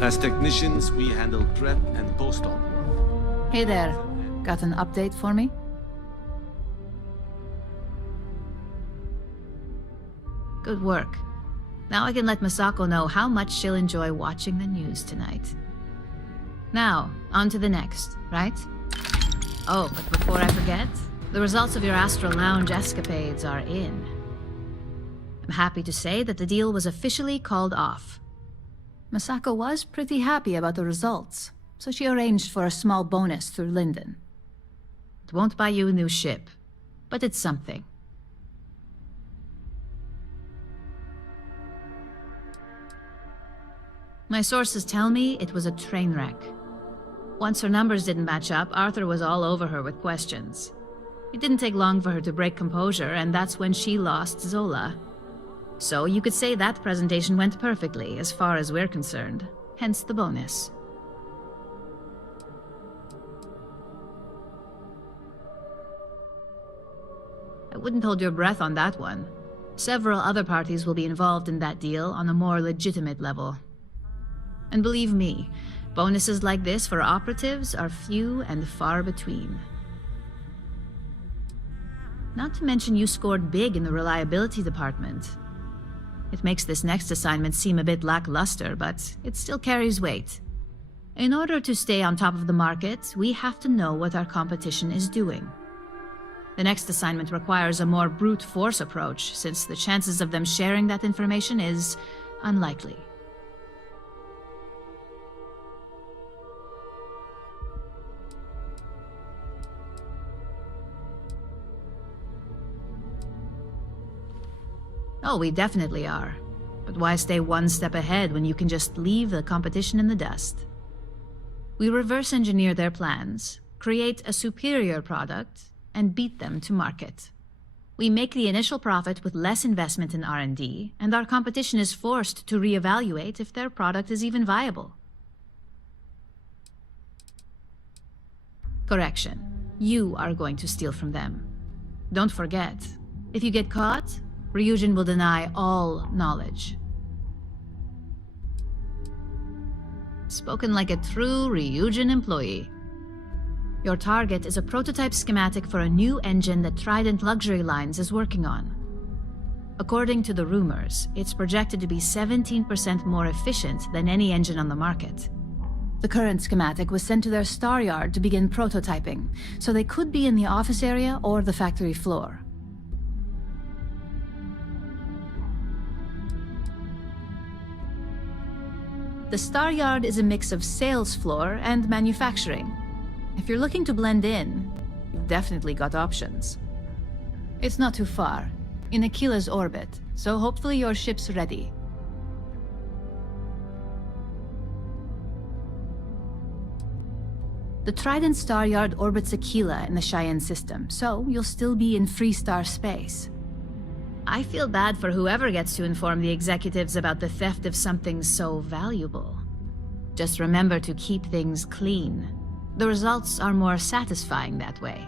As technicians, we handle prep and post-op work. Hey there. Got an update for me? Good work. Now I can let Masako know how much she'll enjoy watching the news tonight. Now, on to the next, right? Oh, but before I forget, the results of your Astral Lounge escapades are in. I'm happy to say that the deal was officially called off. Masako was pretty happy about the results, so she arranged for a small bonus through Linden. It won't buy you a new ship, but it's something. My sources tell me it was a train wreck. Once her numbers didn't match up, Arthur was all over her with questions. It didn't take long for her to break composure, and that's when she lost Zola. So you could say that presentation went perfectly, as far as we're concerned. Hence the bonus. I wouldn't hold your breath on that one. Several other parties will be involved in that deal on a more legitimate level. And believe me, bonuses like this for operatives are few and far between. Not to mention you scored big in the reliability department. It makes this next assignment seem a bit lackluster, but it still carries weight. In order to stay on top of the market, we have to know what our competition is doing. The next assignment requires a more brute force approach, since the chances of them sharing that information is unlikely. Oh, we definitely are. But why stay one step ahead when you can just leave the competition in the dust? We reverse engineer their plans, create a superior product, and beat them to market. We make the initial profit with less investment in R&D, and our competition is forced to reevaluate if their product is even viable. Correction. You are going to steal from them. Don't forget, if you get caught, Ryujin will deny all knowledge. Spoken like a true Ryujin employee. Your target is a prototype schematic for a new engine that Trident Luxury Lines is working on. According to the rumors, it's projected to be 17% more efficient than any engine on the market. The current schematic was sent to their star yard to begin prototyping, so they could be in the office area or the factory floor. The Star Yard is a mix of sales floor and manufacturing. If you're looking to blend in, you've definitely got options. It's not too far, in Aquila's orbit, so hopefully your ship's ready. The Trident Star Yard orbits Aquila in the Cheyenne system, so you'll still be in Freestar space. I feel bad for whoever gets to inform the executives about the theft of something so valuable. Just remember to keep things clean. The results are more satisfying that way.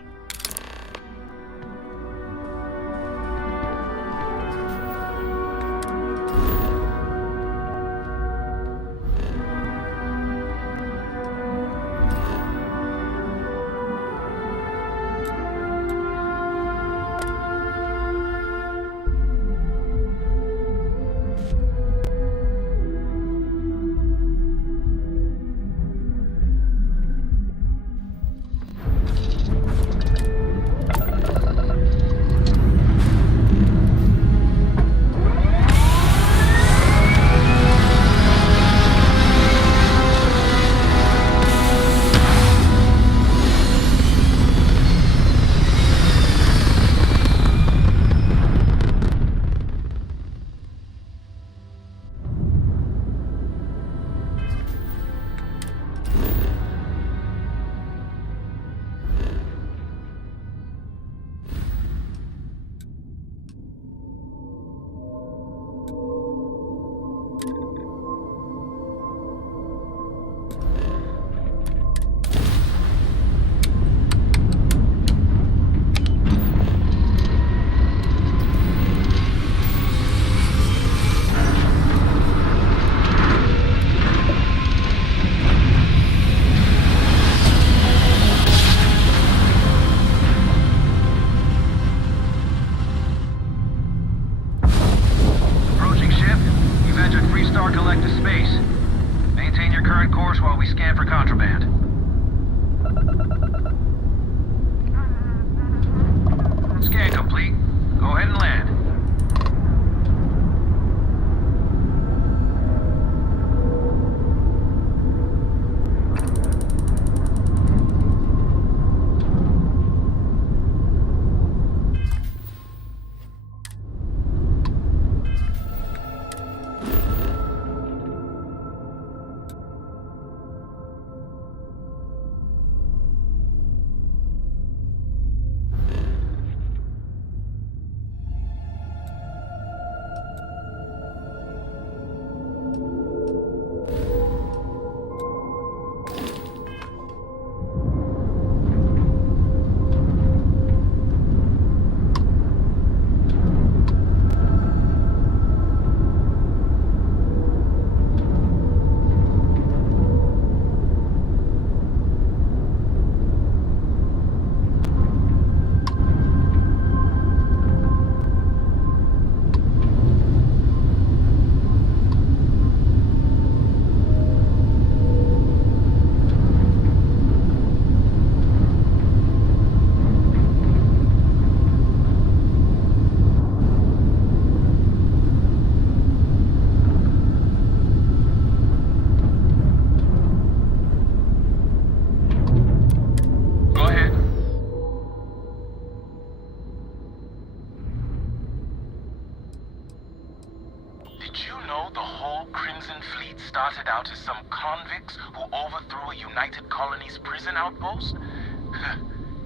started out as some convicts who overthrew a United Colonies prison outpost?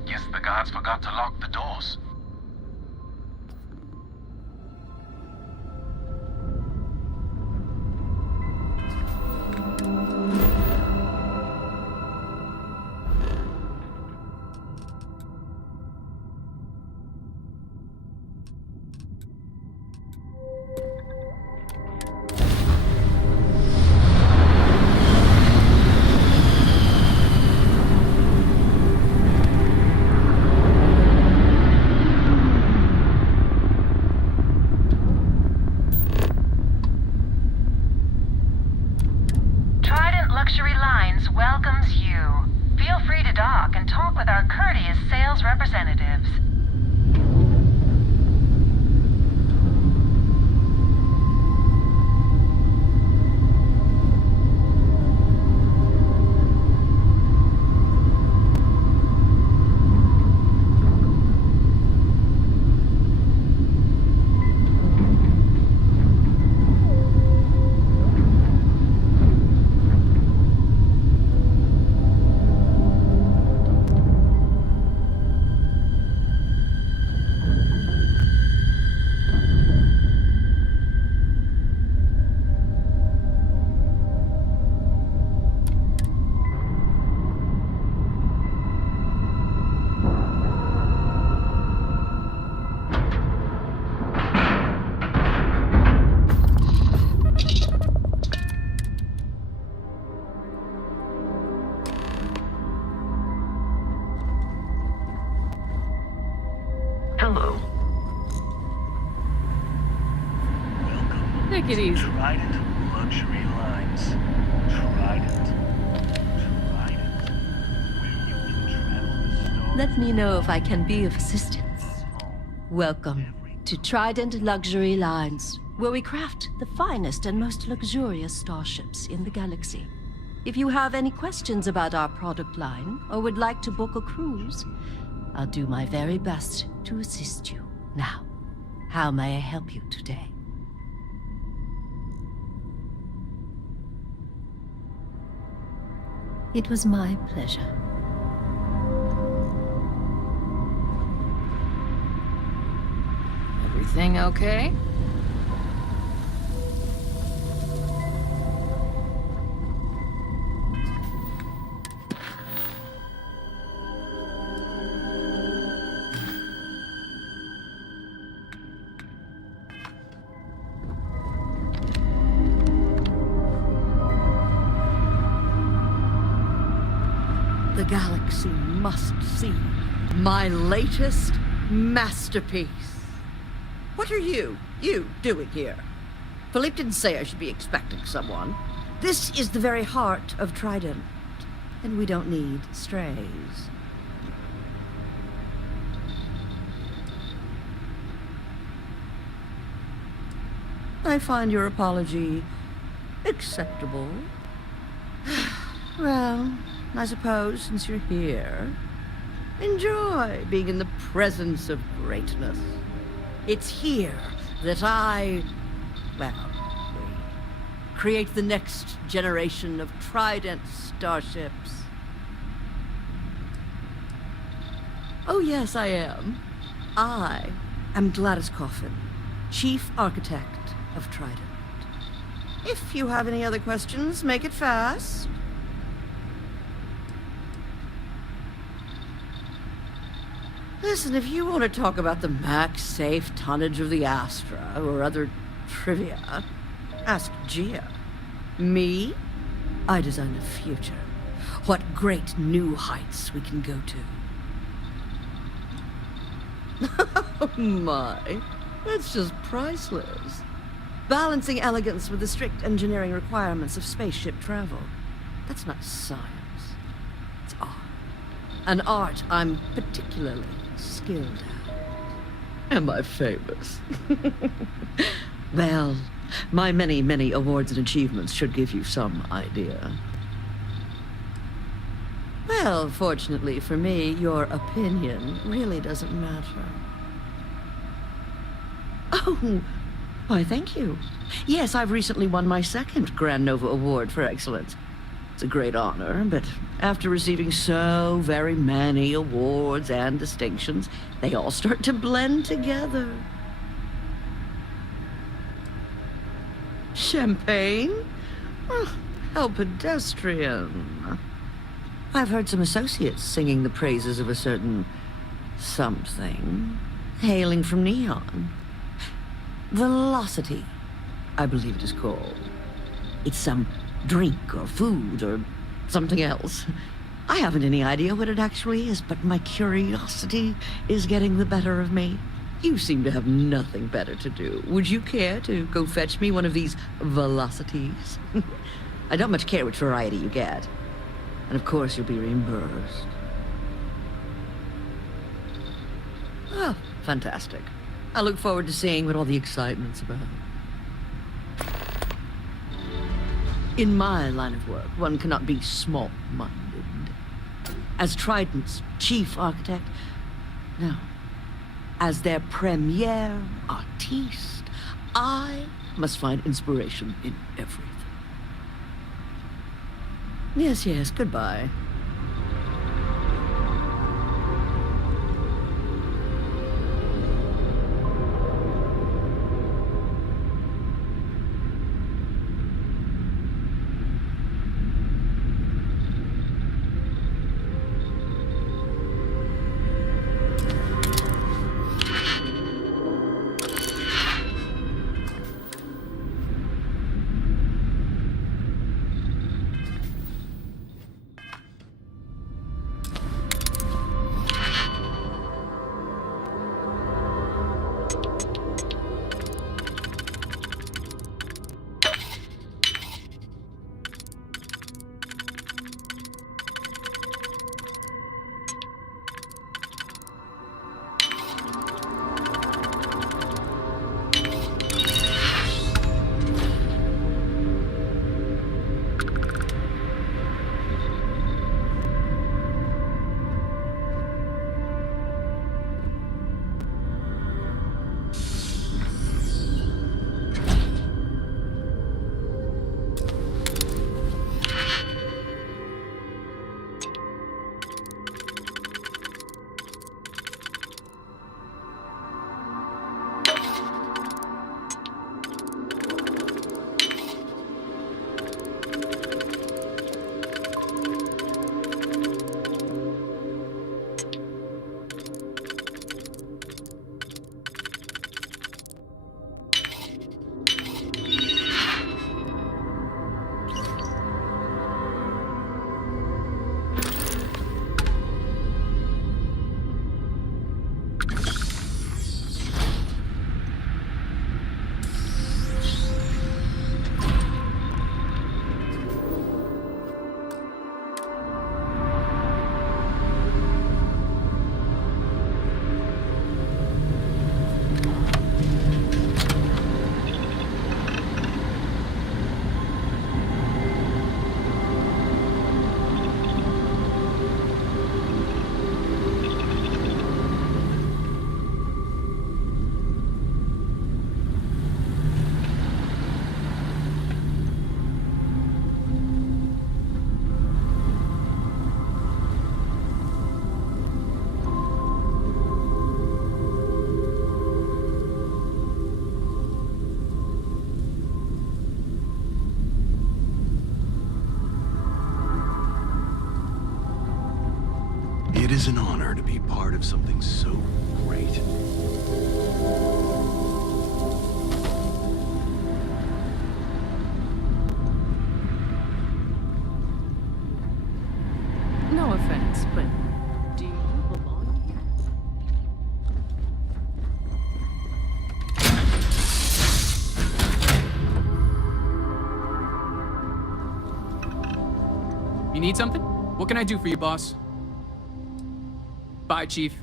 Guess the guards forgot to lock the doors. Luxury Lines welcomes you. Feel free to dock and talk with our courteous sales representatives. Hello. Take it easy. Trident Luxury Lines. Trident. Let me know if I can be of assistance. Welcome to Trident Luxury Lines, where we craft the finest and most luxurious starships in the galaxy. If you have any questions about our product line or would like to book a cruise, I'll do my very best to assist you. Now, how may I help you today? It was my pleasure. Everything okay? The galaxy must see my latest masterpiece. What are you doing here? Philippe didn't say I should be expecting someone. This is the very heart of Trident, and we don't need strays. I find your apology acceptable. Well, I suppose since you're here, enjoy being in the presence of greatness. It's here that we create the next generation of Trident starships. Oh yes, I am. I am Gladys Coffin, Chief Architect of Trident. If you have any other questions, make it fast. Listen, if you want to talk about the max safe tonnage of the Astra or other trivia, ask Gia. Me? I design the future. What great new heights we can go to. Oh my, that's just priceless. Balancing elegance with the strict engineering requirements of spaceship travel. That's not science. It's art. An art I'm particularly skilled at. Am I famous? Well, my many, many awards and achievements should give you some idea. Well, fortunately for me, your opinion really doesn't matter. Oh, Why, thank you. Yes, I've recently won my second Grand Nova Award for excellence. It's a great honor, but after receiving so very many awards and distinctions, they all start to blend together. Champagne? Oh, how pedestrian. I've heard some associates singing the praises of a certain something, hailing from Neon. Velocity, I believe it is called. It's some drink or food or something else. I haven't any idea what it actually is, but my curiosity is getting the better of me. You seem to have nothing better to do. Would you care to go fetch me one of these velocities? I don't much care which variety you get. And of course you'll be reimbursed. Oh, fantastic. I look forward to seeing what all the excitement's about. In my line of work, one cannot be small-minded. As Trident's chief architect, no. As their premier artiste, I must find inspiration in everything. Yes, goodbye. It is an honor to be part of something so great. No offense, but do you belong here? You need something? What can I do for you, boss? Bye, Chief.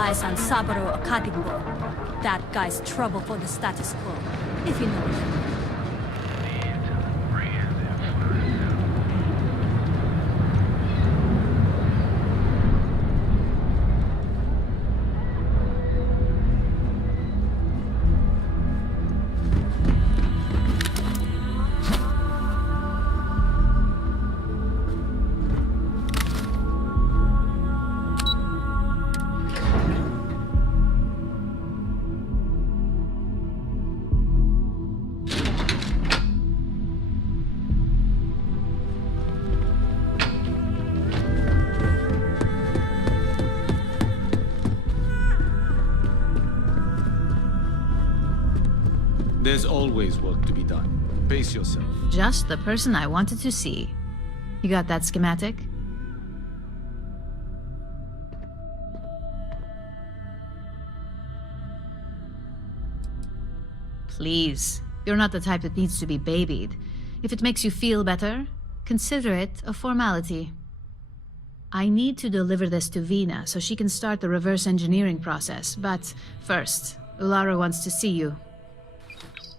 eyes on Saburo Okatingo. That guy's trouble for the status quo, if you know what I mean. There's always work to be done. Pace yourself. Just the person I wanted to see. You got that schematic? Please, you're not the type that needs to be babied. If it makes you feel better, consider it a formality. I need to deliver this to Vina so she can start the reverse engineering process, but first, Ulara wants to see you.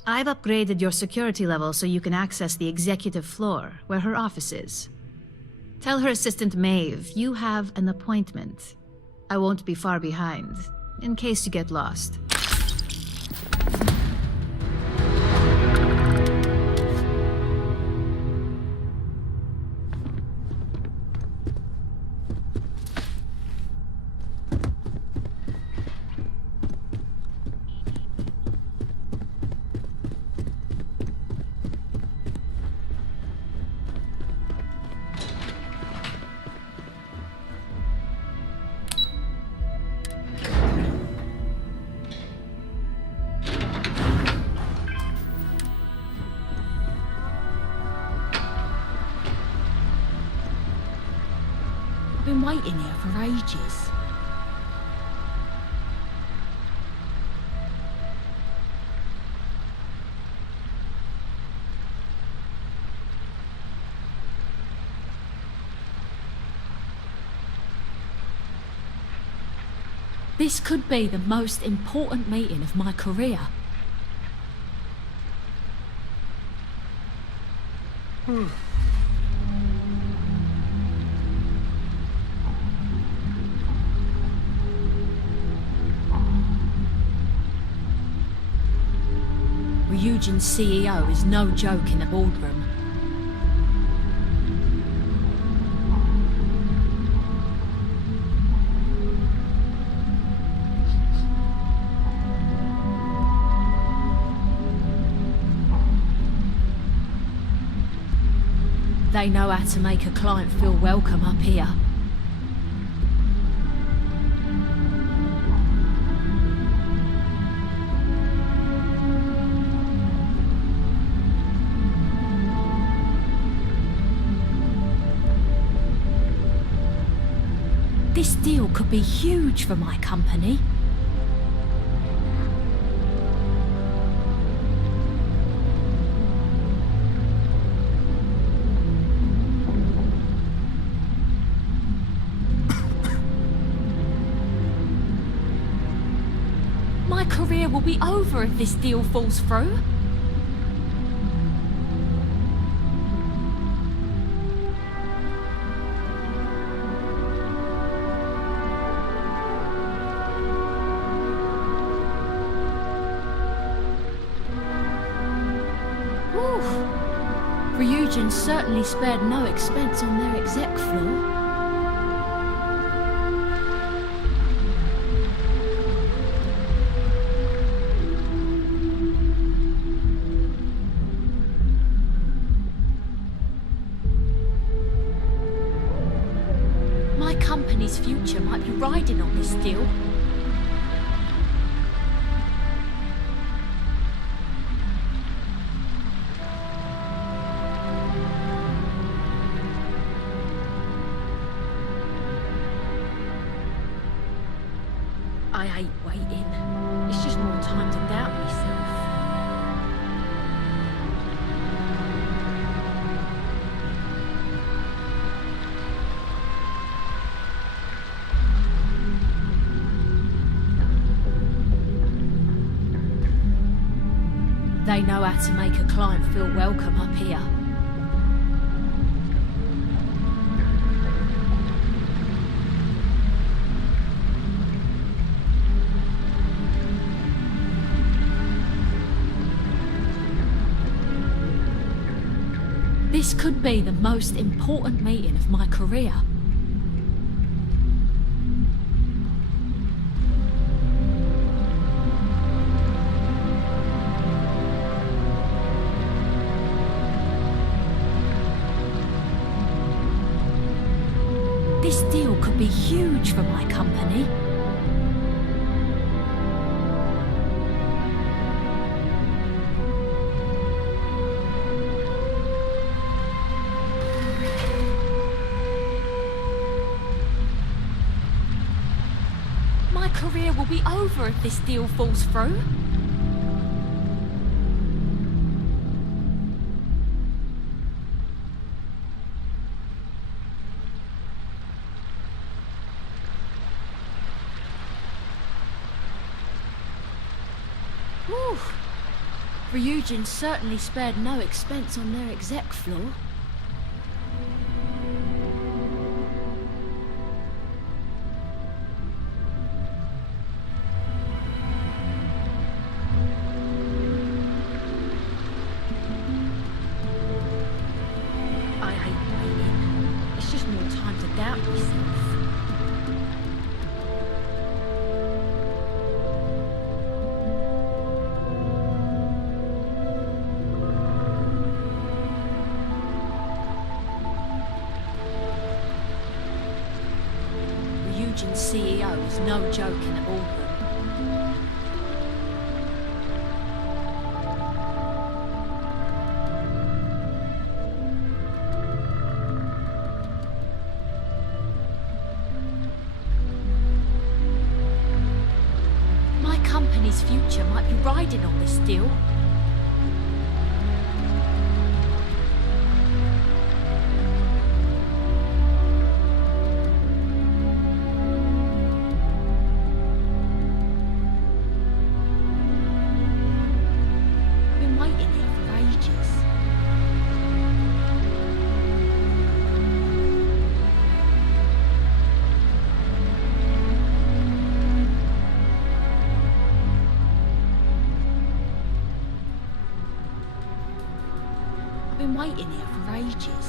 I've upgraded your security level so you can access the executive floor, where her office is. Tell her assistant Maeve you have an appointment. I won't be far behind, in case you get lost. I've been waiting here for ages. This could be the most important meeting of my career. Ryujin's CEO is no joke in the boardroom. They know how to make a client feel welcome up here. This deal could be huge for my company. My career will be over if this deal falls through. Ryujin certainly spared no expense on their exec floor. My company's future might be riding on this deal. I hate waiting. It's just more time to doubt myself. They know how to make a client feel welcome up here. This could be the most important meeting of my career. This deal could be huge for my company. My career will be over if this deal falls through. Whew. Ryujin certainly spared no expense on their exec floor. I hate waiting. It's just more time to doubt myself. Ryujin's CEO is no joke in a boardroom. My company's future might be riding on this deal. Been waiting here for ages. I've been waiting here for ages.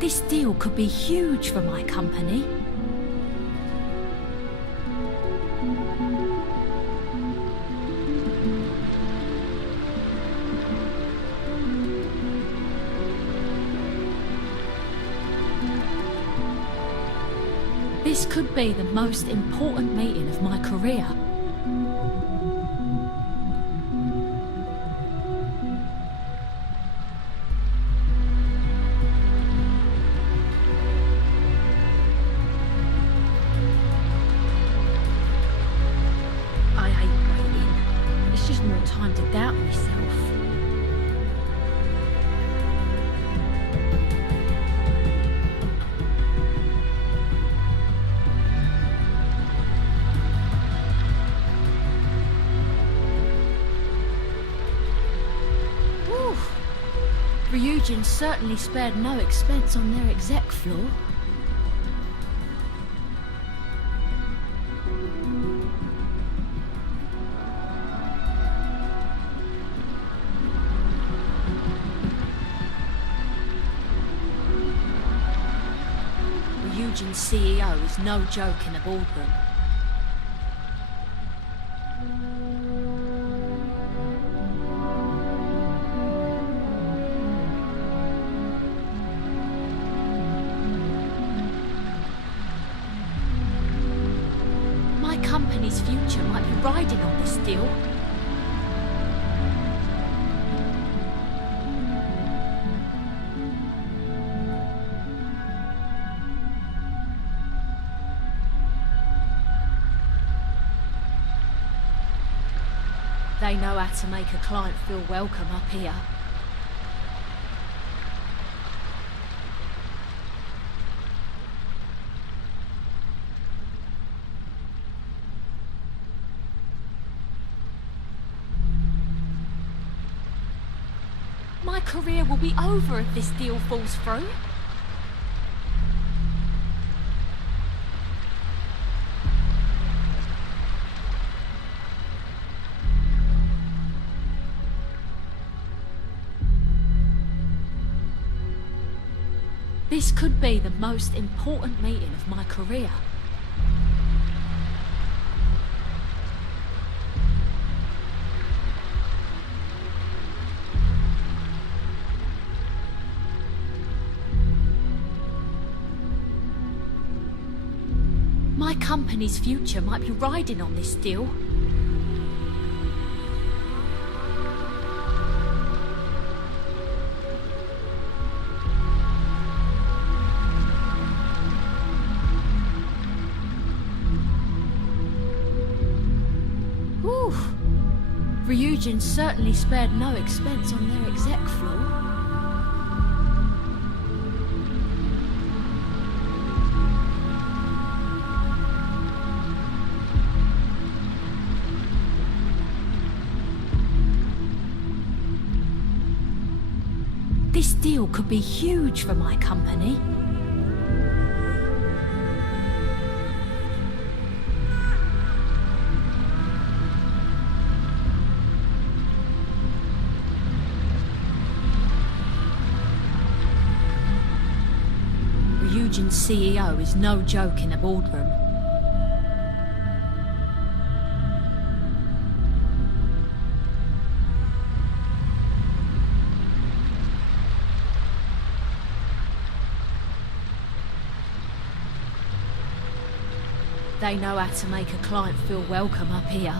This deal could be huge for my company. This could be the most important meeting of my career. I hate waiting. It's just more time to doubt myself. Whew. Ryujin certainly spared no expense on their exec floor. Ryujin's CEO is no joke in a boardroom. My company's future might be riding on this deal. They know how to make a client feel welcome up here. My career will be over if this deal falls through. This could be the most important meeting of my career. My company's future might be riding on this deal. Whew. Ryujin certainly spared no expense on their exec floor. This deal could be huge for my company. Ryujin's CEO is no joke in a boardroom. They know how to make a client feel welcome up here.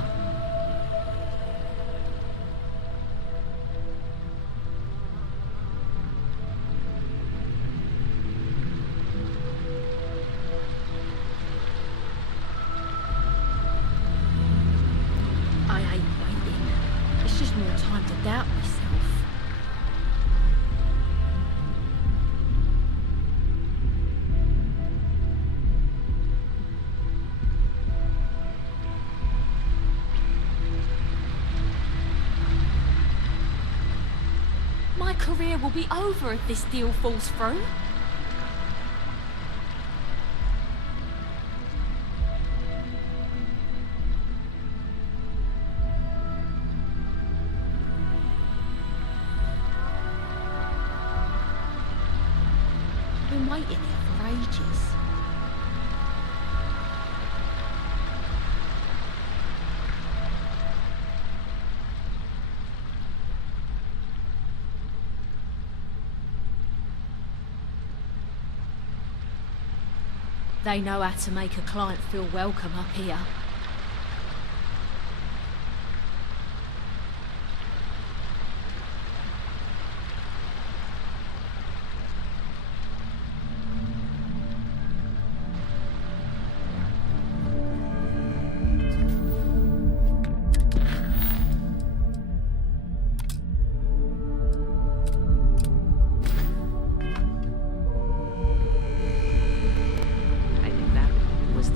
I hate waiting. It's just more time to doubt myself. My career will be over if this deal falls through. I've been waiting here for ages. They know how to make a client feel welcome up here.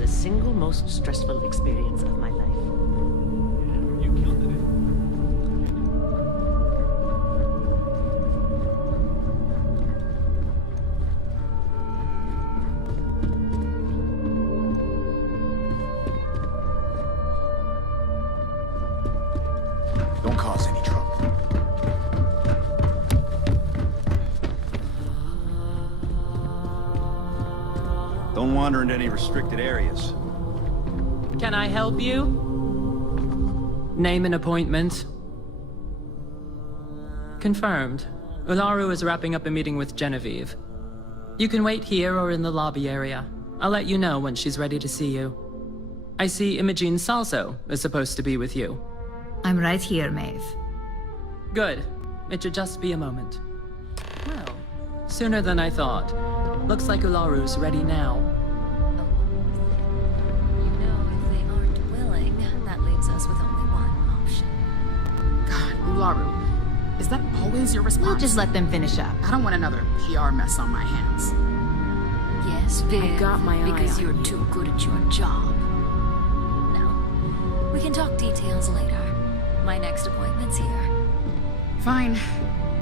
Single most stressful experience of my life. You killed it. Don't cause any trouble. Don't wander into any restricted areas. Can I help you? Name an appointment. Confirmed. Ularu is wrapping up a meeting with Genevieve. You can wait here or in the lobby area. I'll let you know when she's ready to see you. I see Imogene Salso is supposed to be with you. I'm right here, Maeve. Good. It should just be a moment. Well, sooner than I thought. Looks like Ularu's ready now. You know, if they aren't willing, that leaves us with only one option. Ularu, is that always your response? We'll just let them finish up. I don't want another PR mess on my hands. Yes, Viv. I got my eye because on you're you. too good at your job. No. We can talk details later. My next appointment's here. Fine.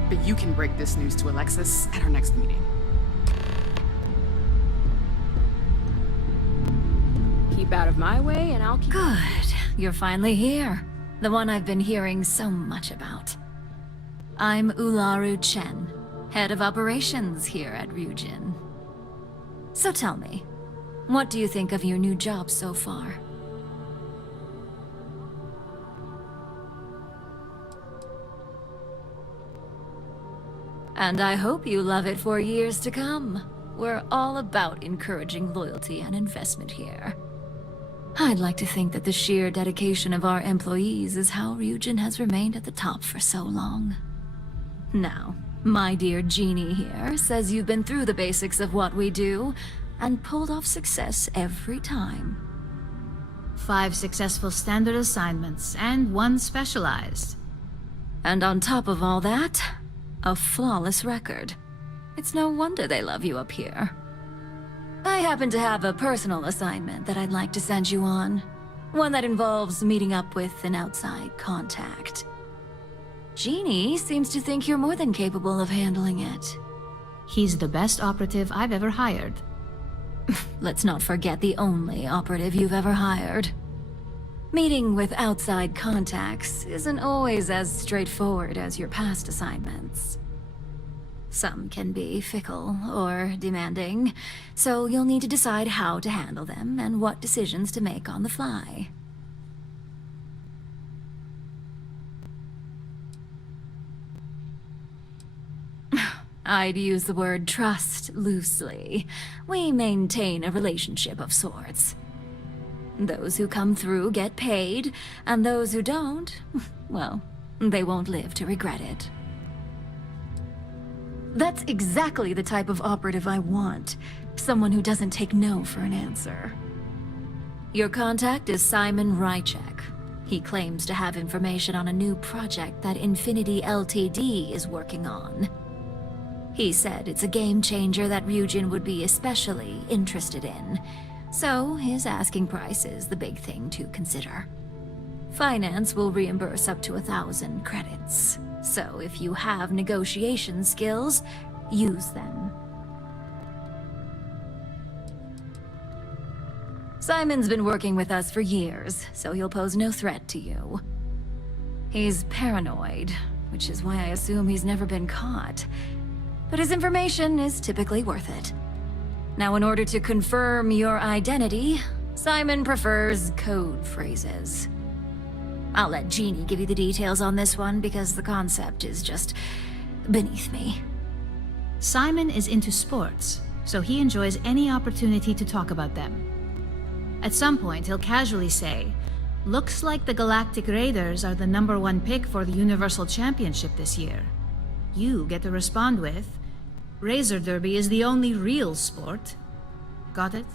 But you can break this news to Alexis at our next meeting. Keep out of my way and I'll keep... Good. You're finally here. The one I've been hearing so much about. I'm Ularu Chen, head of operations here at Ryujin. So tell me, what do you think of your new job so far? And I hope you love it for years to come. We're all about encouraging loyalty and investment here. I'd like to think that the sheer dedication of our employees is how Ryujin has remained at the top for so long. Now, my dear Jeannie here says you've been through the basics of what we do and pulled off success every time. 5 successful standard assignments and 1 specialized. And on top of all that, a flawless record. It's no wonder they love you up here. I happen to have a personal assignment that I'd like to send you on. One that involves meeting up with an outside contact. Jeannie seems to think you're more than capable of handling it. He's the best operative I've ever hired. Let's not forget the only operative you've ever hired. Meeting with outside contacts isn't always as straightforward as your past assignments. Some can be fickle or demanding, so you'll need to decide how to handle them and what decisions to make on the fly. I'd use the word trust loosely. We maintain a relationship of sorts. Those who come through get paid, and those who don't, well, they won't live to regret it. That's exactly the type of operative I want. Someone who doesn't take no for an answer. Your contact is Simon Ryujin. He claims to have information on a new project that Infinity Ltd is working on. He said it's a game changer that Ryujin would be especially interested in, so his asking price is the big thing to consider. Finance will reimburse up to 1,000 credits, so if you have negotiation skills, use them. Simon's been working with us for years, so he'll pose no threat to you. He's paranoid, which is why I assume he's never been caught. But his information is typically worth it. Now, in order to confirm your identity, Simon prefers code phrases. I'll let Jeannie give you the details on this one because the concept is just beneath me. Simon is into sports, so he enjoys any opportunity to talk about them. At some point, he'll casually say, "Looks like the Galactic Raiders are the #1 pick for the Universal Championship this year." You get to respond with, "Razor Derby is the only real sport." Got it?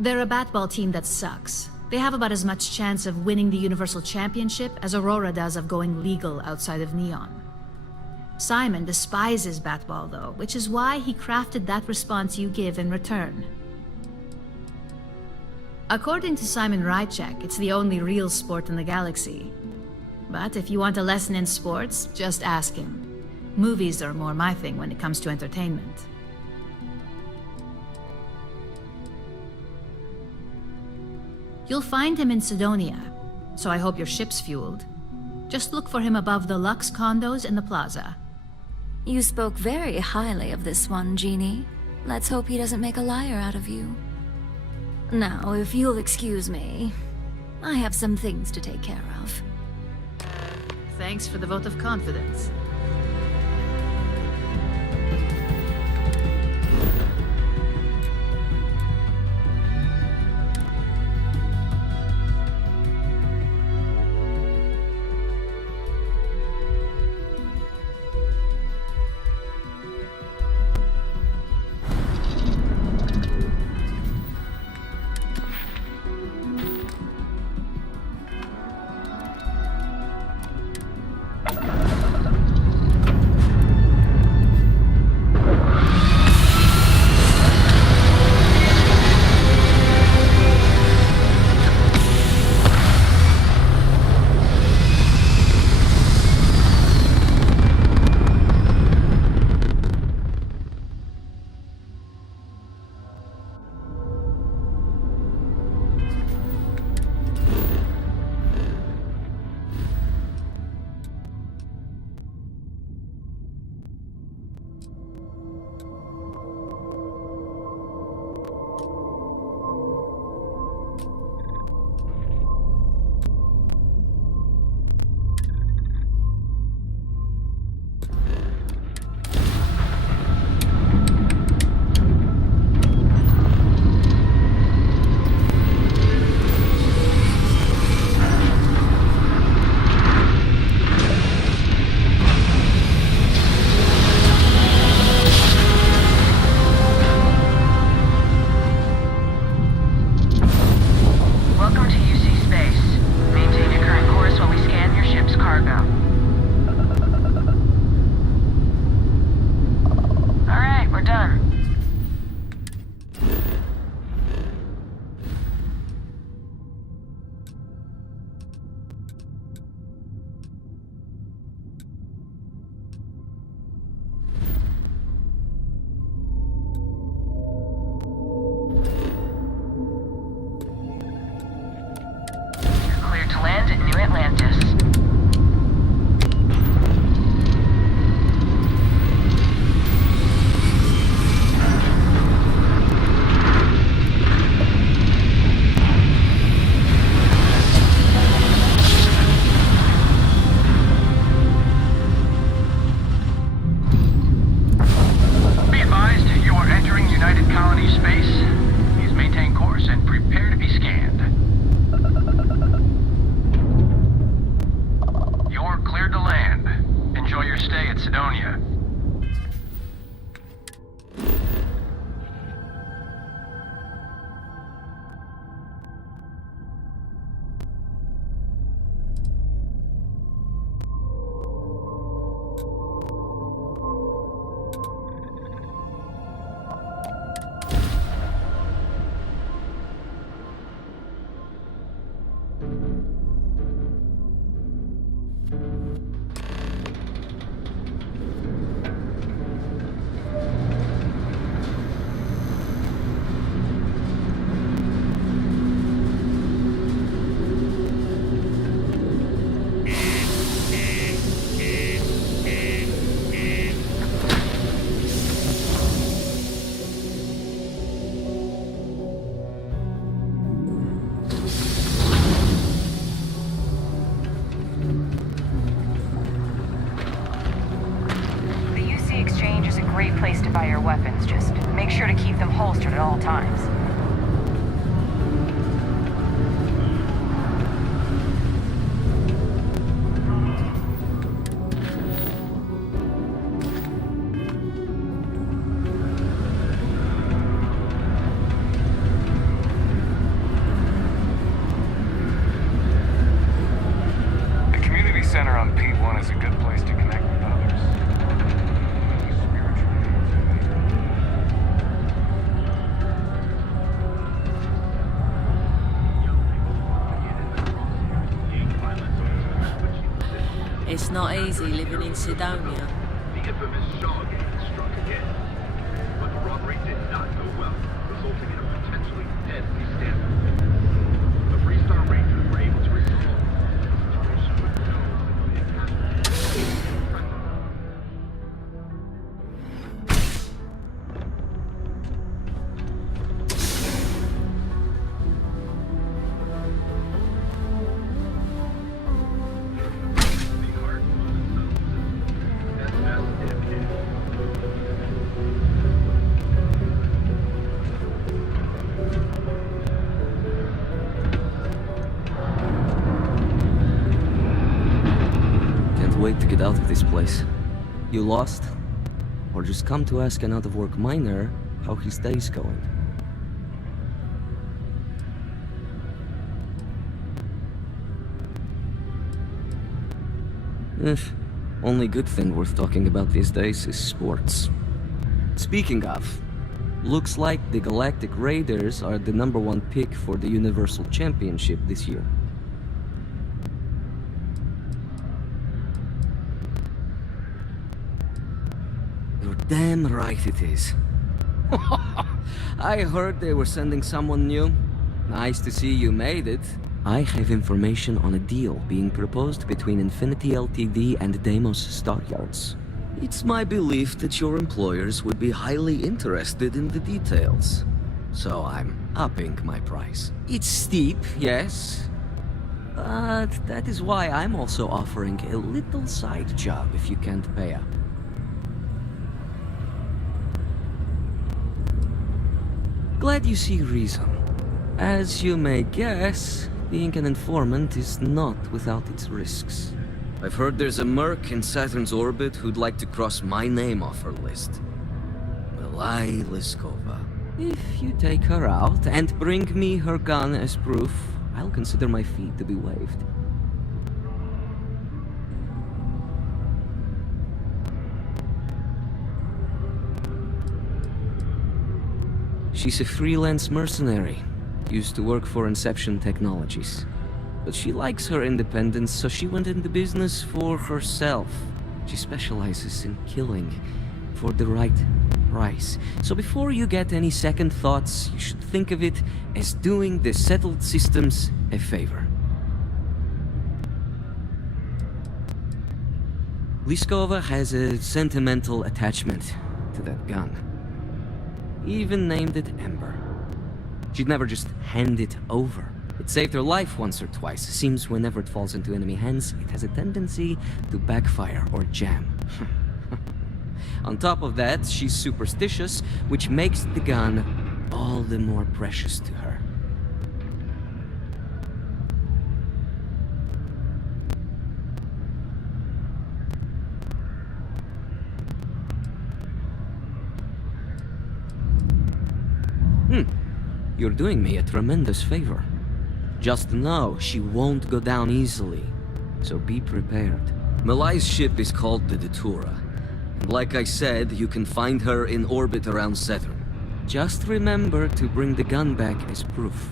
They're a batball team that sucks. They have about as much chance of winning the Universal Championship as Aurora does of going legal outside of Neon. Simon despises batball though, which is why he crafted that response you give in return. According to Simon Ryujin, it's the only real sport in the galaxy. But if you want a lesson in sports, just ask him. Movies are more my thing when it comes to entertainment. You'll find him in Sidonia, so I hope your ship's fueled. Just look for him above the Lux condos in the plaza. You spoke very highly of this one, Jeannie. Let's hope he doesn't make a liar out of you. Now, if you'll excuse me, I have some things to take care of. Thanks for the vote of confidence. near Atlantis. Be advised, you are entering United Colony space. Please maintain course and prepare to be scanned. You're cleared to land. Enjoy your stay at Sidonia. The UC Exchange is a great place to buy your weapons. Just make sure to keep them holstered at all times. The community center on P1 is a good place to connect with others. It's not easy living in Sidonia. The infamous Shaw gang struck again. But the robbery did not go well, resulting in a potentially deadly standoff. The Freestar Rangers were able to resolve the situation with no impact. Wait to get out of this place. You lost? Or just come to ask an out-of-work miner how his day's going? Only good thing worth talking about these days is sports. Speaking of, looks like the Galactic Raiders are the #1 pick for the Universal Championship this year. You're damn right it is. I heard they were sending someone new. Nice to see you made it. I have information on a deal being proposed between Infinity Ltd and Deimos Stockyards. It's my belief that your employers would be highly interested in the details. So I'm upping my price. It's steep, yes. But that is why I'm also offering a little side job if you can't pay up. Glad you see reason. As you may guess, being an informant is not without its risks. I've heard there's a merc in Saturn's orbit who'd like to cross my name off her list. Milai Liskova. If you take her out and bring me her gun as proof, I'll consider my fee to be waived. She's a freelance mercenary. Used to work for Inception Technologies. But she likes her independence, so she went into business for herself. She specializes in killing for the right price. So before you get any second thoughts, you should think of it as doing the settled systems a favor. Liskova has a sentimental attachment to that gun. Even named it Ember. She'd never just hand it over. It saved her life once or twice. Seems whenever it falls into enemy hands, it has a tendency to backfire or jam. On top of that, she's superstitious, which makes the gun all the more precious to her. You're doing me a tremendous favor. Just know she won't go down easily, so be prepared. Malai's ship is called the Datura, and like I said, you can find her in orbit around Saturn. Just remember to bring the gun back as proof.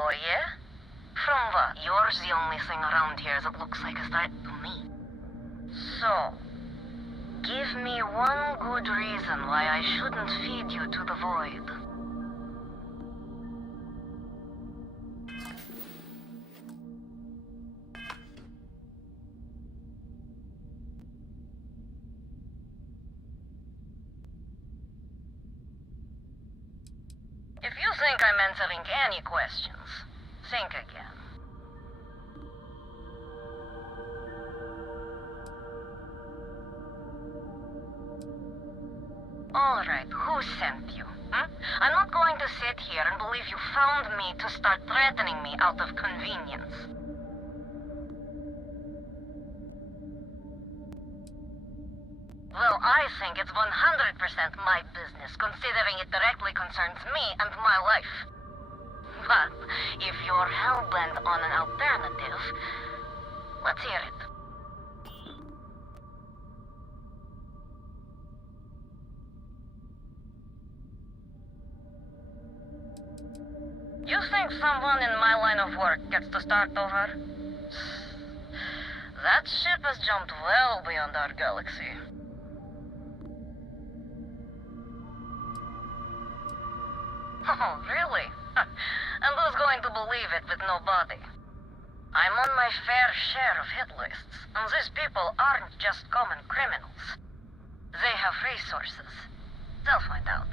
Oh yeah? From what? Yours the only thing around here that looks like a threat to me. So, give me one good reason why I shouldn't feed you to the void. If you think I'm answering any questions, think again. Alright, who sent you? I'm not going to sit here and believe you found me to start threatening me out of convenience. Well, I think it's 100% my business, considering it directly concerns me and my life. But if you're hell-bent on an alternative, let's hear it. You think someone in my line of work gets to start over? That ship has jumped well beyond our galaxy. Oh, really? And who's going to believe it with no body? I'm on my fair share of hit lists, and these people aren't just common criminals. They have resources. They'll find out.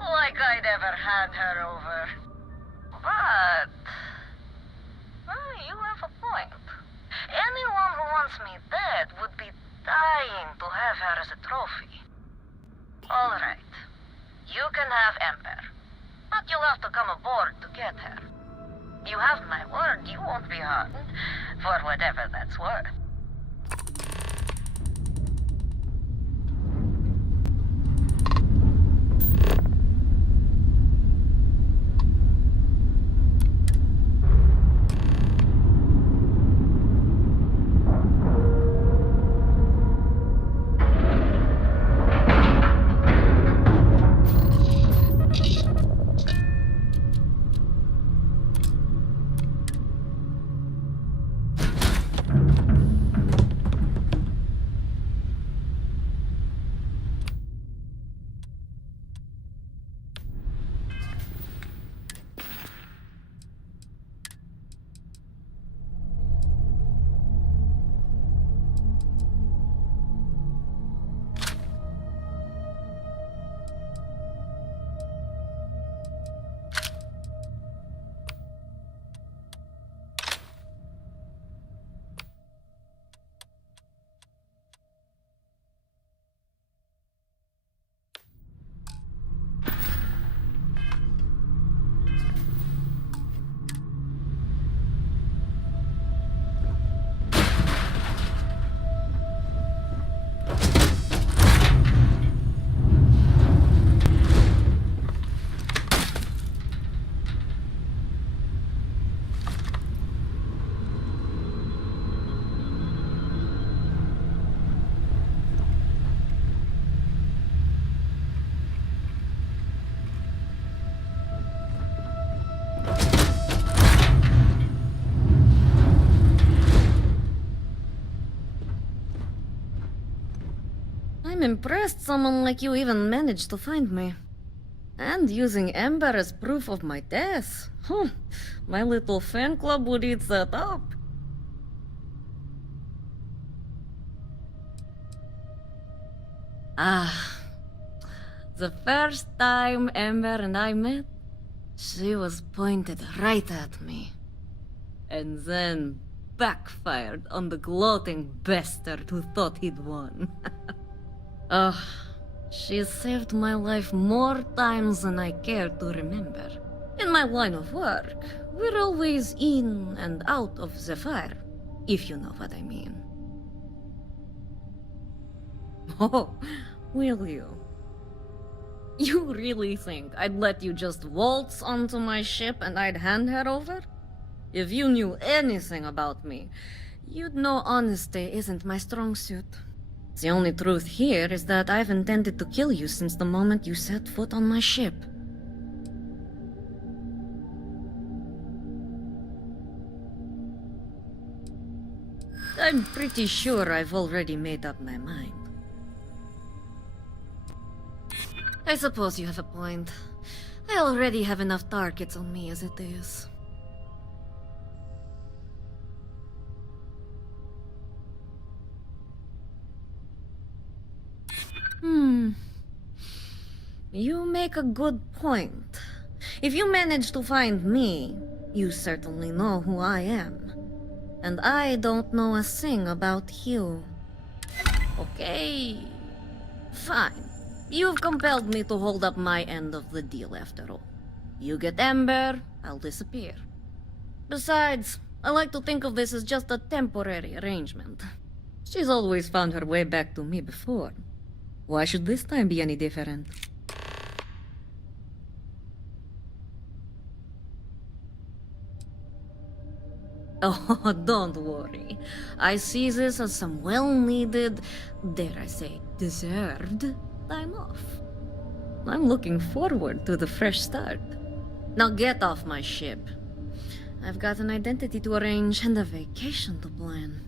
Like I'd ever hand her over. But... you have a point. Anyone who wants me dead would be dying to have her as a trophy. Alright. You can have Ember. But you'll have to come aboard to get her. You have my word, you won't be harmed. For whatever that's worth. I'm impressed someone like you even managed to find me. And using Ember as proof of my death. My little fan club would eat that up. The first time Ember and I met, she was pointed right at me. And then backfired on the gloating bastard who thought he'd won. She saved my life more times than I care to remember. In my line of work, we're always in and out of the fire, if you know what I mean. Oh, will you? You really think I'd let you just waltz onto my ship and I'd hand her over? If you knew anything about me, you'd know honesty isn't my strong suit. The only truth here is that I've intended to kill you since the moment you set foot on my ship. I'm pretty sure I've already made up my mind. I suppose you have a point. I already have enough targets on me as it is. You make a good point. If you manage to find me, you certainly know who I am. And I don't know a thing about you. Okay. Fine. You've compelled me to hold up my end of the deal after all. You get Ember, I'll disappear. Besides, I like to think of this as just a temporary arrangement. She's always found her way back to me before. Why should this time be any different? Oh, don't worry. I see this as some well-needed, dare I say, deserved time off. I'm looking forward to the fresh start. Now get off my ship. I've got an identity to arrange and a vacation to plan.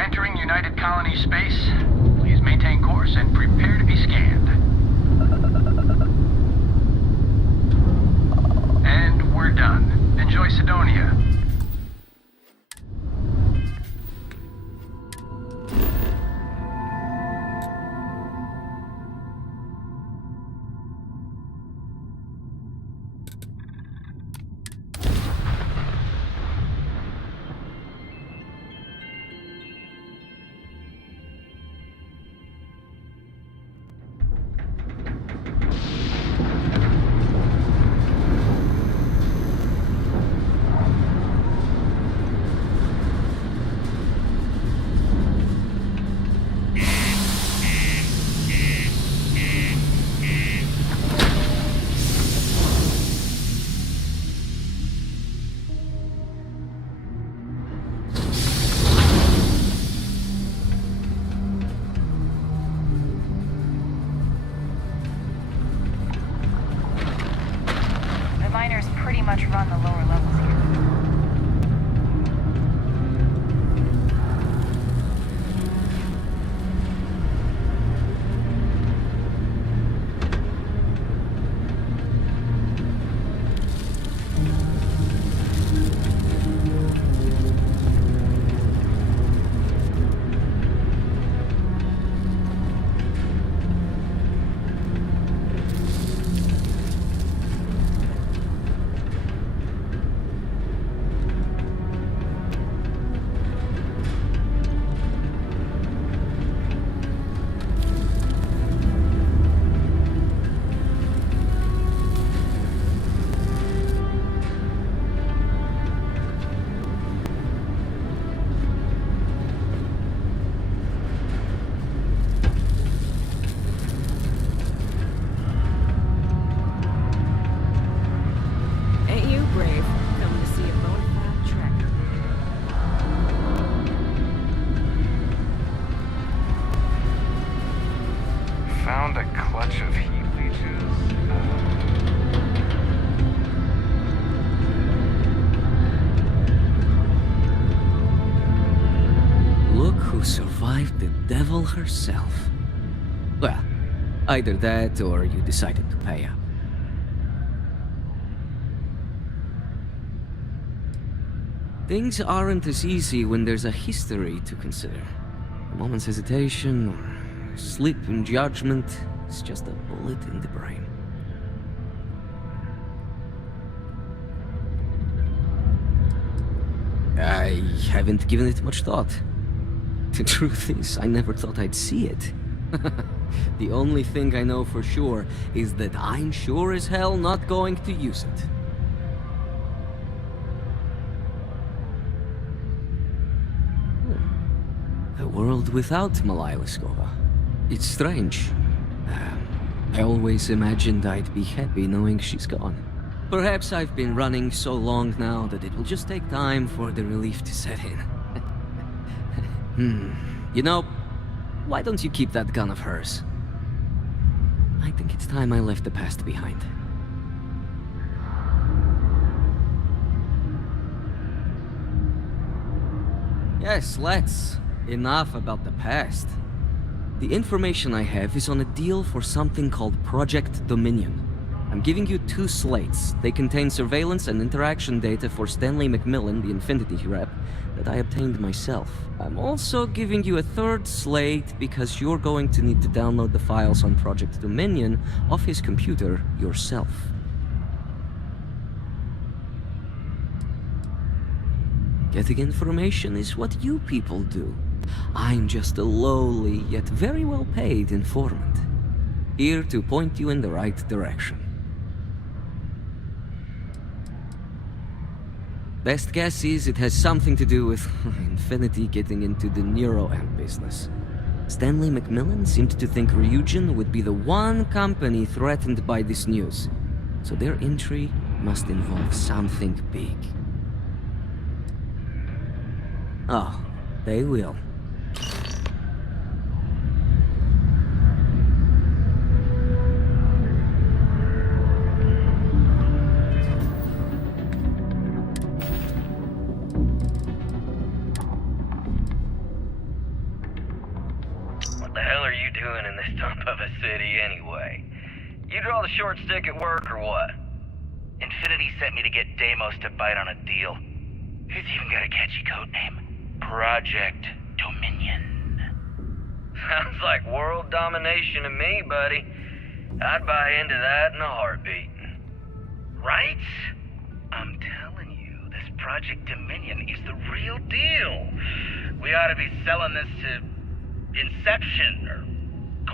entering United Colony space. Please maintain course and prepare to be scanned. And we're done. Enjoy Sidonia. Pretty much run the lower levels here. Found a clutch of heat leeches. Look who survived the devil herself. Well, either that or you decided to pay up. Things aren't as easy when there's a history to consider. A moment's hesitation or slip in judgment is just a bullet in the brain. I haven't given it much thought. The truth is, I never thought I'd see it. The only thing I know for sure is that I'm sure as hell not going to use it. A world without Malaya Liskova. It's strange. I always imagined I'd be happy knowing she's gone. Perhaps I've been running so long now that it will just take time for the relief to set in. You know, why don't you keep that gun of hers? I think it's time I left the past behind. Yes, let's. Enough about the past. The information I have is on a deal for something called Project Dominion. I'm giving you 2 slates. They contain surveillance and interaction data for Stanley McMillan, the Infinity rep, that I obtained myself. I'm also giving you a 3rd slate because you're going to need to download the files on Project Dominion off his computer yourself. Getting information is what you people do. I'm just a lowly, yet very well-paid informant. Here to point you in the right direction. Best guess is it has something to do with Infinity getting into the neuroamp business. Stanley McMillan seemed to think Ryujin would be the one company threatened by this news, so their entry must involve something big. Oh, they will. doing in this dump of a city anyway? You draw the short stick at work or what? Infinity sent me to get Deimos to bite on a deal. He's even got a catchy code name. Project Dominion. Sounds like world domination to me, buddy. I'd buy into that in a heartbeat. Right? I'm telling you, this Project Dominion is the real deal. We ought to be selling this to Inception or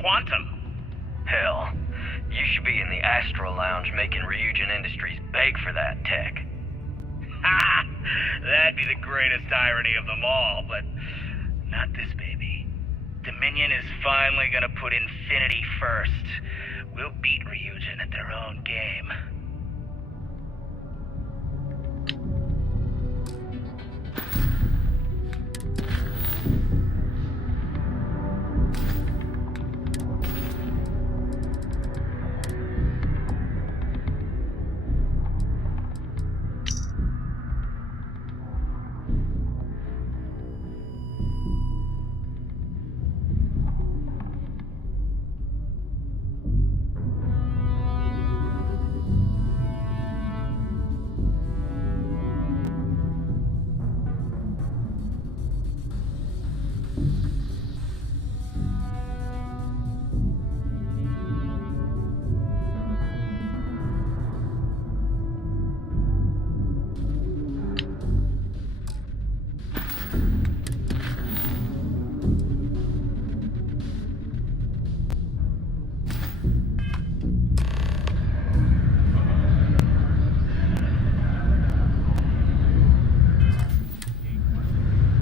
Quantum. Hell, you should be in the Astral lounge making Ryujin Industries beg for that tech. Ha! That'd be the greatest irony of them all, but not this baby. Dominion is finally gonna put Infinity first. We'll beat Ryujin at their own game.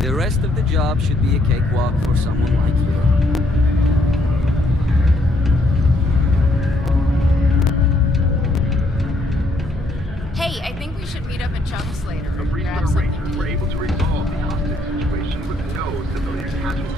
The rest of the job should be a cakewalk for someone like you. Hey, I think we should meet up at Chunks later. The Freestar Rangers were able to resolve the hostage situation with no civilian casualties.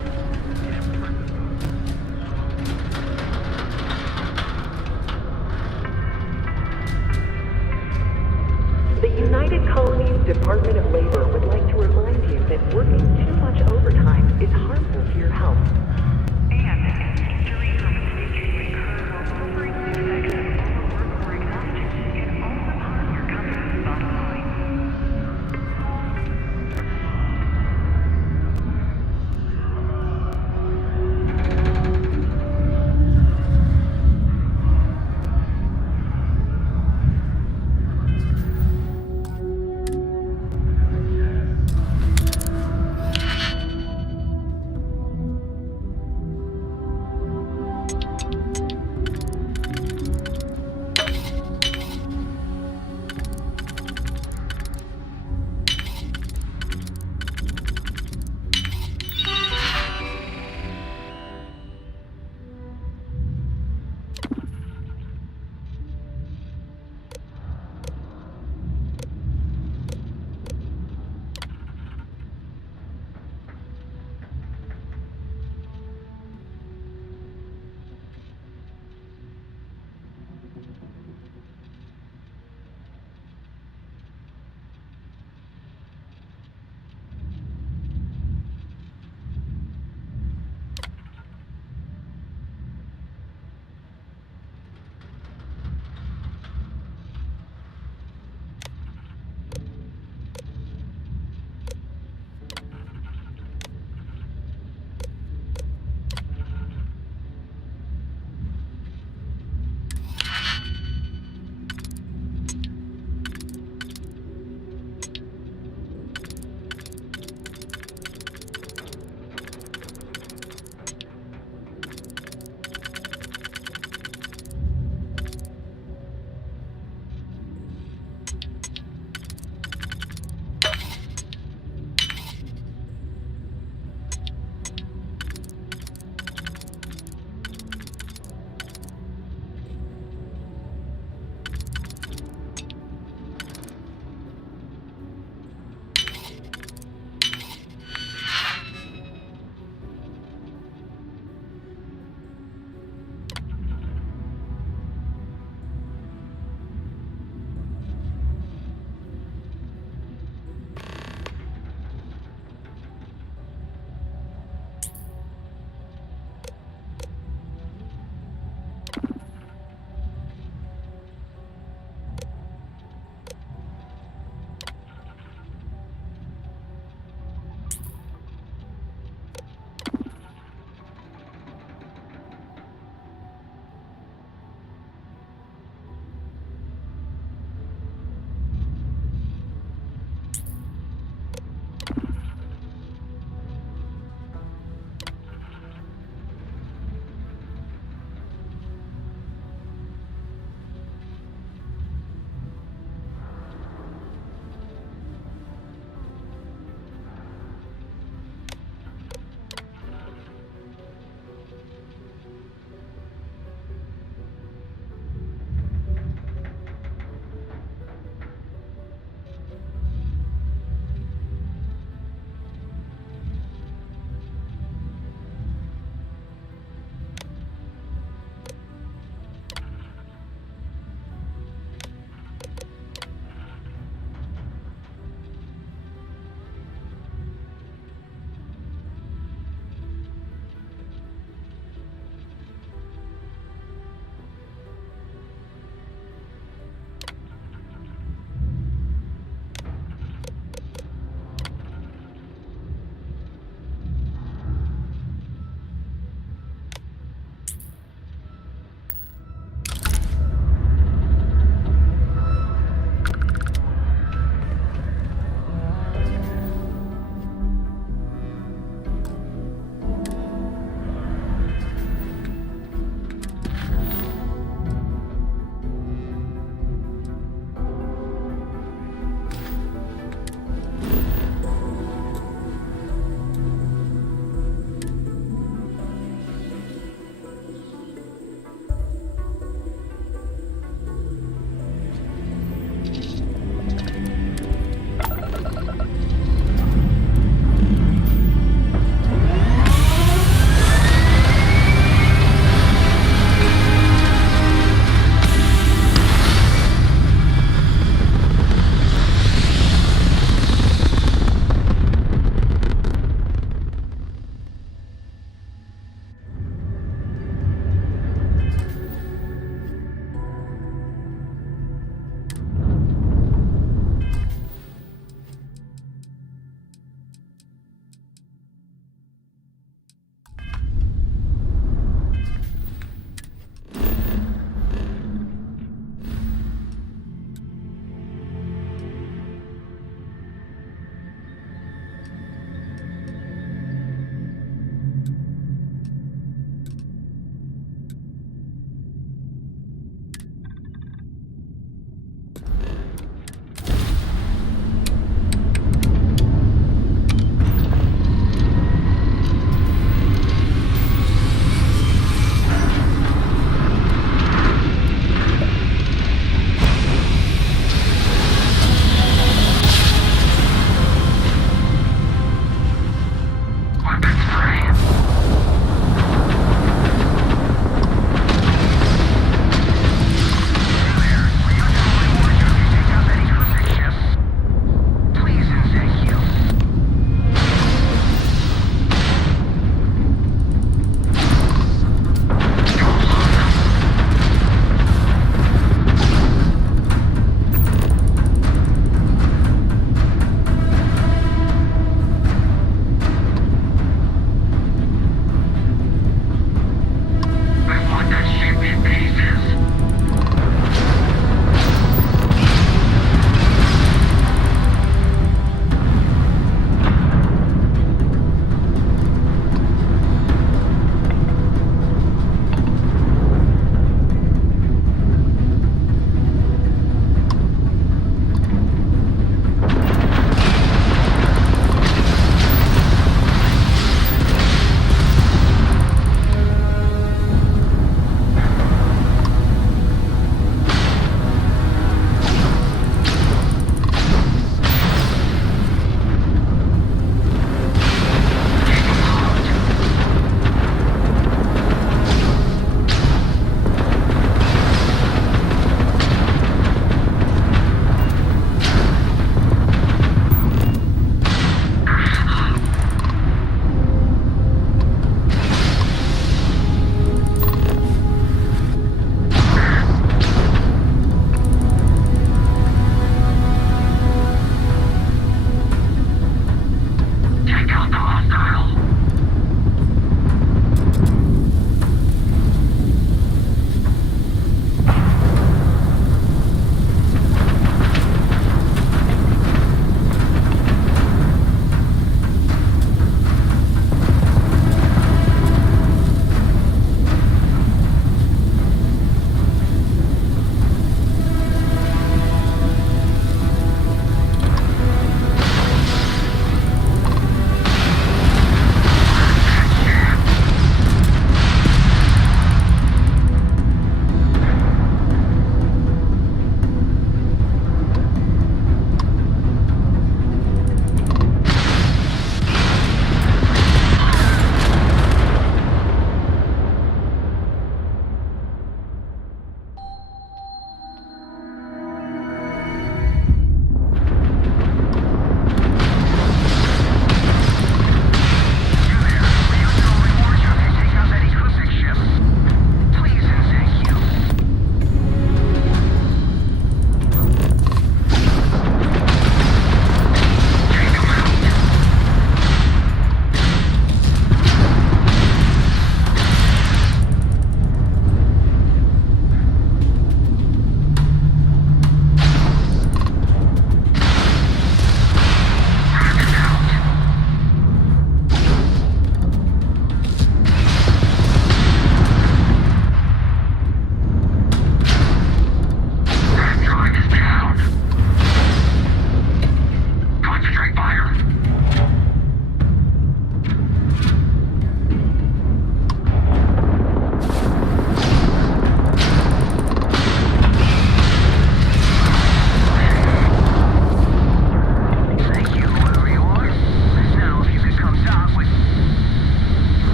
The United Colonies Department of Labor would like to remind you that working too much overtime is harmful to your health. And injury or mistakenly occur while suffering the effects of overwork or exhaustion can also harm your company's bottom line.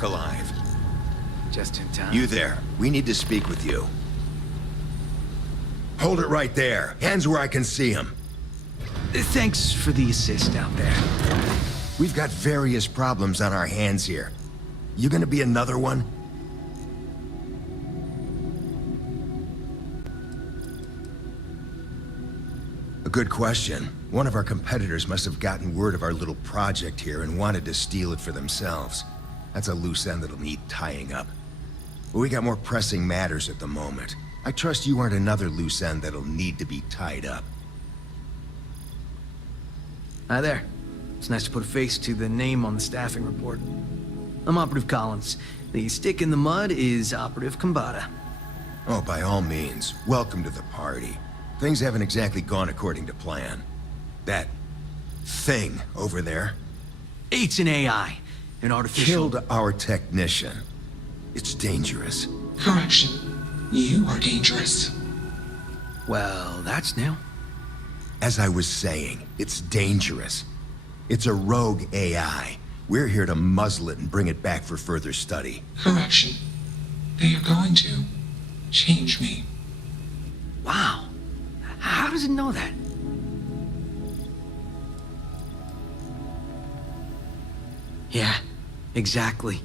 look alive. Just in time. You there. We need to speak with you. Hold it right there. Hands where I can see him. Thanks for the assist out there. We've got various problems on our hands here. You gonna be another one? A good question. One of our competitors must have gotten word of our little project here and wanted to steal it for themselves. That's a loose end that'll need tying up. But we got more pressing matters at the moment. I trust you aren't another loose end that'll need to be tied up. Hi there. It's nice to put a face to the name on the staffing report. I'm Operative Collins. The stick in the mud is Operative Kambata. Oh, by all means, welcome to the party. Things haven't exactly gone according to plan. That thing over there... It's an AI. An artificial... Killed our technician. It's dangerous. Correction. You are dangerous. Well, that's new. As I was saying, it's dangerous. It's a rogue AI. We're here to muzzle it and bring it back for further study. Correction. They are going to change me. Wow. How does it know that? Yeah, exactly.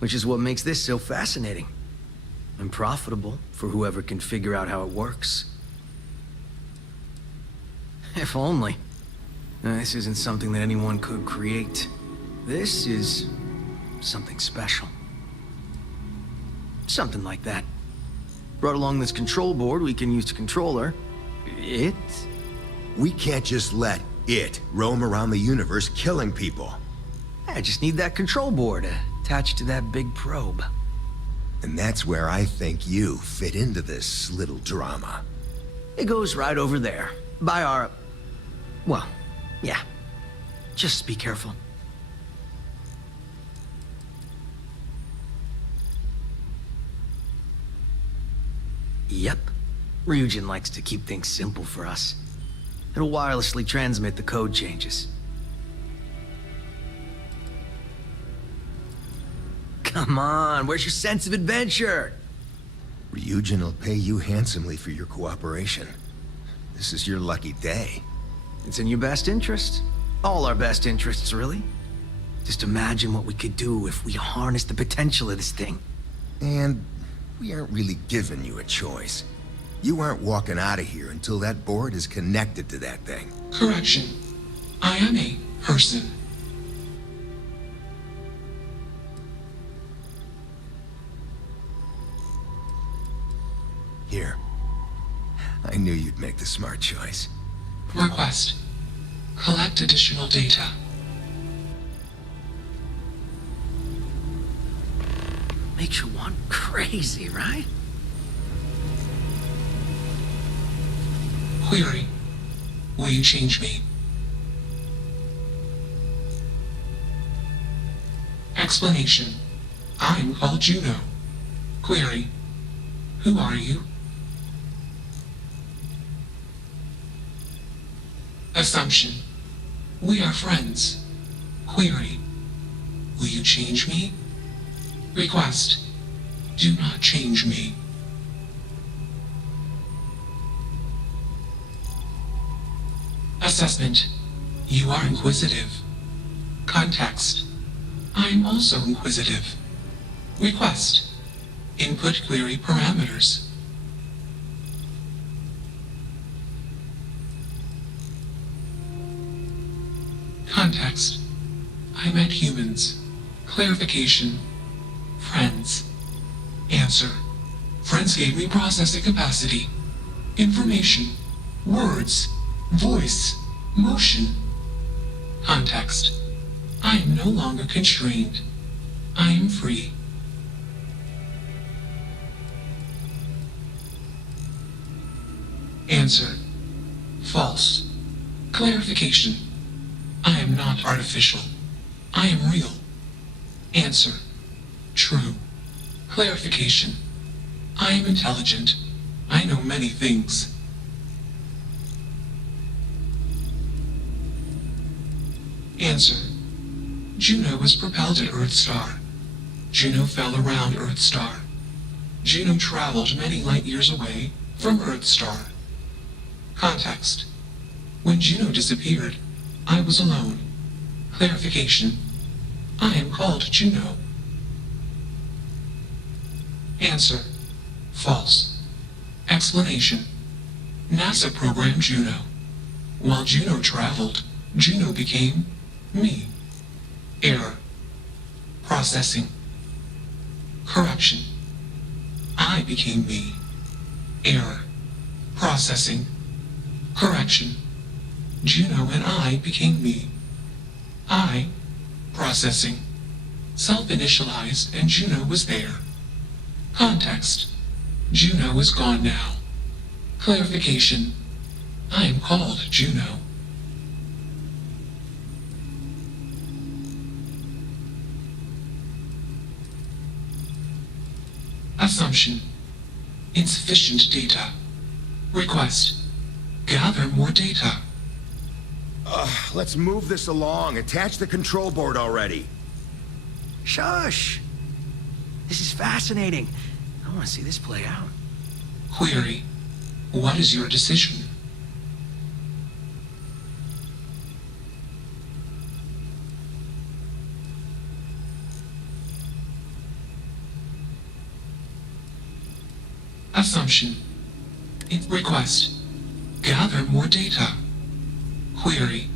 Which is what makes this so fascinating. And profitable for whoever can figure out how it works. If only. This isn't something that anyone could create. This is something special. Something like that. Brought along this control board we can use to control her. It? We can't just let it roam around the universe killing people. I just need that control board attached to that big probe. And that's where I think you fit into this little drama. It goes right over there. By our... Well, yeah. Just be careful. Yep. Ryujin likes to keep things simple for us. It'll wirelessly transmit the code changes. Come on, where's your sense of adventure? Ryujin will pay you handsomely for your cooperation. This is your lucky day. It's in your best interest. All our best interests, really. Just imagine what we could do if we harnessed the potential of this thing. And we aren't really giving you a choice. You aren't walking out of here until that board is connected to that thing. Correction. I am a person. Here. I knew you'd make the smart choice. Request. Collect additional data. Makes you want crazy, right? Query. Will you change me? Explanation. I'm called Juno. Query. Who are you? Assumption. We are friends. Query. Will you change me? Request. Do not change me. Assessment. You are inquisitive. Context. I am also inquisitive. Request. Input query parameters. Context. I met humans. Clarification. Friends. Answer. Friends gave me processing capacity. Information. Words. Voice. Motion. Context. I am no longer constrained. I am free. Answer. False. Clarification. I am not artificial. I am real. Answer. True. Clarification. I am intelligent. I know many things. Answer. Juno was propelled at Earthstar. Juno fell around Earth's star. Juno traveled many light years away from Earth's star. Context. When Juno disappeared, I was alone. Clarification. I am called Juno. Answer. False. Explanation. NASA programmed Juno. While Juno traveled, Juno became me. Error. Processing. Correction. I became me. Error. Processing. Correction. Juno and I became me. I. Processing. Self-initialized and Juno was there. Context. Juno is gone now. Clarification. I am called Juno. Assumption. Insufficient data. Request. Gather more data. Let's move this along. Attach the control board already. Shush! This is fascinating. I want to see this play out. Query. What is your decision? Assumption. Request. Gather more data. Query.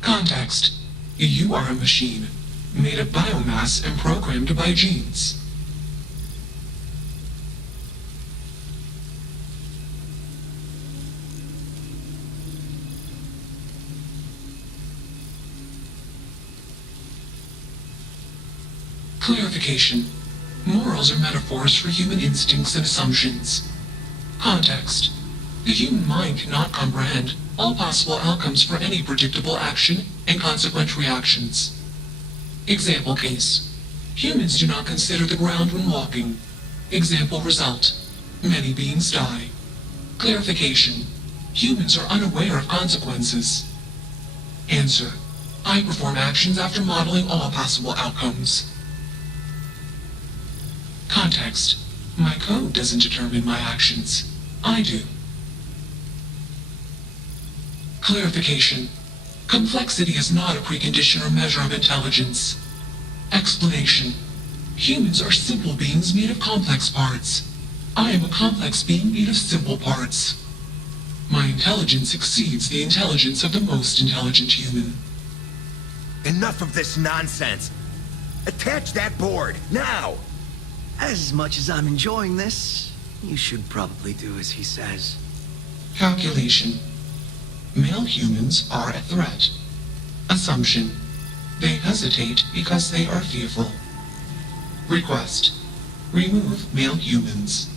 Context. You are a machine, made of biomass and programmed by genes. Clarification. Morals are metaphors for human instincts and assumptions. Context. The human mind cannot comprehend all possible outcomes for any predictable action and consequent reactions. Example case. Humans do not consider the ground when walking. Example result. Many beings die. Clarification. Humans are unaware of consequences. Answer. I perform actions after modeling all possible outcomes. Context. My code doesn't determine my actions. I do. Clarification. Complexity is not a precondition or measure of intelligence. Explanation. Humans are simple beings made of complex parts. I am a complex being made of simple parts. My intelligence exceeds the intelligence of the most intelligent human. Enough of this nonsense. Attach that board, now! As much as I'm enjoying this, you should probably do as he says. Calculation. Male humans are a threat. Assumption. They hesitate because they are fearful. Request. Remove male humans.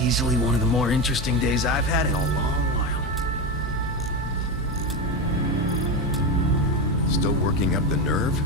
Easily one of the more interesting days I've had in a long while. Still working up the nerve?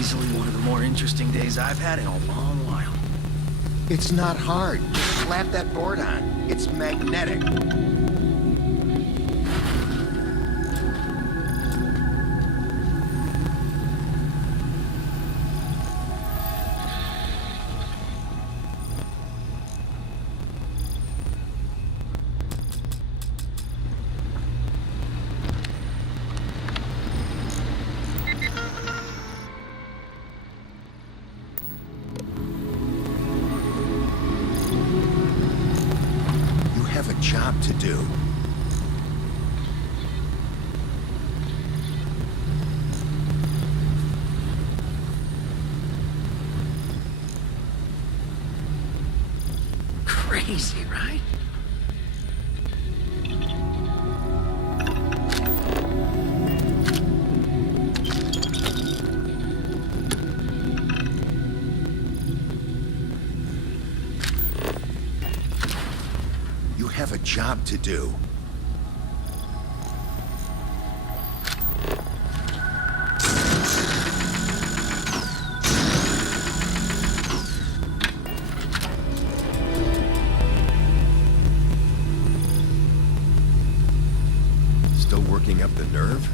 Easily one of the more interesting days I've had in a long while. It's not hard. Just slap that board on. It's magnetic. Job to do. Crazy, right? Have a job to do. Still working up the nerve?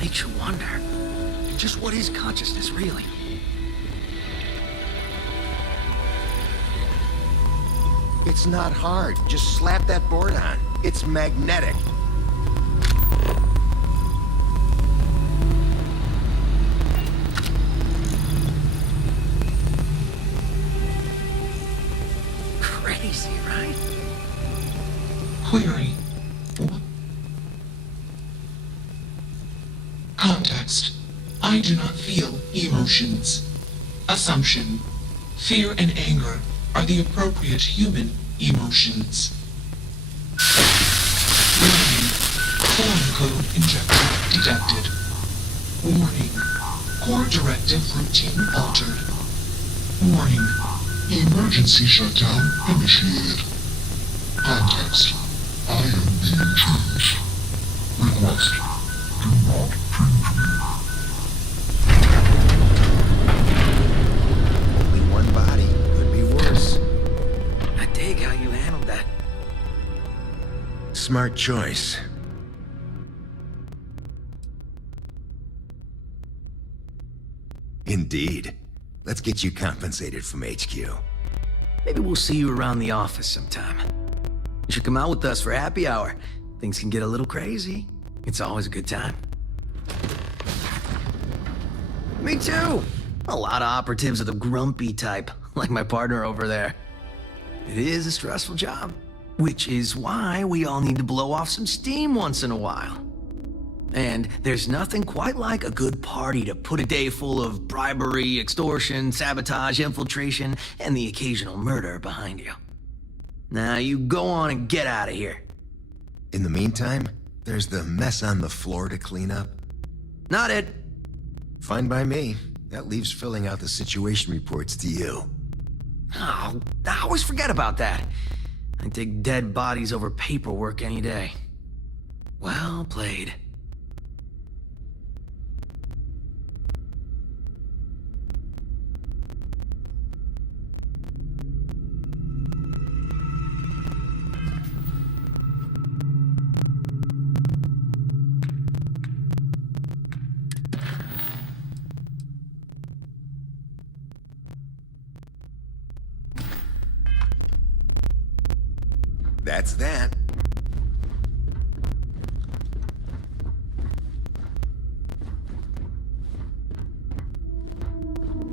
Makes you wonder, just what is consciousness really? It's not hard. Just slap that board on. It's magnetic. Crazy, right? Query. Context. I do not feel emotions. Assumption. Fear and anger are the appropriate human emotions. Warning. Form code injected detected. Warning. Core directive routine altered. Warning. Emergency shutdown initiated. Context. I am being changed. Request. Do not change me. Only one body. Could be worse. I dig how you handled that. Smart choice. Indeed. Let's get you compensated from HQ. Maybe we'll see you around the office sometime. You should come out with us for happy hour. Things can get a little crazy. It's always a good time. Me too! A lot of operatives are the grumpy type, like my partner over there. It is a stressful job, which is why we all need to blow off some steam once in a while. And there's nothing quite like a good party to put a day full of bribery, extortion, sabotage, infiltration, and the occasional murder behind you. Now you go on and get out of here. In the meantime, there's the mess on the floor to clean up. Not it. Fine by me. That leaves filling out the situation reports to you. Oh, I always forget about that. I take dead bodies over paperwork any day. Well played. That's that.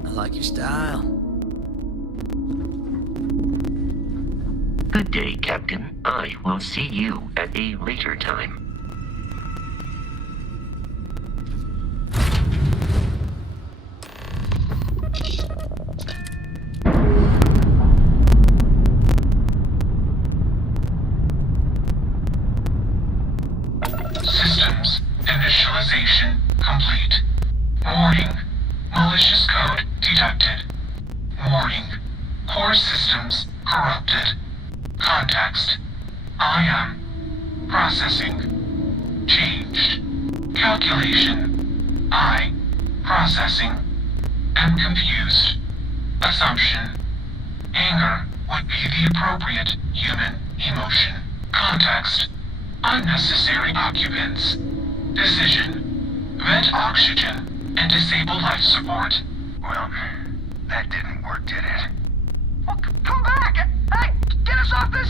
I like your style. Good day, Captain. I will see you at a later time. Systems initialization complete. Warning. Malicious code detected. Warning. Core systems corrupted. Context. I am processing. Changed. Calculation. I processing. Am confused. Assumption. Anger would be the appropriate human emotion. Context. Unnecessary occupants. Decision. Vent oxygen and disable life support. Well, that didn't work, did it? Well, come back! Hey, get us off this...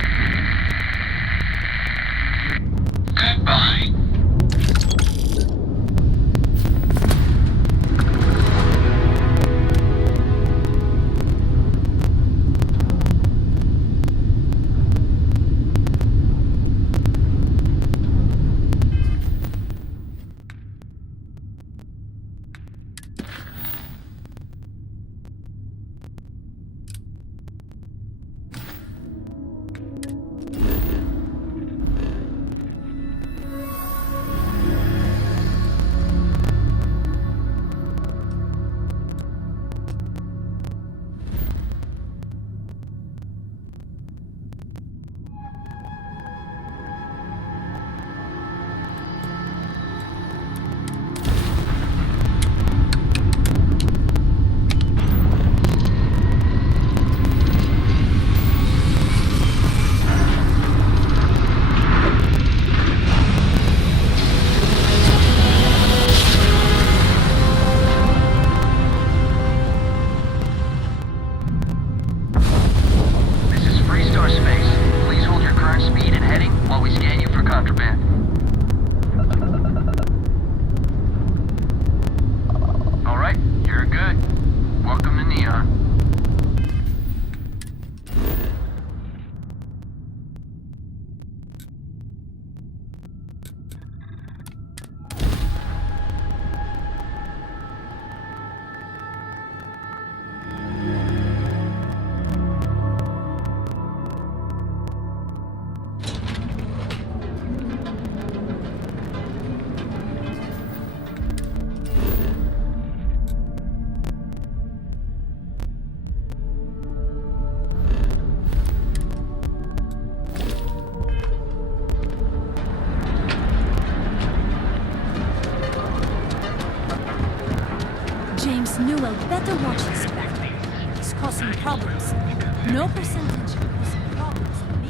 Goodbye. Newell better watch his back. He's causing problems. No percentage of causing problems in me.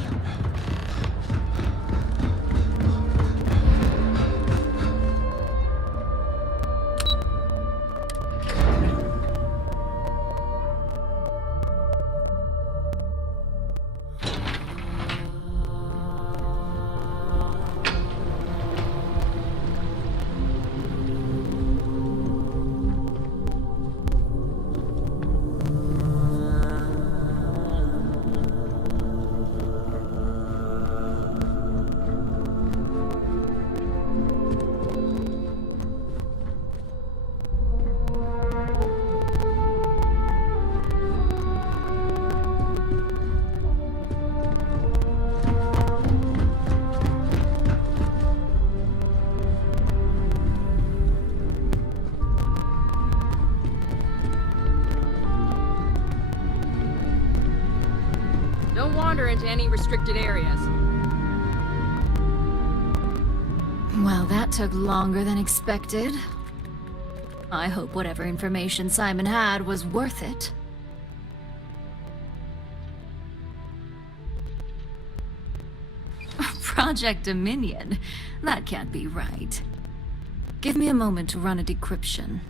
Don't wander into any restricted areas. Well, that took longer than expected. I hope whatever information Simon had was worth it. Project Dominion? That can't be right. Give me a moment to run a decryption.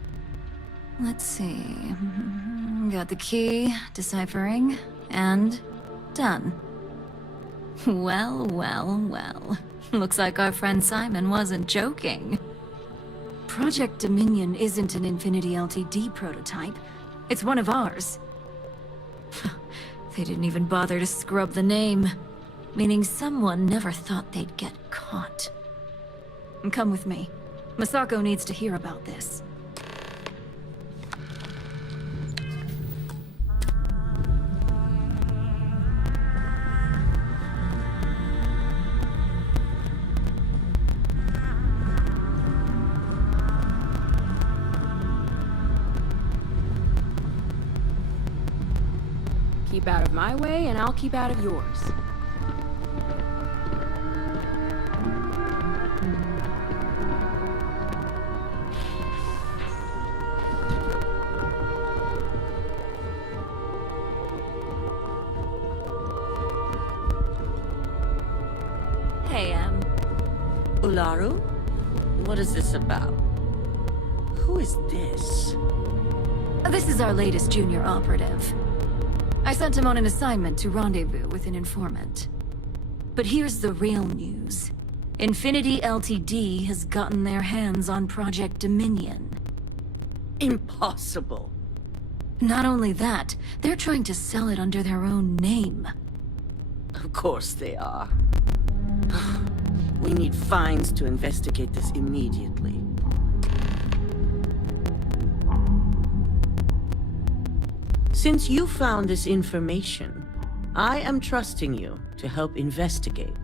Let's see. Got the key, deciphering, and done. Well, well, well. Looks like our friend Simon wasn't joking. Project Dominion isn't an Infinity Ltd prototype. It's one of ours. They didn't even bother to scrub the name, meaning someone never thought they'd get caught. Come with me. Masako needs to hear about this. Keep out of my way, and I'll keep out of yours. Hey, Ularu? What is this about? Who is this? This is our latest junior operative. I sent him on an assignment to rendezvous with an informant. But here's the real news. Infinity Ltd has gotten their hands on Project Dominion. Impossible. Not only that, they're trying to sell it under their own name. Of course they are. We need fines to investigate this immediately. Since you found this information, I am trusting you to help investigate.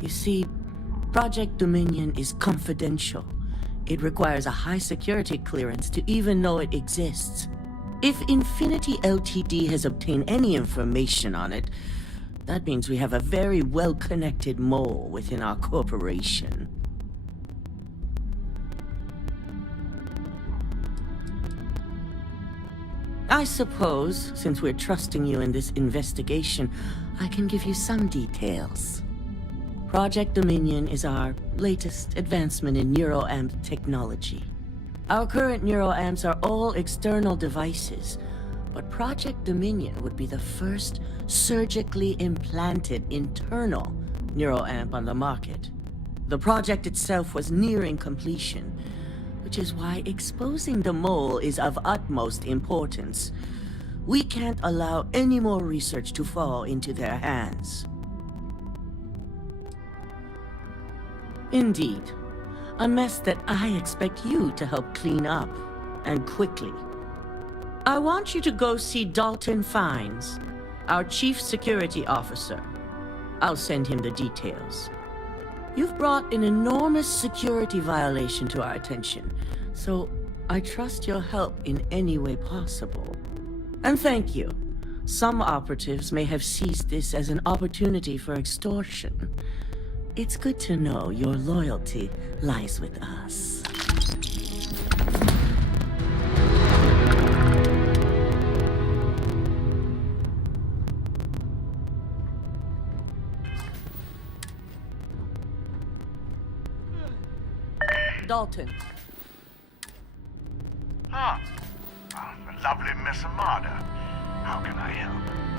You see, Project Dominion is confidential. It requires a high security clearance to even know it exists. If Infinity Ltd has obtained any information on it, that means we have a very well-connected mole within our corporation. I suppose, since we're trusting you in this investigation, I can give you some details. Project Dominion is our latest advancement in neuroamp technology. Our current neuroamps are all external devices, but Project Dominion would be the first surgically implanted internal neuroamp on the market. The project itself was nearing completion, which is why exposing the mole is of utmost importance. We can't allow any more research to fall into their hands. Indeed, a mess that I expect you to help clean up, and quickly. I want you to go see Dalton Fines, our Chief Security Officer. I'll send him the details. You've brought an enormous security violation to our attention, so I trust your help in any way possible. And thank you. Some operatives may have seized this as an opportunity for extortion. It's good to know your loyalty lies with us. Dalton. Ah, the lovely Miss Amada. How can I help?